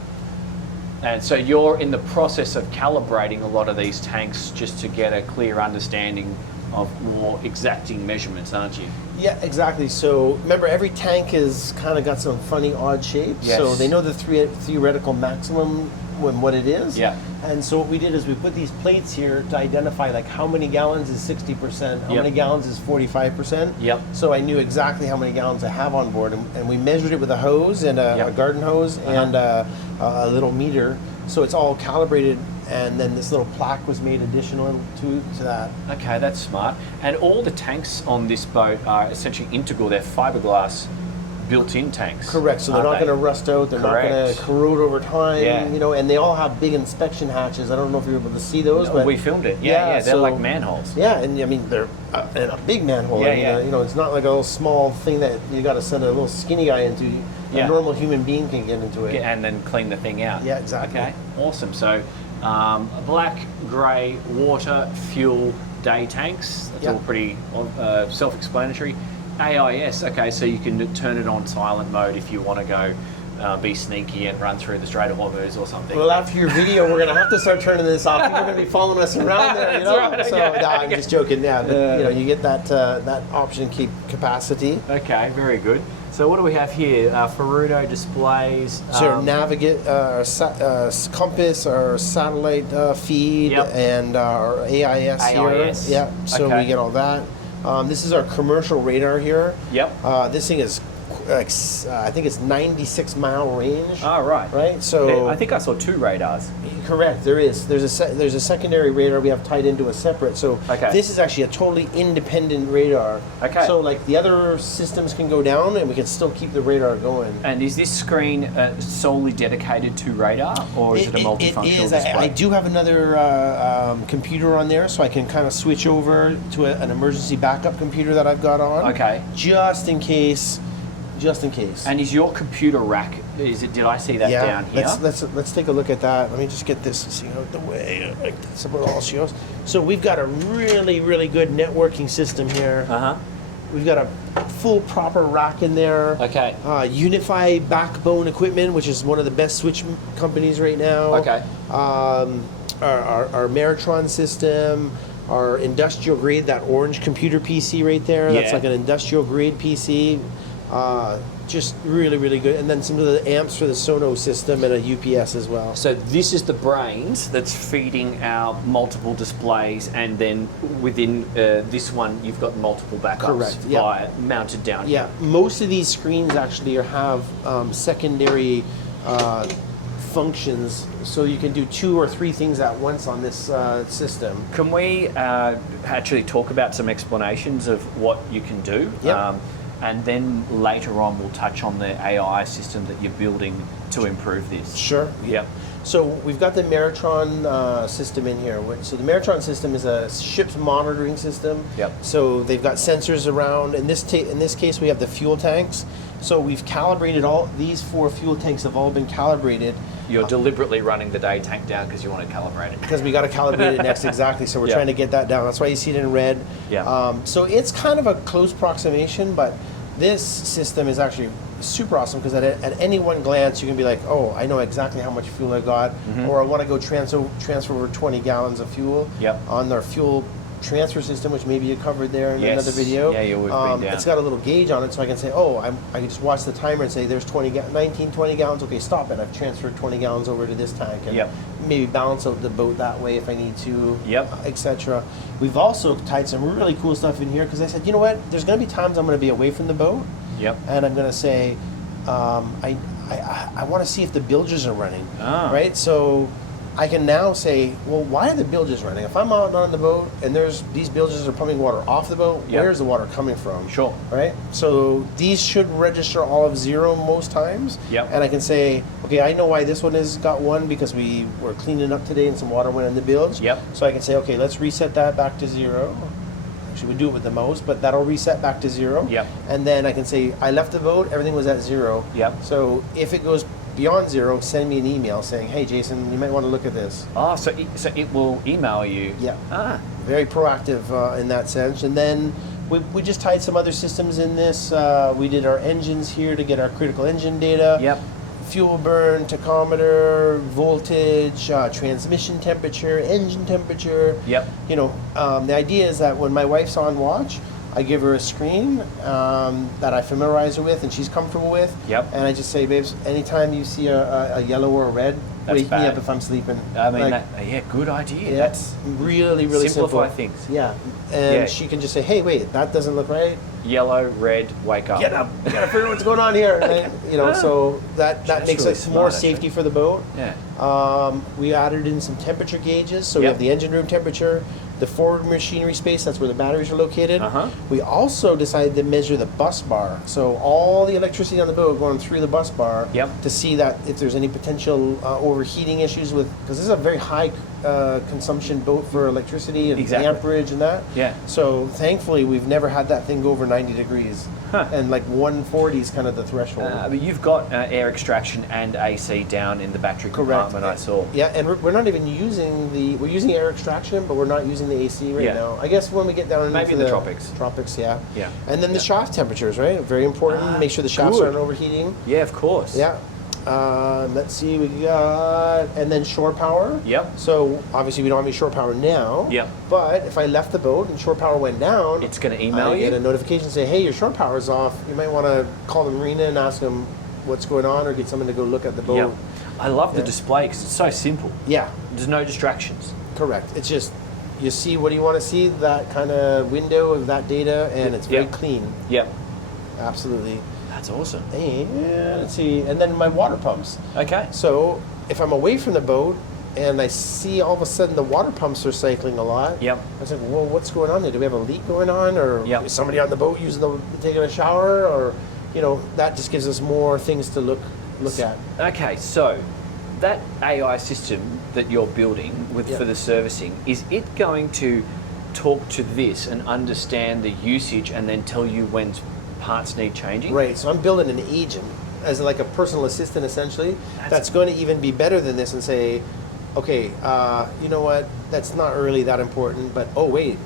and so you're in the process of calibrating a lot of these tanks just to get a clear understanding of more exacting measurements, aren't you? Yeah, exactly. So remember, every tank has kind of got some funny, odd shapes. Yes. So they know the theoretical maximum when what it is. Yeah. And so what we did is we put these plates here to identify like how many gallons is 60%, how Yep. many gallons is 45%. Yep. So I knew exactly how many gallons I have on board, and we measured it with a hose and a Yep. garden hose and a little meter. So it's all calibrated, and then this little plaque was made additional to that. Okay, that's smart. And all the tanks on this boat are essentially integral. They're fiberglass built-in tanks. Correct. So they're not aren't going to rust out. They're not going Correct. to corrode over time. Yeah. And they all have big inspection hatches. I don't know if you're able to see those, but We filmed it. Yeah, they're so- like manholes. Yeah, and I mean they're in a big manhole. Yeah, I mean, yeah. it's not like a little small thing that you got to send a little skinny guy into. Yeah. A normal human being can get into it. And then clean the thing out. Yeah, exactly. Okay, awesome. So black, grey, water, fuel, day tanks. That's Yeah. all pretty self-explanatory. AIS, okay, so you can turn it on silent mode if you want to go be sneaky and run through the Strait of Hormuz or something. Well, after your video, we're going to have to start turning this off. People are going to be following us around there, you That's know. right, So okay, nah, I'm okay. just joking. Yeah, but, you get that option, keep capacity. Okay, very good. So what do we have here? Ferrudo displays. So our navigate, compass, our satellite feed, Yep. and our AIS here. AIS. Yeah, so Okay. we get all that. This is our commercial radar here. Yep. This thing is, I think it's 96-mile range. Oh, right. Right. So I think I saw 2 radars. correct. There is. There's a secondary radar we have tied into a separate. So Okay. this is actually a totally independent radar. Okay. So like the other systems can go down, and we can still keep the radar going. And is this screen solely dedicated to radar, or is it a multifunctional It is. display? I do have another computer on there, so I can kind of switch over to an emergency backup computer that I've got on. Okay. Just in case. And is your computer rack? Did I see that down here? Let's take a look at that. Let me just get this out of the way. That's about all she goes. So we've got a really, really good networking system here. We've got a full proper rack in there. Okay. Unify backbone equipment, which is one of the best switch companies right now. Okay. Our Meritron system, our industrial grade, that orange computer PC right there. That's Yeah. like an industrial grade PC. Just really, really good. And then some of the amps for the Sono system and a UPS as well. So this is the brains that's feeding our multiple displays, and then within this one you've got multiple backups. Correct, yeah. Mounted down Yeah, here. most of these screens actually have secondary functions, so you can do 2 or 3 things at once on this system. Can we actually talk about some explanations of what you can do? Yep. And then later on we'll touch on the AI system that you're building to improve this. Sure. Yep. So we've got the Maritron system in here. So the Maritron system is a ship's monitoring system. Yep. So they've got sensors around. In this case, we have the fuel tanks. So we've calibrated these 4 fuel tanks have all been calibrated. You're deliberately running the day tank down because you want to calibrate it. Because we got to calibrate it next, exactly. So we're Yeah. trying to get that down. That's why you see it in red. Yeah. So it's kind of a close approximation, but this system is actually super awesome because at any one glance you can be like, oh, I know exactly how much fuel I got, or I want to go transfer over 20 gallons of fuel Yep. on our fuel transfer system, which maybe you covered there in Yes. another video. Yeah, we've been down. It's got a little gauge on it, so I can say, oh, I can just watch the timer and say there's 20 gallons. Okay, stop it. I've transferred 20 gallons over to this tank, and Yep. maybe balance out the boat that way if I need to, Yep. etc. We've also tied some really cool stuff in here because I said, you know what? There's going to be times I'm going to be away from the boat, Yep. and I'm going to say, I want to see if the bilges are running, right? So I can now say, well, why are the bilges running? If I'm out on the boat and these bilges are pumping water off the boat, Yep. where's the water coming from? Sure. Right? So these should register all of 0 most times. Yep. And I can say, okay, I know why this one has got 1 because we were cleaning up today and some water went in the bilge. Yep. So I can say, okay, let's reset that back to 0. Actually, we do it with the mouse, but that'll reset back to 0. Yep. And then I can say, I left the boat, everything was at 0. Yep. So if it goes beyond 0, send me an email saying, hey, Jason, you might want to look at this. Oh, so it will email you. Yeah. Ah. Very proactive in that sense. And then we just tied some other systems in this. We did our engines here to get our critical engine data. Yep. Fuel burn, tachometer, voltage, transmission temperature, engine temperature. Yep. You know, the idea is that when my wife's on watch, I give her a screen that I familiarize her with and she's comfortable with. Yep. And I just say, babes, anytime you see a yellow or a red, That's wake me bad. up if I'm sleeping. I mean, Like, yeah, good idea. yeah, That's really, really simplify simple. things. Yeah, and Yeah. she can just say, "Hey, wait, that doesn't look right. Yellow, red, wake up. Get up! You gotta figure out what's going on here." And, you know, so that That's makes really it more smart, actually. safety for the boat. Yeah. We added in some temperature gauges, so we Yep. have the engine room temperature, the forward machinery space. That's where the batteries are located. Uh-huh. We also decided to measure the bus bar, so all the electricity on the boat going through the bus bar. Yep. To see that if there's any potential overheating issues with, because this is a very high consumption boat for electricity and Exactly. amperage and that. Yeah. So thankfully, we've never had that thing go over 90 degrees, Huh. and like 140 is kind of the threshold. But you've got air extraction and AC down in the battery compartment, I saw. Yeah, and we're not even using we're using air extraction, but we're not using the AC right Yeah. now. I guess when we get down Maybe into in the tropics. Tropics, yeah. Yeah. And then the Yeah. shaft temperatures, right? Very important. Make sure the shafts good. aren't overheating. Yeah, of course. Yeah. Let's see, we got, and then shore power. Yep. So obviously we don't have any shore power now. Yep. But if I left the boat and shore power went down, It's going to email I you. get a notification say, hey, your shore power's off. You might want to call the marina and ask them what's going on, or get someone to go look at the boat. Yep. I love the Yeah. display because it's so simple. Yeah, There's no distractions. correct. It's just, you see what do you want to see, that kind of window of that data, and it's very Yep. clean. Yep. Absolutely. That's awesome. And let's see, and then my water pumps. Okay. So if I'm away from the boat and I see all of a sudden the water pumps are cycling a lot, Yep. I was like, well, what's going on there? Do we have a leak going on, or Yep. is somebody on the boat taking a shower, or that just gives us more things to look at. Okay, so that AI system that you're building Yep. for the servicing, is it going to talk to this and understand the usage and then tell you when parts need changing? Right. So I'm building an agent as like a personal assistant, essentially. That's going to even be better than this and say, okay, you know what? That's not really that important, but oh wait,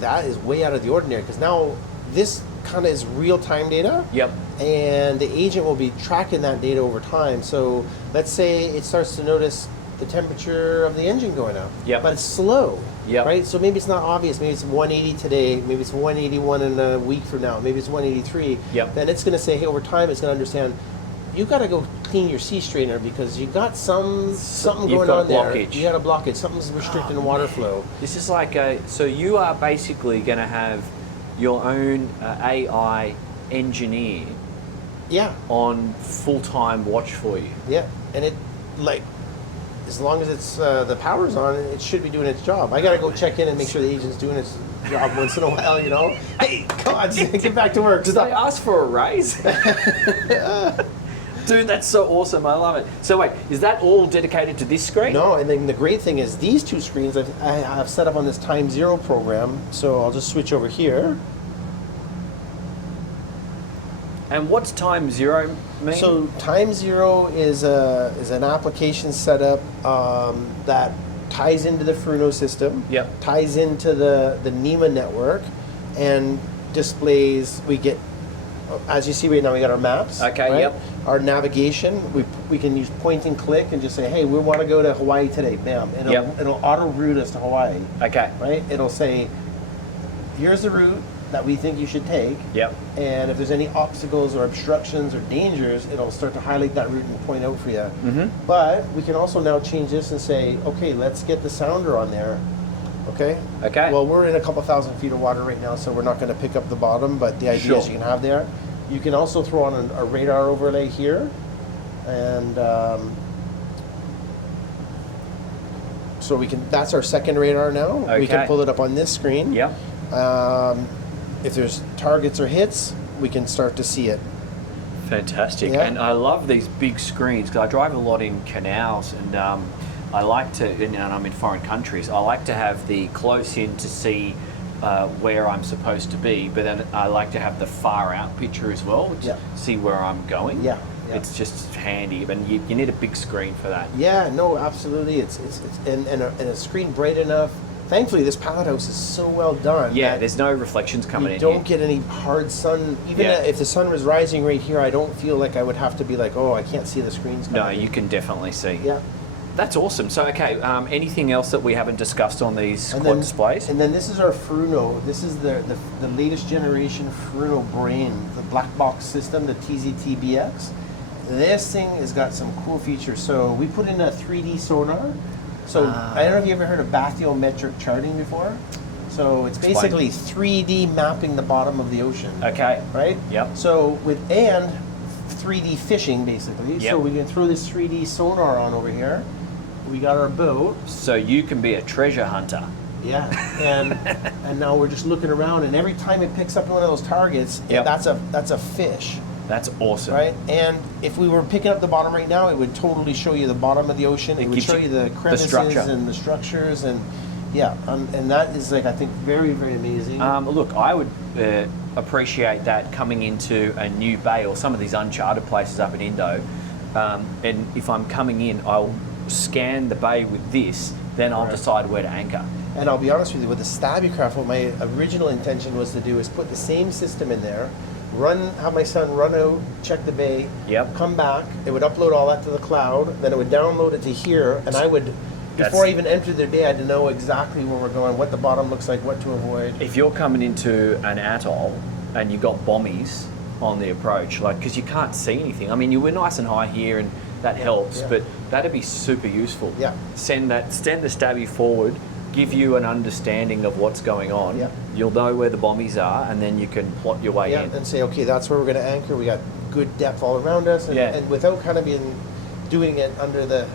that is way out of the ordinary, because now this kind of is real-time data. Yep. And the agent will be tracking that data over time. So let's say it starts to notice the temperature of the engine going up. Yep. But it's slow. Yep. Right? So maybe it's not obvious. Maybe it's 180 today. Maybe it's 181 in a week from now. Maybe it's 183. Yep. Then it's going to say, hey, over time, it's going to understand, you got to go clean your sea strainer because you got something You've going got on a there. blockage. You got a blockage. Something's restricting water flow. This is like so you are basically going to have your own AI engineer Yeah. on full-time watch for you. Yeah. And it, like, as long as it's the power's on, it should be doing its job. I got to go check in and make sure the agent's doing its job once in a while, you know? Hey, come on, get back to work. Did they ask for a raise? Dude, that's so awesome. I love it. So wait, is that all dedicated to this screen? No, and then the great thing is these two screens I have set up on this Time Zero program. So I'll just switch over here. And what's Time Zero mean? So Time Zero is an application setup that ties into the Fruno system, Yep. ties into the NEMA network, and displays. We get, as you see right now, we got our maps. Okay, right? yep. Our navigation, we can use point and click and just say, hey, we want to go to Hawaii today. Bam. It'll auto route us to Hawaii. Okay. Right? It'll say, here's the route that we think you should take. Yep. And if there's any obstacles or obstructions or dangers, it'll start to highlight that route and point out for you. Mm-hmm. But we can also now change this and say, okay, let's get the sounder on there. Okay? Okay. Well, we're in a couple thousand feet of water right now, so we're not going to pick up the bottom, but the idea is Sure. you can have there. You can also throw on a radar overlay here. And so we can, that's our second radar now. We can Okay. pull it up on this screen. Yep. If there's targets or hits, we can start to see it. Fantastic. Yeah. And I love these big screens because I drive a lot in canals and I like to, and I'm in foreign countries, I like to have the close in to see where I'm supposed to be, but then I like to have the far out picture as well to Yeah. see where I'm going. Yeah. It's just handy, but you need a big screen for that. Yeah, no, absolutely. It's and a screen bright enough. Thankfully, this pallet house is so well done. Yeah, that there's no reflections coming you in don't here. get any hard sun. Even Yeah. if the sun was rising right here, I don't feel like I would have to be like, oh, I can't see the screens coming No, in. you can definitely see. Yeah. That's awesome. So, okay, anything else that we haven't discussed on these And quad then, displays? and then this is our Fruno. This is the latest generation Fruno brain, the black box system, the TZT-BX. This thing has got some cool features. So we put in a 3D sonar. So I don't know if you ever heard of bathymetric charting before. So it's Explain. basically 3D mapping the bottom of the ocean. Okay. Right? Yep. So and 3D fishing basically. Yep. So we can throw this 3D sonar on over here. We got our boat. So you can be a treasure hunter. Yeah, and now we're just looking around, and every time it picks up one of those targets, Yep. that's a fish, That's awesome. right? And if we were picking up the bottom right now, it would totally show you the bottom of the ocean. It would gives show you you the crevices structure. and the structures, and yeah, and that is like I think very very amazing. Look, I would appreciate that coming into a new bay or some of these uncharted places up in Indo. And if I'm coming in, I'll scan the bay with this, then I'll Correct. decide where to anchor. And I'll be honest with you, with the Stabbycraft, what my original intention was to do is put the same system in there, have my son run out, check the bay, Yep. come back, it would upload all that to the cloud, then it would download it to here, and I would, before I even entered the bay, I had to know exactly where we're going, what the bottom looks like, what to avoid. If you're coming into an atoll and you've got bommies on the approach, like, because you can't see anything. I mean, we're nice and high here and that helps, Yeah. but that'd be super useful. Yeah. Send the Stabby forward, give you an understanding of what's going on. Yeah. You'll know where the bommies are, and then you can plot your way Yeah, in. and say, okay, that's where we're going to anchor. We got good depth all around us, and, Yeah. and without kind of doing it under the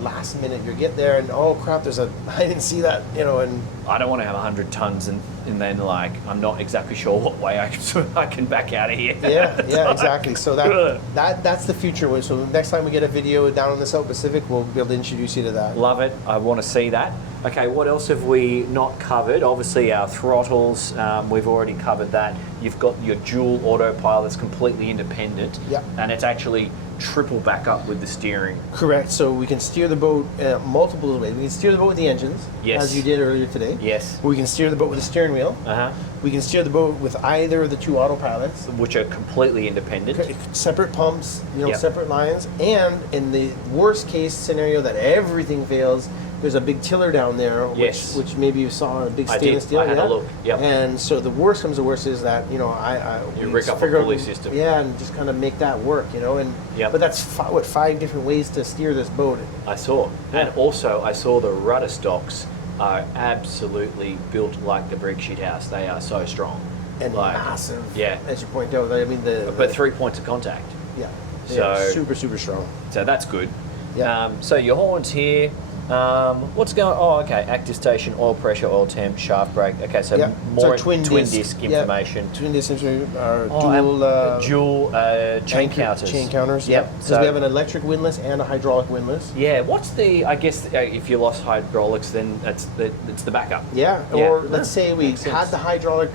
last minute. You get there, and oh crap, I didn't see that, and I don't want to have 100 tons and then like I'm not exactly sure what way I can back out of here. yeah, exactly. So that's the future. So next time we get a video down in the South Pacific, we'll be able to introduce you to that. Love it. I want to see that. Okay, what else have we not covered? Obviously our throttles, we've already covered that. You've got your dual autopilot that's completely independent. Yeah. And it's actually triple back up with the steering. Correct. So we can steer the boat multiple ways. We can steer the boat with the engines, Yes. as you did earlier today. Yes. We can steer the boat with the steering steering wheel. We can steer the boat with either of the 2 autopilots. Which are completely independent. Separate pumps, Yep. separate lines. And in the worst case scenario that everything fails, there's a big tiller down there, Yes. which maybe you saw, a big I stainless did. steel. I had a look. Yep. And so the worst comes to worst is that You we rig up a figure out- pulley system. Yeah, and just kind of make that work, And Yep. but that's 5 different ways to steer this boat. I saw. And also, I saw the rudder stocks are absolutely built like the brick shit house. They are so strong. And massive. Yeah. As you point out, I mean But 3 points of contact. yeah, So- super strong. So that's good. Yeah. So your horns here. What's going? Oh, okay. Active station, oil pressure, oil temp, shaft brake. Okay, so Yeah. more So twin disc, yeah. information. Twin disc are Oh, dual chain counters. Chain counters. Yep. Because So we have an electric windlass and a hydraulic windlass. yeah. What's the? I guess if you lost hydraulics, then it's the backup. Yeah. Yeah. Or let's say we Makes sense. had the hydraulic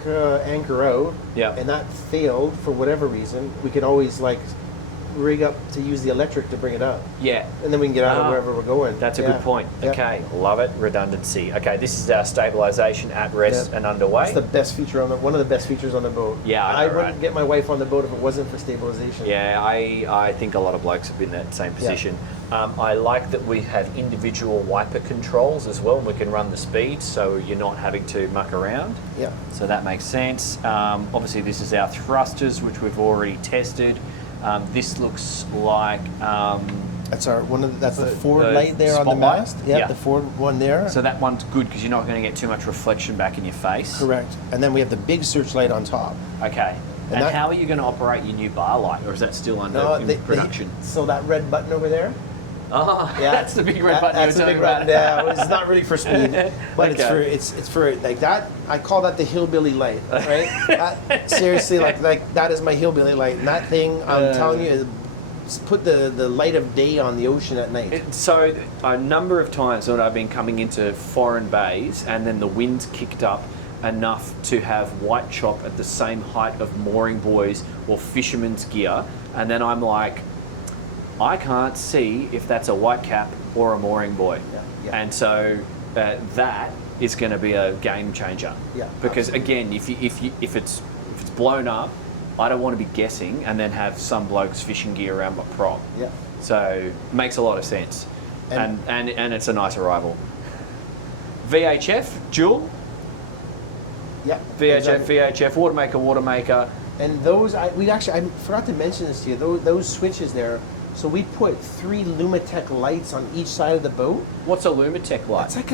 anchor out, Yeah. and that failed for whatever reason. We could always rig up to use the electric to bring it up, Yeah. and then we can get out of Ah, wherever we're going. That's a Yeah. good point. Yeah. Okay, love it. Redundancy. Okay, this is our stabilisation at rest Yeah. and underway. It's the best feature one of the best features on the boat. Yeah, I know, I wouldn't right? get my wife on the boat if it wasn't for stabilization. Yeah, I think a lot of blokes have been in that same position. I like that we have individual wiper controls as well, and we can run the speed, so you're not having to muck around. Yeah. So that makes sense. Obviously, this is our thrusters, which we've already tested. This looks like That's that's the The- forward the light there on the spotlight? mast. Yeah, Yeah. the forward one there. so that one's good because you're not going to get too much reflection back in your face. Correct. And then we have the big searchlight on top. Okay. And that- how are you going to operate your new bar light, or is that still under in production? So that red button over there. Oh, Yeah, that's the big red button That's you the were big talking button. about. Yeah, it's not really for speed, but Okay. it's for like that. I call that the hillbilly light, right? Seriously, like that is my hillbilly light. And that thing, I'm telling you, is put the light of day on the ocean at night. So a number of times when I've been coming into foreign bays and then the wind's kicked up enough to have white chop at the same height of mooring buoys or fisherman's gear, and then I'm like, I can't see if that's a white cap or a mooring buoy. Yeah. And so that is going to be a game changer. Yeah, Because again, if it's blown up, I don't want to be guessing and then have some bloke's fishing gear around my prop. Yeah. So makes a lot of sense, And- and it's a nice arrival. VHF dual. Yeah. VHF exactly. VHF watermaker. And those, I forgot to mention this to you. Those switches there. So we put 3 Lumitech lights on each side of the boat. What's a Lumitech light? It's like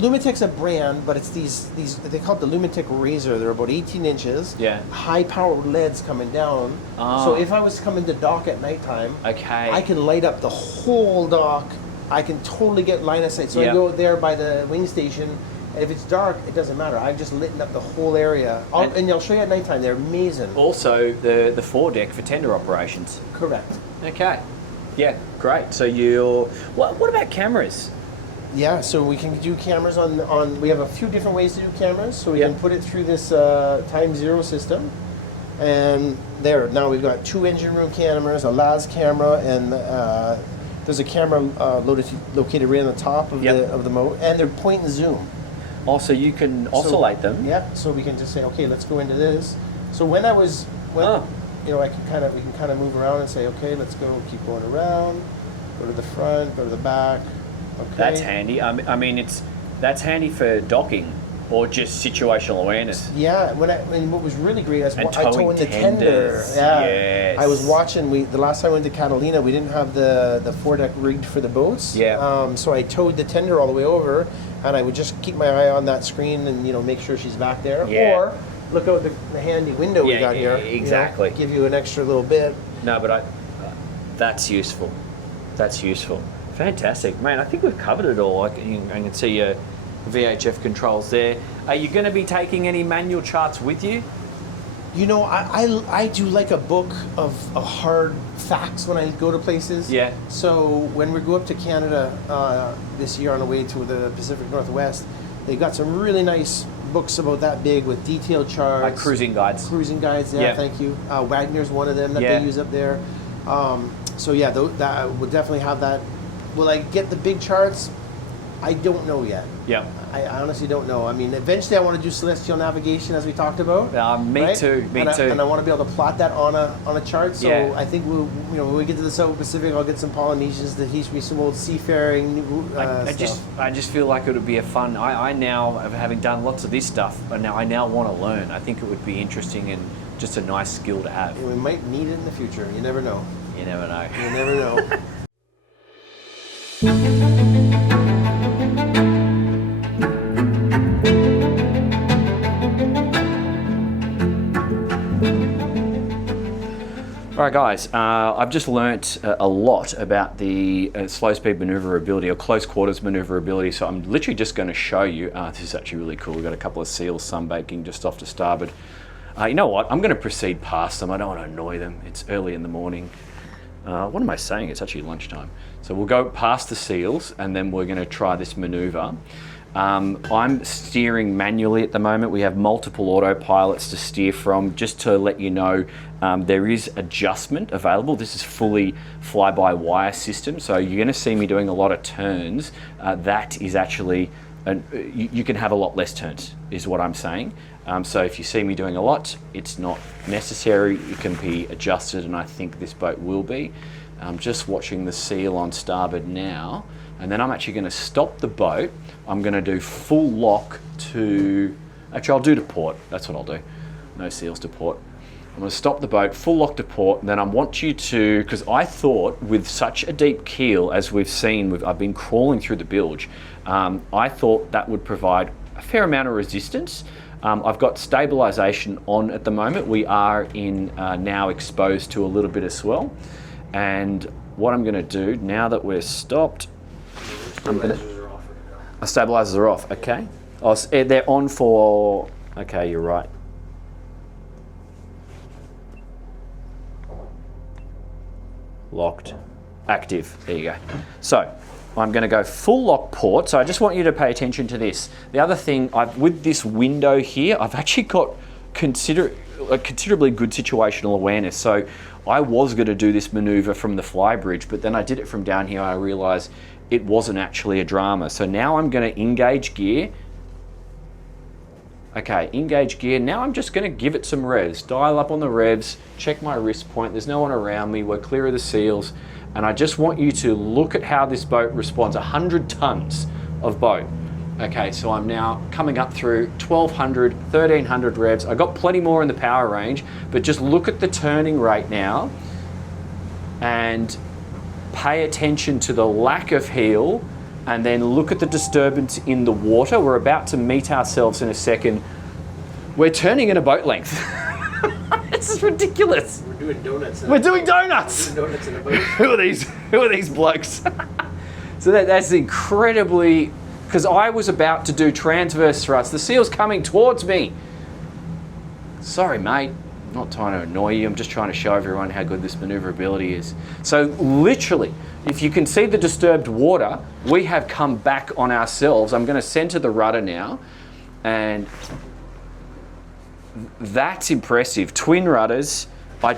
Lumitech's a brand, but it's these they call it the Lumitech Razor. They're about 18 inches. Yeah. High powered LEDs coming down. Ah. So if I was coming to dock at nighttime, Okay. I can light up the whole dock. I can totally get line of sight. So Yeah. I go there by the wing station. And if it's dark, it doesn't matter. I've just lit up the whole area. And I'll show you at nighttime. They're amazing. Also the foredeck for tender operations. Correct. Okay. Yeah, great. So what about cameras? Yeah, so we can do cameras on we have a few different ways to do cameras. So we Yep. can put it through this time zero system. And now we've got 2 engine room cameras, a LAS camera, and there's a camera located right on the top of Yep. the moat, and they're point and zoom. Also, you can oscillate them. Yeah, so we can just say, okay, let's go into this. So when we can kind of move around and say, okay, let's go, keep going around, go to the front, go to the back. Okay. That's handy. I mean, that's handy for docking or just situational awareness. Yeah, and what was really great is And I towed towing the tender. tenders, Yeah, yes. I was watching. The last time I went to Catalina, we didn't have the foredeck rigged for the boats. Yeah. So I towed the tender all the way over, and I would just keep my eye on that screen and make sure she's back there, Yeah. or look out the handy window we Yeah, got here. exactly. Give you an extra little bit. No, but that's useful. That's useful. Fantastic, man. I think we've covered it all. I can see your VHF controls there. Are you going to be taking any manual charts with you? I do like a book of hard facts when I go to places. Yeah. So when we go up to Canada this year on the way to the Pacific Northwest, they got some really nice books about that big with detailed charts. Like cruising guides. Cruising guides, yeah, Yeah. thank you. Wagner's one of them that Yeah. they use up there. So yeah, that I would definitely have that. Will I get the big charts? I don't know yet. Yeah. I honestly don't know. I mean, eventually I want to do celestial navigation, as we talked about. Me right? too. Me too. And I want to be able to plot that on a chart. So Yeah. I think when we get to the South Pacific, I'll get some Polynesians to teach me some old seafaring stuff. I just feel like it would be a fun. I now, having done lots of this stuff, and now I want to learn. I think it would be interesting and just a nice skill to have. And we might need it in the future. You never know. You never know. You never know. All right, guys, I've just learnt a lot about the slow speed maneuverability or close quarters maneuverability, so I'm literally just going to show you. This is actually really cool. We've got a couple of seals sunbaking just off to starboard. You know what? I'm going to proceed past them. I don't want to annoy them. It's early in the morning. What am I saying? It's actually lunchtime. So we'll go past the seals and then we're going to try this maneuver. I'm steering manually at the moment. We have multiple autopilots to steer from. Just to let you know, there is adjustment available. This is fully fly-by-wire system, so you're going to see me doing a lot of turns. That is actually, you can have a lot less turns, is what I'm saying. So if you see me doing a lot, it's not necessary. It can be adjusted, and I think this boat will be. I'm just watching the seal on starboard now. And then I'm actually going to stop the boat. I'm going to do full lock to, actually I'll do to port. That's what I'll do. No seals to port. I'm going to stop the boat, full lock to port, and then I want you to, because I thought with such a deep keel as we've seen, I've been crawling through the bilge, I thought that would provide a fair amount of resistance. I've got stabilisation on at the moment. We are now exposed to a little bit of swell. And what I'm going to do, now that we're stopped, Stabilizers are off, okay. Oh, they're on for, okay, you're right. Locked, active, there you go. So, I'm going to go full lock port, so I just want you to pay attention to this. The other thing, with this window here, I've actually got a considerably good situational awareness. So, I was going to do this maneuver from the fly bridge, but then I did it from down here. I realized it wasn't actually a drama. So now I'm going to engage gear. Okay, engage gear. Now I'm just going to give it some revs. Dial up on the revs, check my wrist point. There's no one around me. We're clear of the seals. And I just want you to look at how this boat responds. 100 tons of boat. Okay, so I'm now coming up through 1200, 1300 revs. I got plenty more in the power range, but just look at the turning rate now and pay attention to the lack of heel, and then look at the disturbance in the water. We're about to meet ourselves in a second. We're turning in a boat length. This is ridiculous. We're doing donuts. We're doing donuts. We're doing donuts in a boat. Who are these blokes? So that's incredibly, because I was about to do transverse thrust. The seal's coming towards me. Sorry, mate. I'm not trying to annoy you. I'm just trying to show everyone how good this maneuverability is. So literally, if you can see the disturbed water, we have come back on ourselves. I'm going to center the rudder now, and that's impressive. Twin rudders. I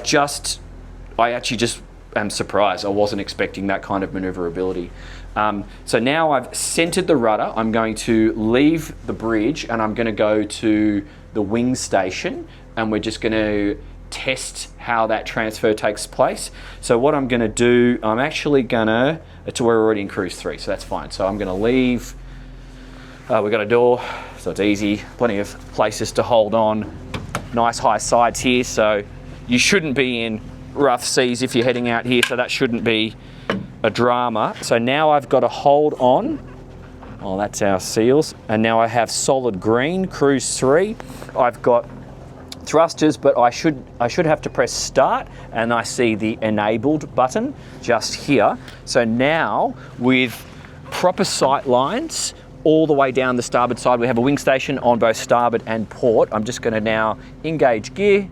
actually just am surprised. I wasn't expecting that kind of maneuverability. So now I've centered the rudder. I'm going to leave the bridge and I'm going to go to the wing station, and we're just going to test how that transfer takes place. So what I'm going to do, I'm actually going to, we're already in cruise 3, so that's fine. So I'm going to leave. We've got a door, so it's easy. Plenty of places to hold on. Nice high sides here, so you shouldn't be in rough seas if you're heading out here, so that shouldn't be a drama. So now I've got to hold on. Oh, that's our seals. And now I have solid green, cruise 3. I've got thrusters, but I should have to press start, and I see the enabled button just here. So now with proper sight lines all the way down the starboard side, we have a wing station on both starboard and port. I'm just going to now engage gear,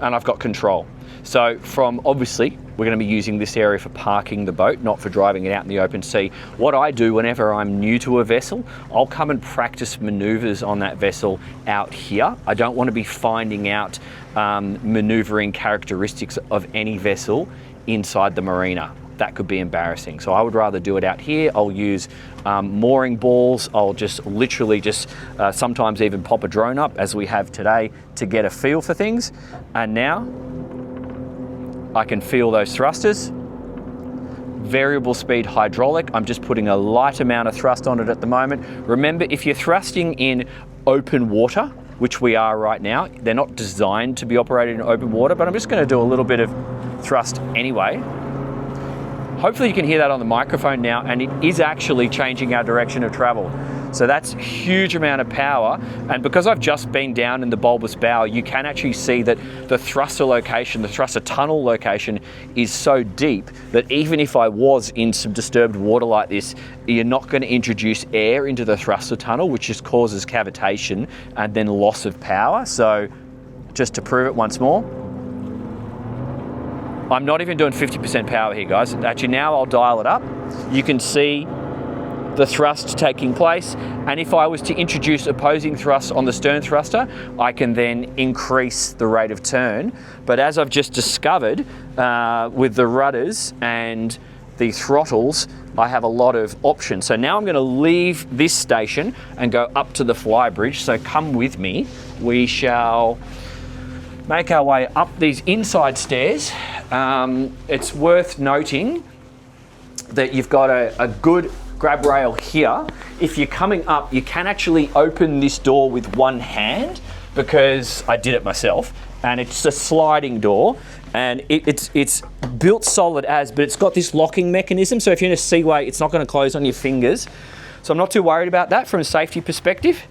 and I've got control. So obviously, we're going to be using this area for parking the boat, not for driving it out in the open sea. What I do whenever I'm new to a vessel, I'll come and practice maneuvers on that vessel out here. I don't want to be finding out maneuvering characteristics of any vessel inside the marina. that could be embarrassing. So I would rather do it out here. I'll use mooring balls. I'll just literally sometimes even pop a drone up, as we have today, to get a feel for things. And now I can feel those thrusters. Variable speed hydraulic. I'm just putting a light amount of thrust on it at the moment. Remember, if you're thrusting in open water, which we are right now, they're not designed to be operated in open water, but I'm just going to do a little bit of thrust anyway. Hopefully you can hear that on the microphone now, and it is actually changing our direction of travel. So that's a huge amount of power, and because I've just been down in the bulbous bow, you can actually see that the thruster location, the thruster tunnel location, is so deep that even if I was in some disturbed water like this, you're not going to introduce air into the thruster tunnel, which just causes cavitation and then loss of power. So just to prove it once more, I'm not even doing 50% power here, guys. Actually, now I'll dial it up. You can see the thrust taking place, and if I was to introduce opposing thrust on the stern thruster, I can then increase the rate of turn. But as I've just discovered, with the rudders and the throttles, I have a lot of options. So now I'm going to leave this station and go up to the flybridge. So come with me. We shall make our way up these inside stairs. It's worth noting that you've got a good grab rail here. If you're coming up, you can actually open this door with one hand, because I did it myself, and it's a sliding door, and it's built solid as, but it's got this locking mechanism, so if you're in a seaway, it's not going to close on your fingers. So I'm not too worried about that from a safety perspective.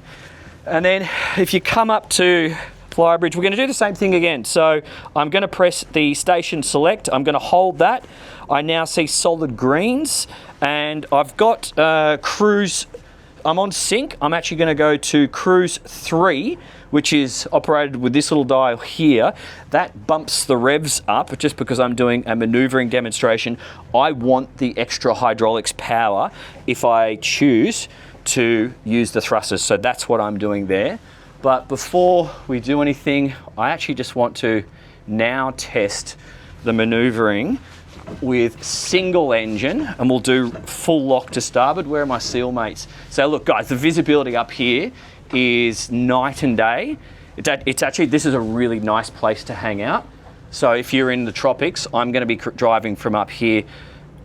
And then if you come up to flybridge, we're going to do the same thing again. So I'm going to press the station select. I'm going to hold that. I now see solid greens, and I've got cruise. I'm on sync. I'm actually going to go to cruise 3, which is operated with this little dial here. That bumps the revs up just because I'm doing a maneuvering demonstration. I want the extra hydraulics power if I choose to use the thrusters. So that's what I'm doing there. But before we do anything, I actually just want to now test the maneuvering with single engine, and we'll do full lock to starboard. Where are my SEAL mates? So look, guys, the visibility up here is night and day. It's actually, this is a really nice place to hang out. So if you're in the tropics, I'm going to be driving from up here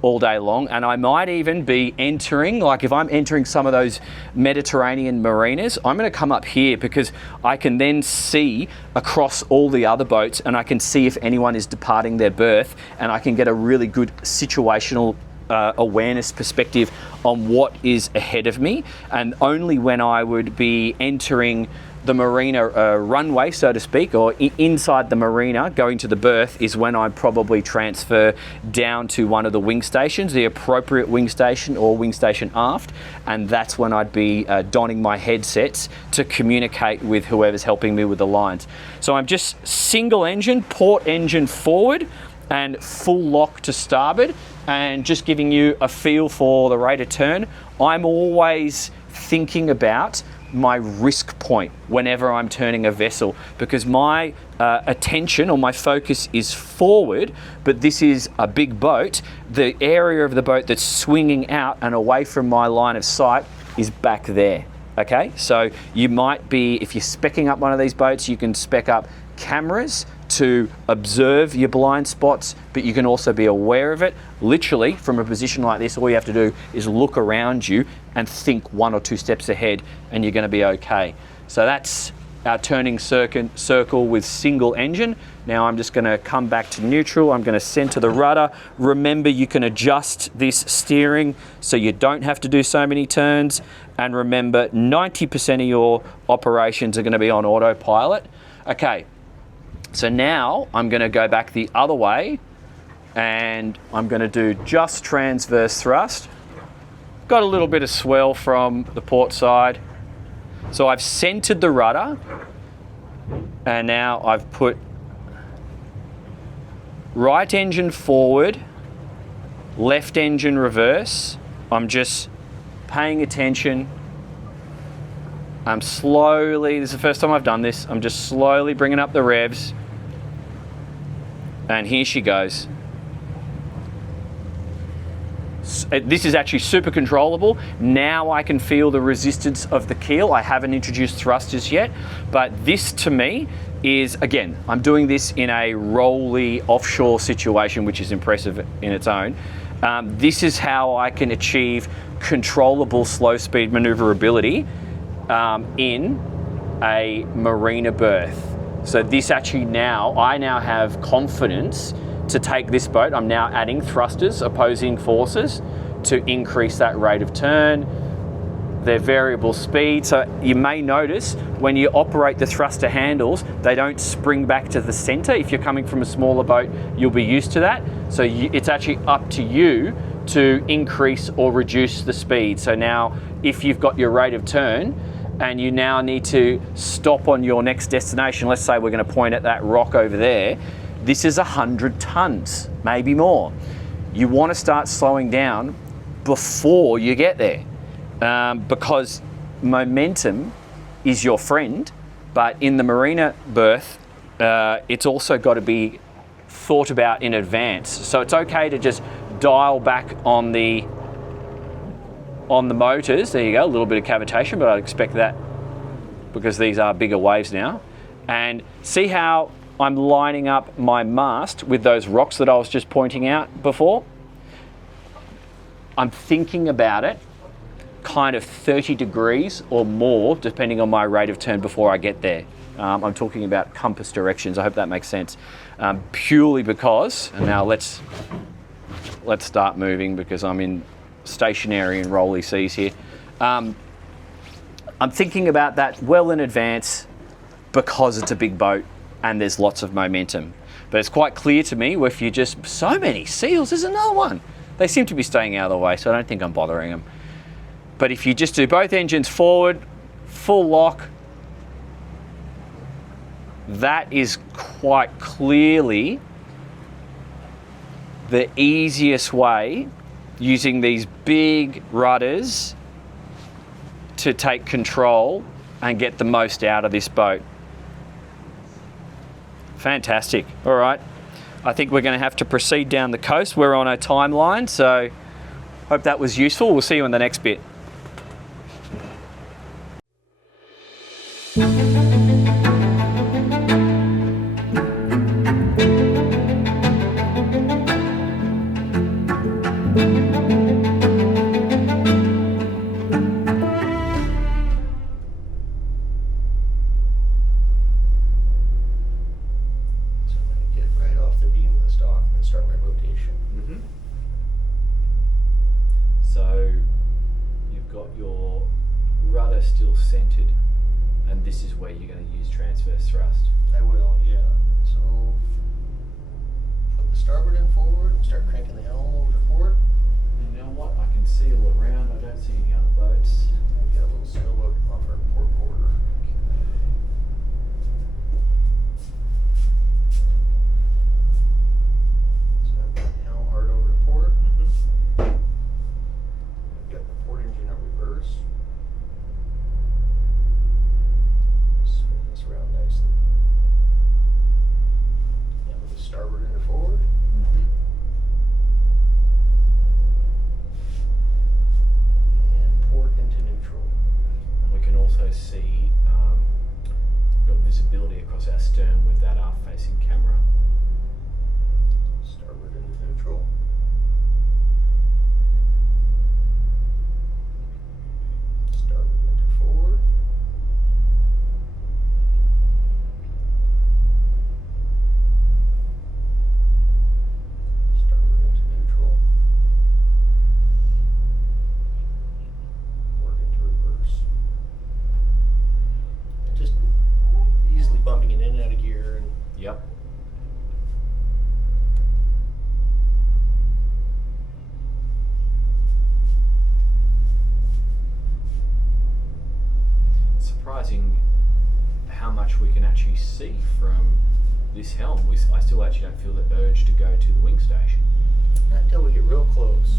all day long, and I might even be entering, like if I'm entering some of those Mediterranean marinas, I'm going to come up here because I can then see across all the other boats, and I can see if anyone is departing their berth, and I can get a really good situational awareness perspective on what is ahead of me. And only when I would be entering the marina runway, so to speak, or inside the marina going to the berth, is when I probably transfer down to one of the wing stations, the appropriate wing station or wing station aft, and that's when I'd be donning my headsets to communicate with whoever's helping me with the lines. So I'm just single engine, port engine forward, and full lock to starboard, and just giving you a feel for the rate of turn. I'm always thinking about my risk point whenever I'm turning a vessel, because my attention or my focus is forward, but this is a big boat. The area of the boat that's swinging out and away from my line of sight is back there. Okay, so you might be, if you're speccing up one of these boats, you can spec up cameras to observe your blind spots, but you can also be aware of it. Literally, from a position like this, all you have to do is look around you and think 1 or 2 steps ahead, and you're going to be okay. So that's our turning circle with single engine. Now I'm just going to come back to neutral. I'm going to center the rudder. Remember, you can adjust this steering so you don't have to do so many turns. And remember, 90% of your operations are going to be on autopilot. Okay. So now I'm going to go back the other way, and I'm going to do just transverse thrust. Got a little bit of swell from the port side. So I've centered the rudder, and now I've put right engine forward, left engine reverse. I'm just paying attention. I'm slowly, this is the first time I've done this, I'm just slowly bringing up the revs. And here she goes. this is actually super controllable. Now I can feel the resistance of the keel. I haven't introduced thrusters yet, but this to me is, again, I'm doing this in a rolly offshore situation, which is impressive in its own. This is how I can achieve controllable slow speed maneuverability in a marina berth. So this actually I now have confidence to take this boat. I'm now adding thrusters, opposing forces, to increase that rate of turn, their variable speed. So you may notice when you operate the thruster handles, they don't spring back to the center. If you're coming from a smaller boat, you'll be used to that. So it's actually up to you to increase or reduce the speed. So now if you've got your rate of turn and you now need to stop on your next destination, let's say we're going to point at that rock over there, this is 100 tons, maybe more. You want to start slowing down before you get there, because momentum is your friend, but in the marina berth, it's also got to be thought about in advance. So it's okay to just dial back on the motors. There you go, a little bit of cavitation, but I'd expect that because these are bigger waves now. And see how I'm lining up my mast with those rocks that I was just pointing out before. I'm thinking about it kind of 30 degrees or more, depending on my rate of turn before I get there. I'm talking about compass directions. I hope that makes sense. Purely because, and now let's start moving because I'm in stationary and rolly seas here. I'm thinking about that well in advance because it's a big boat and there's lots of momentum. But it's quite clear to me if you just, so many seals, there's another one. They seem to be staying out of the way, so I don't think I'm bothering them. But if you just do both engines forward, full lock, that is quite clearly the easiest way, using these big rudders to take control and get the most out of this boat. Fantastic. All right. I think we're going to have to proceed down the coast. We're on a timeline, so hope that was useful. We'll see you in the next bit. So you've got your rudder still centered, and this is where you're going to use transverse thrust. I will, yeah. So put the starboard end forward and start cranking the helm over to port. And you know what? I can see all around. I don't see any other boats. We've got a little sailboat off our port quarter. So I've got the helm hard over to port. I've got the port engine on reverse. Spin this around nicely. And with the starboard end forward. And port into neutral. And we can also see got visibility across our stern with that aft-facing camera. Starboard into neutral. Starboard into forward. Starboard into neutral. Work into reverse. And just easily bumping it in and out of gear. And Yep. Surprising how much we can actually see from this helm. I still actually don't feel the urge to go to the wing station. not until we get real close.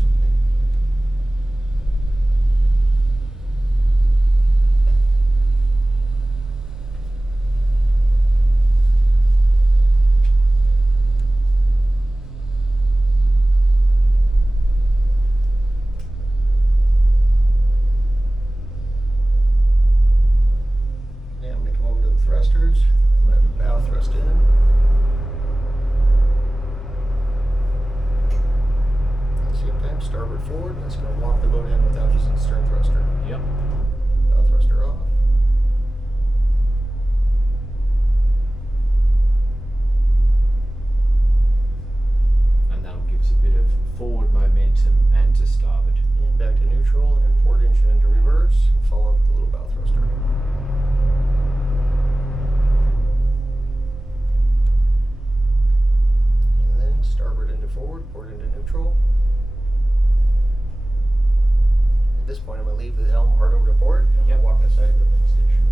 forward. That's going to lock the boat in without using the stern thruster. Yep. Bow thruster off. And that'll give us a bit of forward momentum and to starboard. And back to neutral and port engine into reverse and follow up with a little bow thruster. And then starboard into forward, port into neutral. At this point, I'm going to leave the helm hard over to port and I'm going to walk inside the wind station.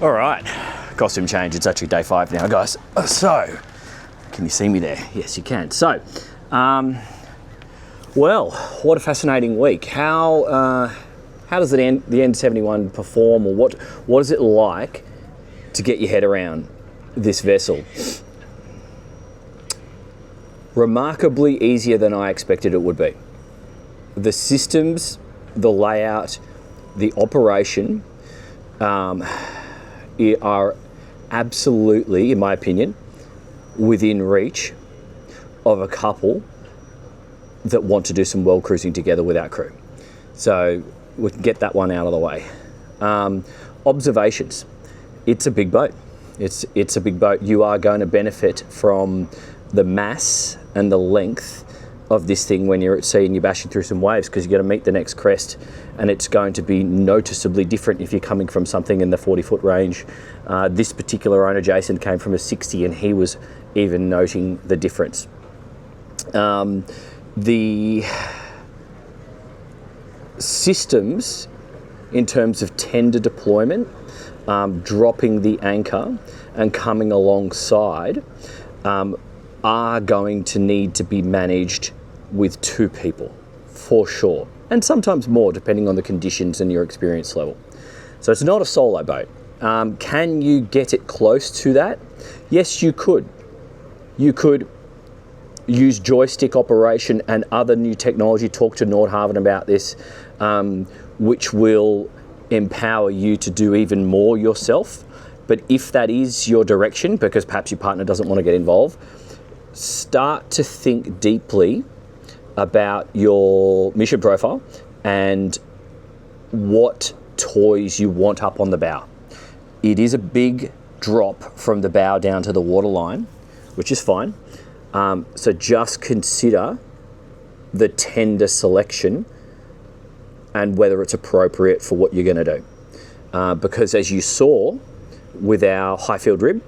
All right, costume change. It's actually day 5 now, guys. So, can you see me there? Yes, you can. So, well, what a fascinating week. How does the N71 perform, or what is it like to get your head around this vessel? Remarkably easier than I expected it would be. The systems, the layout, the operation are absolutely, in my opinion, within reach of a couple that want to do some world cruising together with our crew. So we can get that one out of the way. Observations. It's a big boat. It's a big boat. You are going to benefit from the mass and the length of this thing when you're at sea and you're bashing through some waves, because you're going to meet the next crest and it's going to be noticeably different if you're coming from something in the 40-foot range. This particular owner, Jason, came from a 60 and he was even noting the difference. The systems in terms of tender deployment, dropping the anchor and coming alongside are going to need to be managed with 2 people, for sure. And sometimes more, depending on the conditions and your experience level. So it's not a solo boat. Can you get it close to that? Yes, you could. You could use joystick operation and other new technology. Talk to Nordhavn about this, which will empower you to do even more yourself. But if that is your direction, because perhaps your partner doesn't want to get involved, start to think deeply about your mission profile and what toys you want up on the bow. It is a big drop from the bow down to the waterline, which is fine. So just consider the tender selection and whether it's appropriate for what you're going to do. Because as you saw with our high field rib,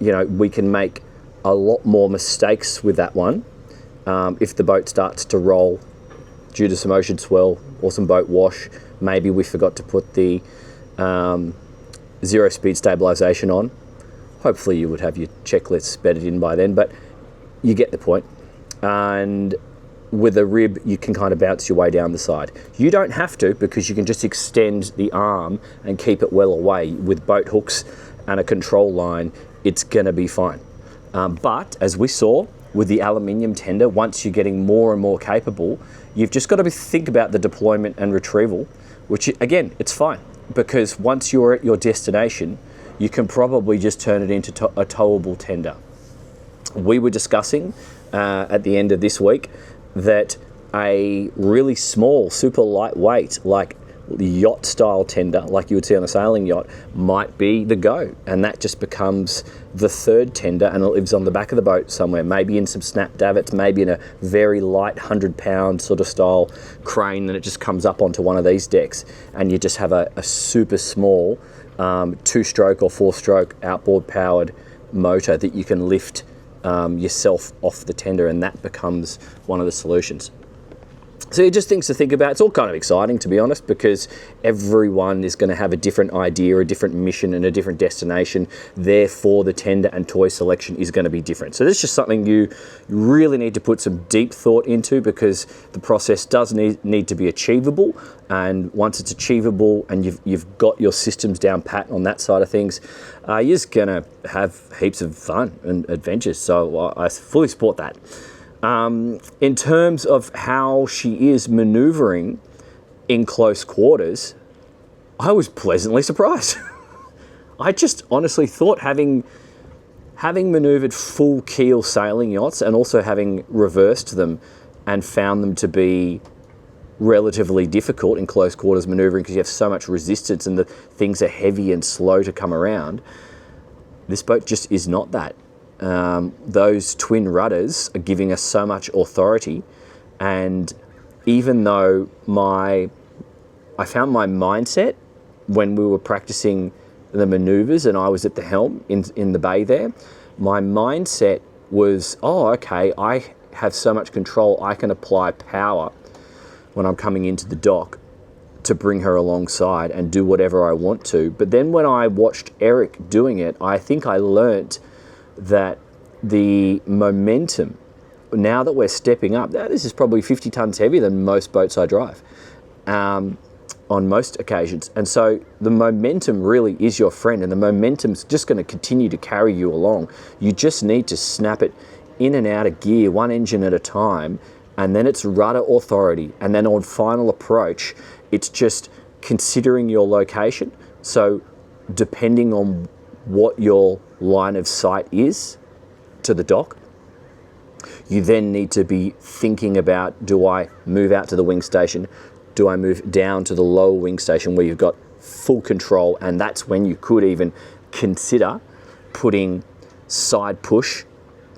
we can make a lot more mistakes with that one if the boat starts to roll due to some ocean swell or some boat wash. Maybe we forgot to put the 0-speed stabilisation on. Hopefully you would have your checklists bedded in by then, but you get the point. And with a rib, you can kind of bounce your way down the side. You don't have to, because you can just extend the arm and keep it well away. With boat hooks and a control line, it's going to be fine. But as we saw with the aluminium tender, once you're getting more and more capable, you've just got to think about the deployment and retrieval, which again, it's fine, because once you're at your destination, you can probably just turn it into a towable tender. We were discussing at the end of this week that a really small, super lightweight, like yacht style tender, like you would see on a sailing yacht, might be the go, and that just becomes the 3rd tender, and it lives on the back of the boat somewhere, maybe in some snap davits, maybe in a very light 100-pound sort of style crane, and it just comes up onto one of these decks, and you just have a super small 2-stroke or 4-stroke outboard powered motor that you can lift yourself off the tender, and that becomes one of the solutions. So just things to think about. It's all kind of exciting, to be honest, because everyone is going to have a different idea, a different mission, and a different destination. Therefore, the tender and toy selection is going to be different. So this is just something you really need to put some deep thought into, because the process does need to be achievable. And once it's achievable and you've got your systems down pat on that side of things, you're just going to have heaps of fun and adventures. So I fully support that. In terms of how she is maneuvering in close quarters, I was pleasantly surprised. I just honestly thought, having maneuvered full keel sailing yachts and also having reversed them and found them to be relatively difficult in close quarters maneuvering because you have so much resistance and the things are heavy and slow to come around, this boat just is not that. Those twin rudders are giving us so much authority, and even though I found my mindset when we were practicing the maneuvers and I was at the helm in the bay there, my mindset was, oh, okay, I have so much control, I can apply power when I'm coming into the dock to bring her alongside and do whatever I want to. But then when I watched Eric doing it, I think I learnt that the momentum, now that we're stepping up, this is probably 50 tons heavier than most boats I drive on most occasions. And so the momentum really is your friend, and the momentum's just going to continue to carry you along. You just need to snap it in and out of gear, one engine at a time, and then it's rudder authority. And then on final approach, it's just considering your location. So depending on what your line of sight is to the dock, you then need to be thinking about, do I move out to the wing station? Do I move down to the lower wing station where you've got full control? And that's when you could even consider putting side push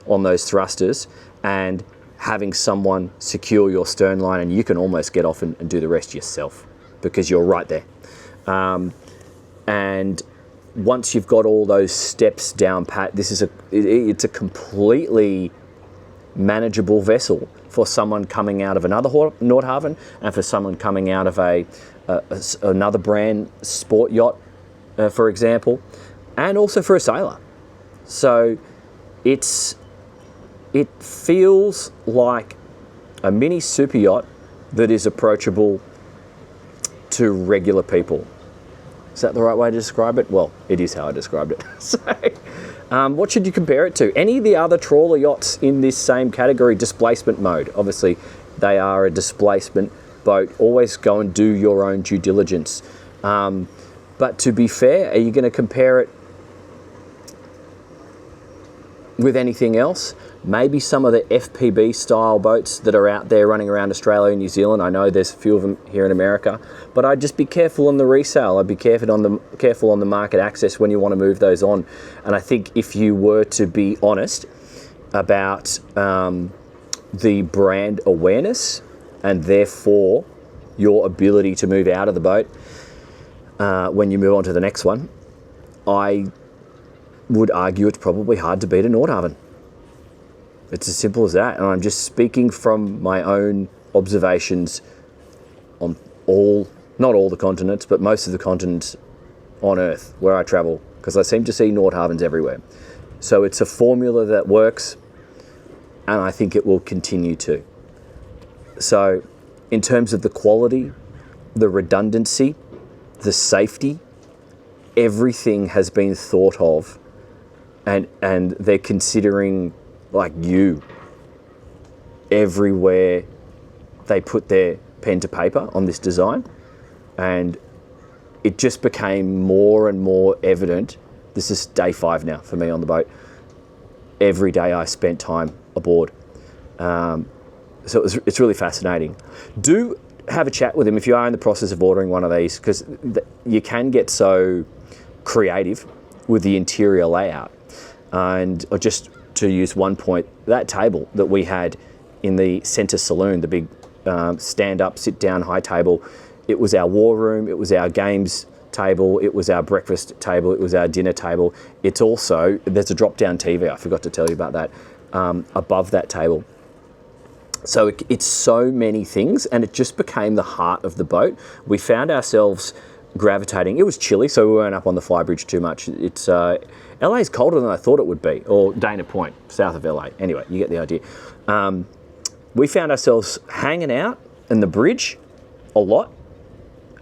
on those thrusters and having someone secure your stern line, and you can almost get off and do the rest yourself because you're right there. And once you've got all those steps down pat, it's a completely manageable vessel for someone coming out of another Nordhavn and for someone coming out of another brand sport yacht, for example, and also for a sailor. So it feels like a mini super yacht that is approachable to regular people. Is that the right way to describe it? Well, it is how I described it. So, what should you compare it to? Any of the other trawler yachts in this same category, displacement mode. Obviously, they are a displacement boat. Always go and do your own due diligence. But to be fair, are you going to compare it with anything else? Maybe some of the FPB style boats that are out there running around Australia and New Zealand. I know there's a few of them here in America, but I'd just be careful on the resale. I'd be careful on the market access when you want to move those on. And I think if you were to be honest about the brand awareness and therefore your ability to move out of the boat when you move on to the next one, I would argue it's probably hard to beat a Nordhavn. It's as simple as that. And I'm just speaking from my own observations on not all the continents, but most of the continents on Earth where I travel, because I seem to see Nordhavns everywhere. So it's a formula that works, and I think it will continue to. So in terms of the quality, the redundancy, the safety, everything has been thought of, and they're considering like you everywhere they put their pen to paper on this design. And it just became more and more evident. This is day 5 now for me on the boat. Every day I spent time aboard. So it's really fascinating. Do have a chat with him if you are in the process of ordering one of these, because you can get so creative with the interior layout. And just to use one point, that table that we had in the center saloon, the big stand-up, sit-down high table, it was our war room, it was our games table, it was our breakfast table, it was our dinner table. It's also, there's a drop-down TV, I forgot to tell you about that, above that table. So it's so many things, and it just became the heart of the boat. We found ourselves gravitating. It was chilly, so we weren't up on the flybridge too much. It's LA is colder than I thought it would be, or Dana Point, south of LA. Anyway, you get the idea. We found ourselves hanging out in the bridge a lot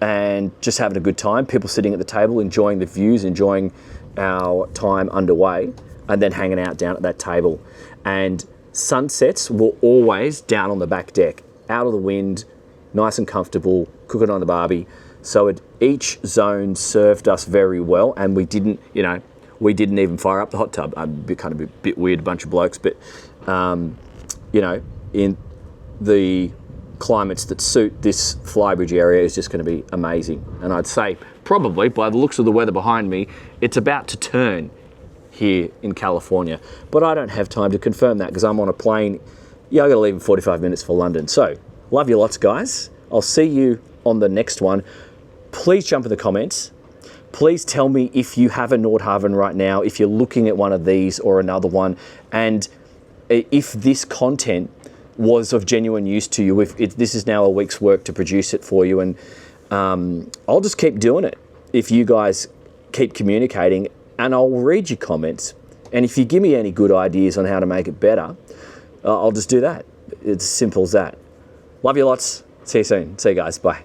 and just having a good time. People sitting at the table, enjoying the views, enjoying our time underway, and then hanging out down at that table. And sunsets were always down on the back deck, out of the wind, nice and comfortable, cooking on the barbie. So each zone served us very well, and we didn't even fire up the hot tub. Kind of a bit weird, bunch of blokes, but in the climates that suit this flybridge area is just going to be amazing. And I'd say probably by the looks of the weather behind me, it's about to turn here in California, but I don't have time to confirm that because I'm on a plane. Yeah, I got to leave in 45 minutes for London. So love you lots, guys. I'll see you on the next one. Please jump in the comments. Please tell me if you have a Nordhavn right now, if you're looking at one of these or another one, and if this content was of genuine use to you, if this is now a week's work to produce it for you, and I'll just keep doing it if you guys keep communicating, and I'll read your comments, and if you give me any good ideas on how to make it better, I'll just do that. It's as simple as that. Love you lots. See you soon. See you guys. Bye.